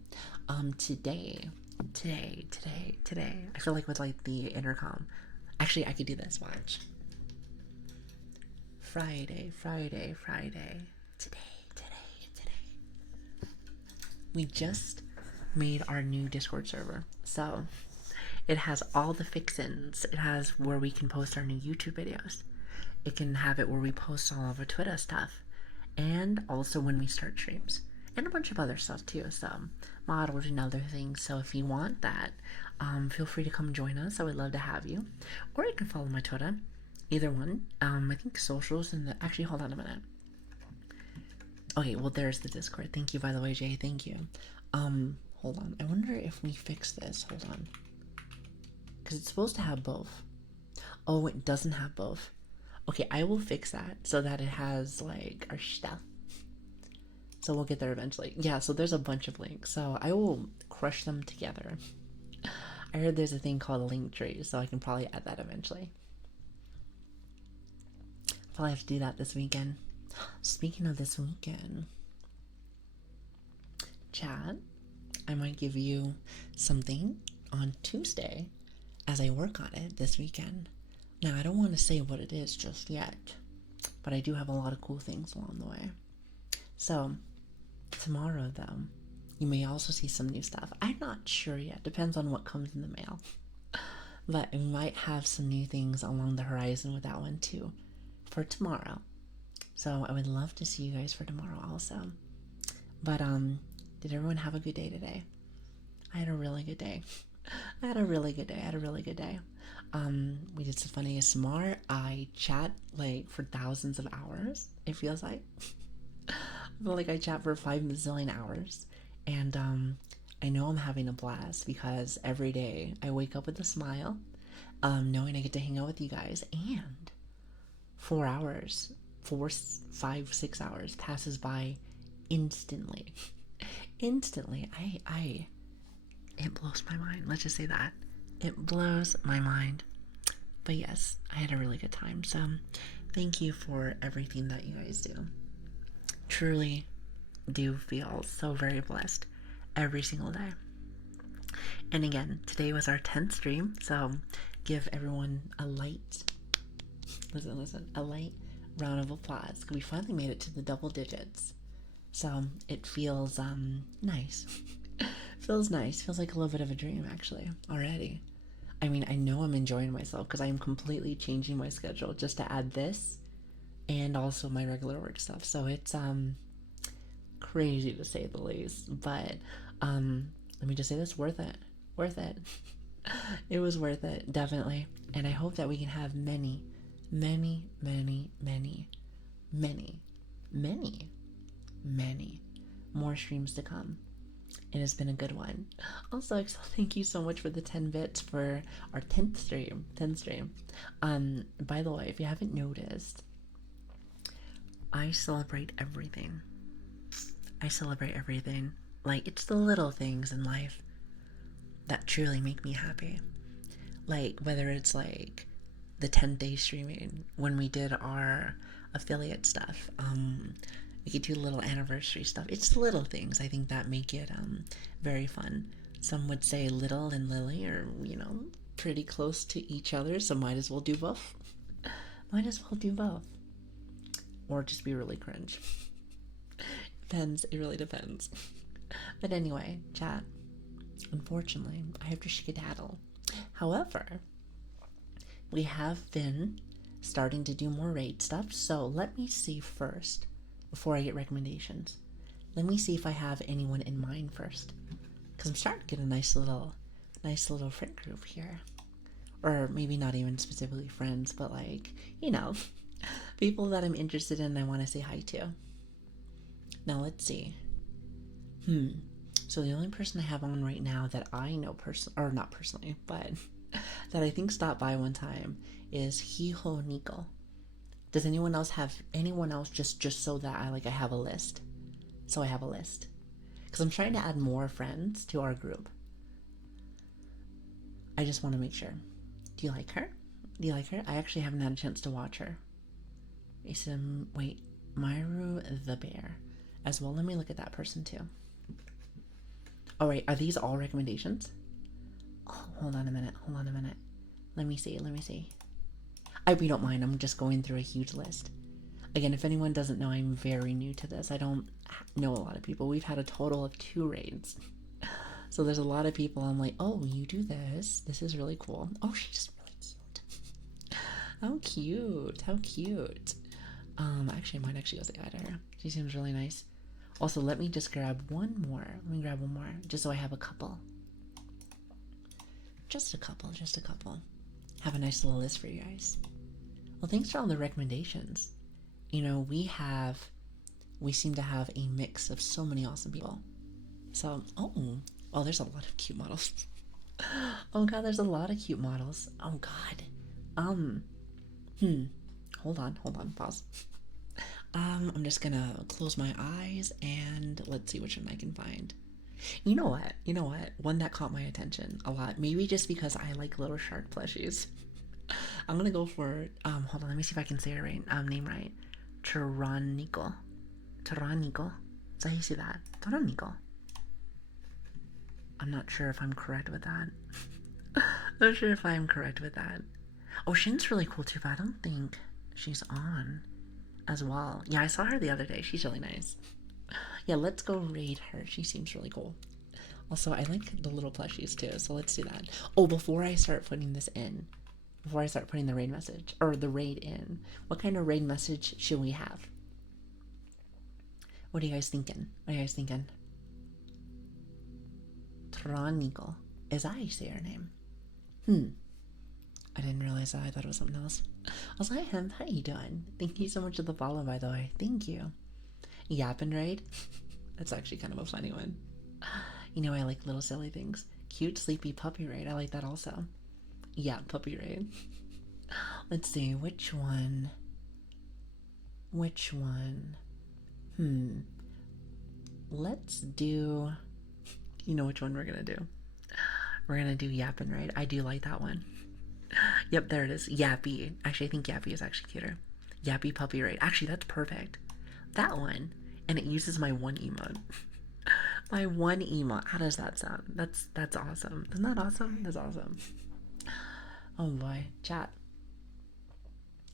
Today, I feel like with like the intercom. Actually, I could do this, watch. Friday. Today. We just made our new Discord server. So it has all the fixins. It has where we can post our new YouTube videos. It can have it where we post all of our Twitter stuff. And also when we start streams. And a bunch of other stuff too. So models and other things. So if you want that, feel free to come join us. I would love to have you. Or you can follow my Twitter. Either one. I think socials and actually, hold on a minute. Okay, well, there's the Discord. Thank you, by the way, Jay. Thank you. Hold on. I wonder if we fix this. Hold on. Because it's supposed to have both. Oh, it doesn't have both. Okay, I will fix that so that it has, like, our stuff. So we'll get there eventually. Yeah, so there's a bunch of links. So I will crush them together. I heard there's a thing called a link tree, so I can probably add that eventually. Probably have to do that this weekend. Speaking of this weekend, Chad, I might give you something on Tuesday as I work on it this weekend. Now, I don't want to say what it is just yet, but I do have a lot of cool things along the way. So, tomorrow, though, you may also see some new stuff. I'm not sure yet. Depends on what comes in the mail. But we might have some new things along the horizon with that one, too, for tomorrow. So, I would love to see you guys for tomorrow also. But, did everyone have a good day today? I had a really good day. We did some funny ASMR. I chat like for thousands of hours, it feels like. I feel like I chat for 5 bazillion hours. And I know I'm having a blast because every day I wake up with a smile, knowing I get to hang out with you guys. And 4 hours, 4, 5, 6 hours passes by instantly. Instantly. It blows my mind. Let's just say that. It blows my mind. But yes, I had a really good time. So thank you for everything that you guys do. Truly do feel so very blessed every single day. And again, today was our 10th stream. So give everyone a light, a light round of applause. We finally made it to the double digits. So it feels nice. Feels nice. Feels like a little bit of a dream, actually, already. I mean, I know I'm enjoying myself because I am completely changing my schedule just to add this and also my regular work stuff. So it's crazy to say the least. But let me just say this, worth it. It was worth it, definitely. And I hope that we can have many More streams to come. It has been a good one. Also, Excel, thank you so much for the 10 bits for our 10th stream. 10th stream. By the way, if you haven't noticed, I celebrate everything. I celebrate everything. Like, it's the little things in life that truly make me happy. Like, whether it's like the 10-day streaming when we did our affiliate stuff. We could do little anniversary stuff. It's the little things, I think, that make it very fun. Some would say Little and Lili are, pretty close to each other, so might as well do both. Might as well do both. Or just be really cringe. Depends. It really depends. But anyway, chat. Unfortunately, I have to skedaddle. However, we have been starting to do more raid stuff, so let me see first, before I get recommendations. Let me see if I have anyone in mind first, because I'm starting to get a nice little friend group here. Or maybe not even specifically friends, but like, people that I'm interested in and I want to say hi to. Now let's see. So the only person I have on right now that I know or not personally, but that I think stopped by one time is Hullo Nico. Does anyone else have just so that I have a list? So I have a list. Because I'm trying to add more friends to our group. I just want to make sure. Do you like her? Do you like her? I actually haven't had a chance to watch her. Wait, Myru the Bear. As well, let me look at that person too. Oh, wait, are these all recommendations? Oh, hold on a minute. Let me see. We don't mind. I'm just going through a huge list. Again, if anyone doesn't know, I'm very new to this. I don't know a lot of people. We've had a total of 2 raids. So there's a lot of people. I'm like, oh, you do this. This is really cool. Oh, she's really cute. How cute. Actually, I might actually go say hi to her. She seems really nice. Also, let me just grab one more. Just so I have a couple. Just a couple. Have a nice little list for you guys. Well, thanks for all the recommendations. We seem to have a mix of so many awesome people. So, oh, there's a lot of cute models. Oh god, there's a lot of cute models. Oh god. Hold on, pause. I'm just gonna close my eyes and let's see which one I can find. You know what? One that caught my attention a lot. Maybe just because I like little shark plushies. I'm gonna go for hold on, let me see if I can say her name right. Tyrannical. Is that how you say that? Tyrannical. I'm not sure if I'm correct with that. Not sure if I'm correct with that. Oh, Shin's really cool too, but I don't think she's on as well. Yeah, I saw her the other day. She's really nice. Yeah, let's go raid her. She seems really cool. Also, I like the little plushies too, so let's do that. Oh, before I start putting this in, before I start putting the raid message, or the raid in, what kind of raid message should we have? What are you guys thinking? Tronico. Is that how you say her name? I didn't realize that. I thought it was something else. Also, hi, Hemp. How you doing? Thank you so much for the follow, by the way. Thank you. Yappin' raid? That's actually kind of a funny one. I like little silly things. Cute, sleepy puppy raid. I like that also. Yeah, puppy raid. Let's see. Which one? Let's do... You know which one we're gonna do. We're gonna do Yappin' raid. I do like that one. Yep, there it is. Yappy. Actually, I think Yappy is actually cuter. Yappy puppy raid. Actually, that's perfect. That one. And it uses my one emote. My one emote. How does that sound? That's awesome. Isn't that awesome? That's awesome. Oh boy. Chat.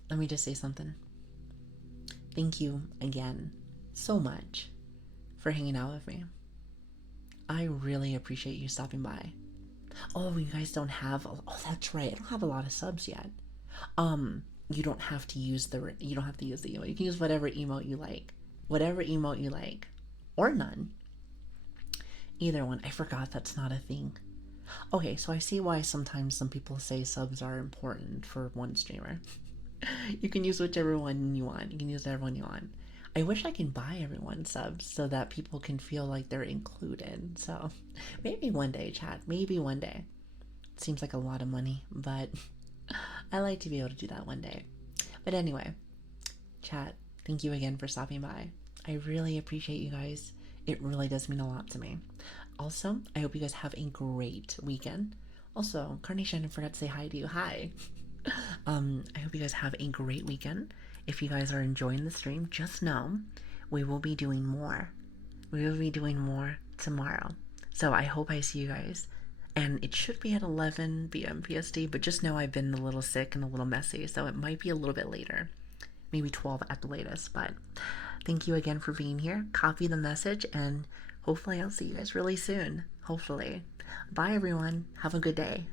Let me just say something. Thank you again so much for hanging out with me. I really appreciate you stopping by. Oh, you guys don't have... Oh, that's right. I don't have a lot of subs yet. You don't have to use the emote. You can use whatever emote you like. Whatever emote you like. Or none. Either one. I forgot that's not a thing. Okay, so I see why sometimes some people say subs are important for one streamer. You can use whichever one you want. I wish I can buy everyone subs so that people can feel like they're included. So maybe one day, chat. Maybe one day. It seems like a lot of money, but I like to be able to do that one day. But anyway, chat, thank you again for stopping by. I really appreciate you guys. It really does mean a lot to me. Also, I hope you guys have a great weekend. Also, Carnation, I forgot to say hi to you. Hi. I hope you guys have a great weekend. If you guys are enjoying the stream, just know we will be doing more. We will be doing more tomorrow. So I hope I see you guys. And it should be at 11 p.m. PST, but just know I've been a little sick and a little messy, so it might be a little bit later. Maybe 12 at the latest. But thank you again for being here. Copy the message, and hopefully I'll see you guys really soon. Hopefully. Bye, everyone. Have a good day.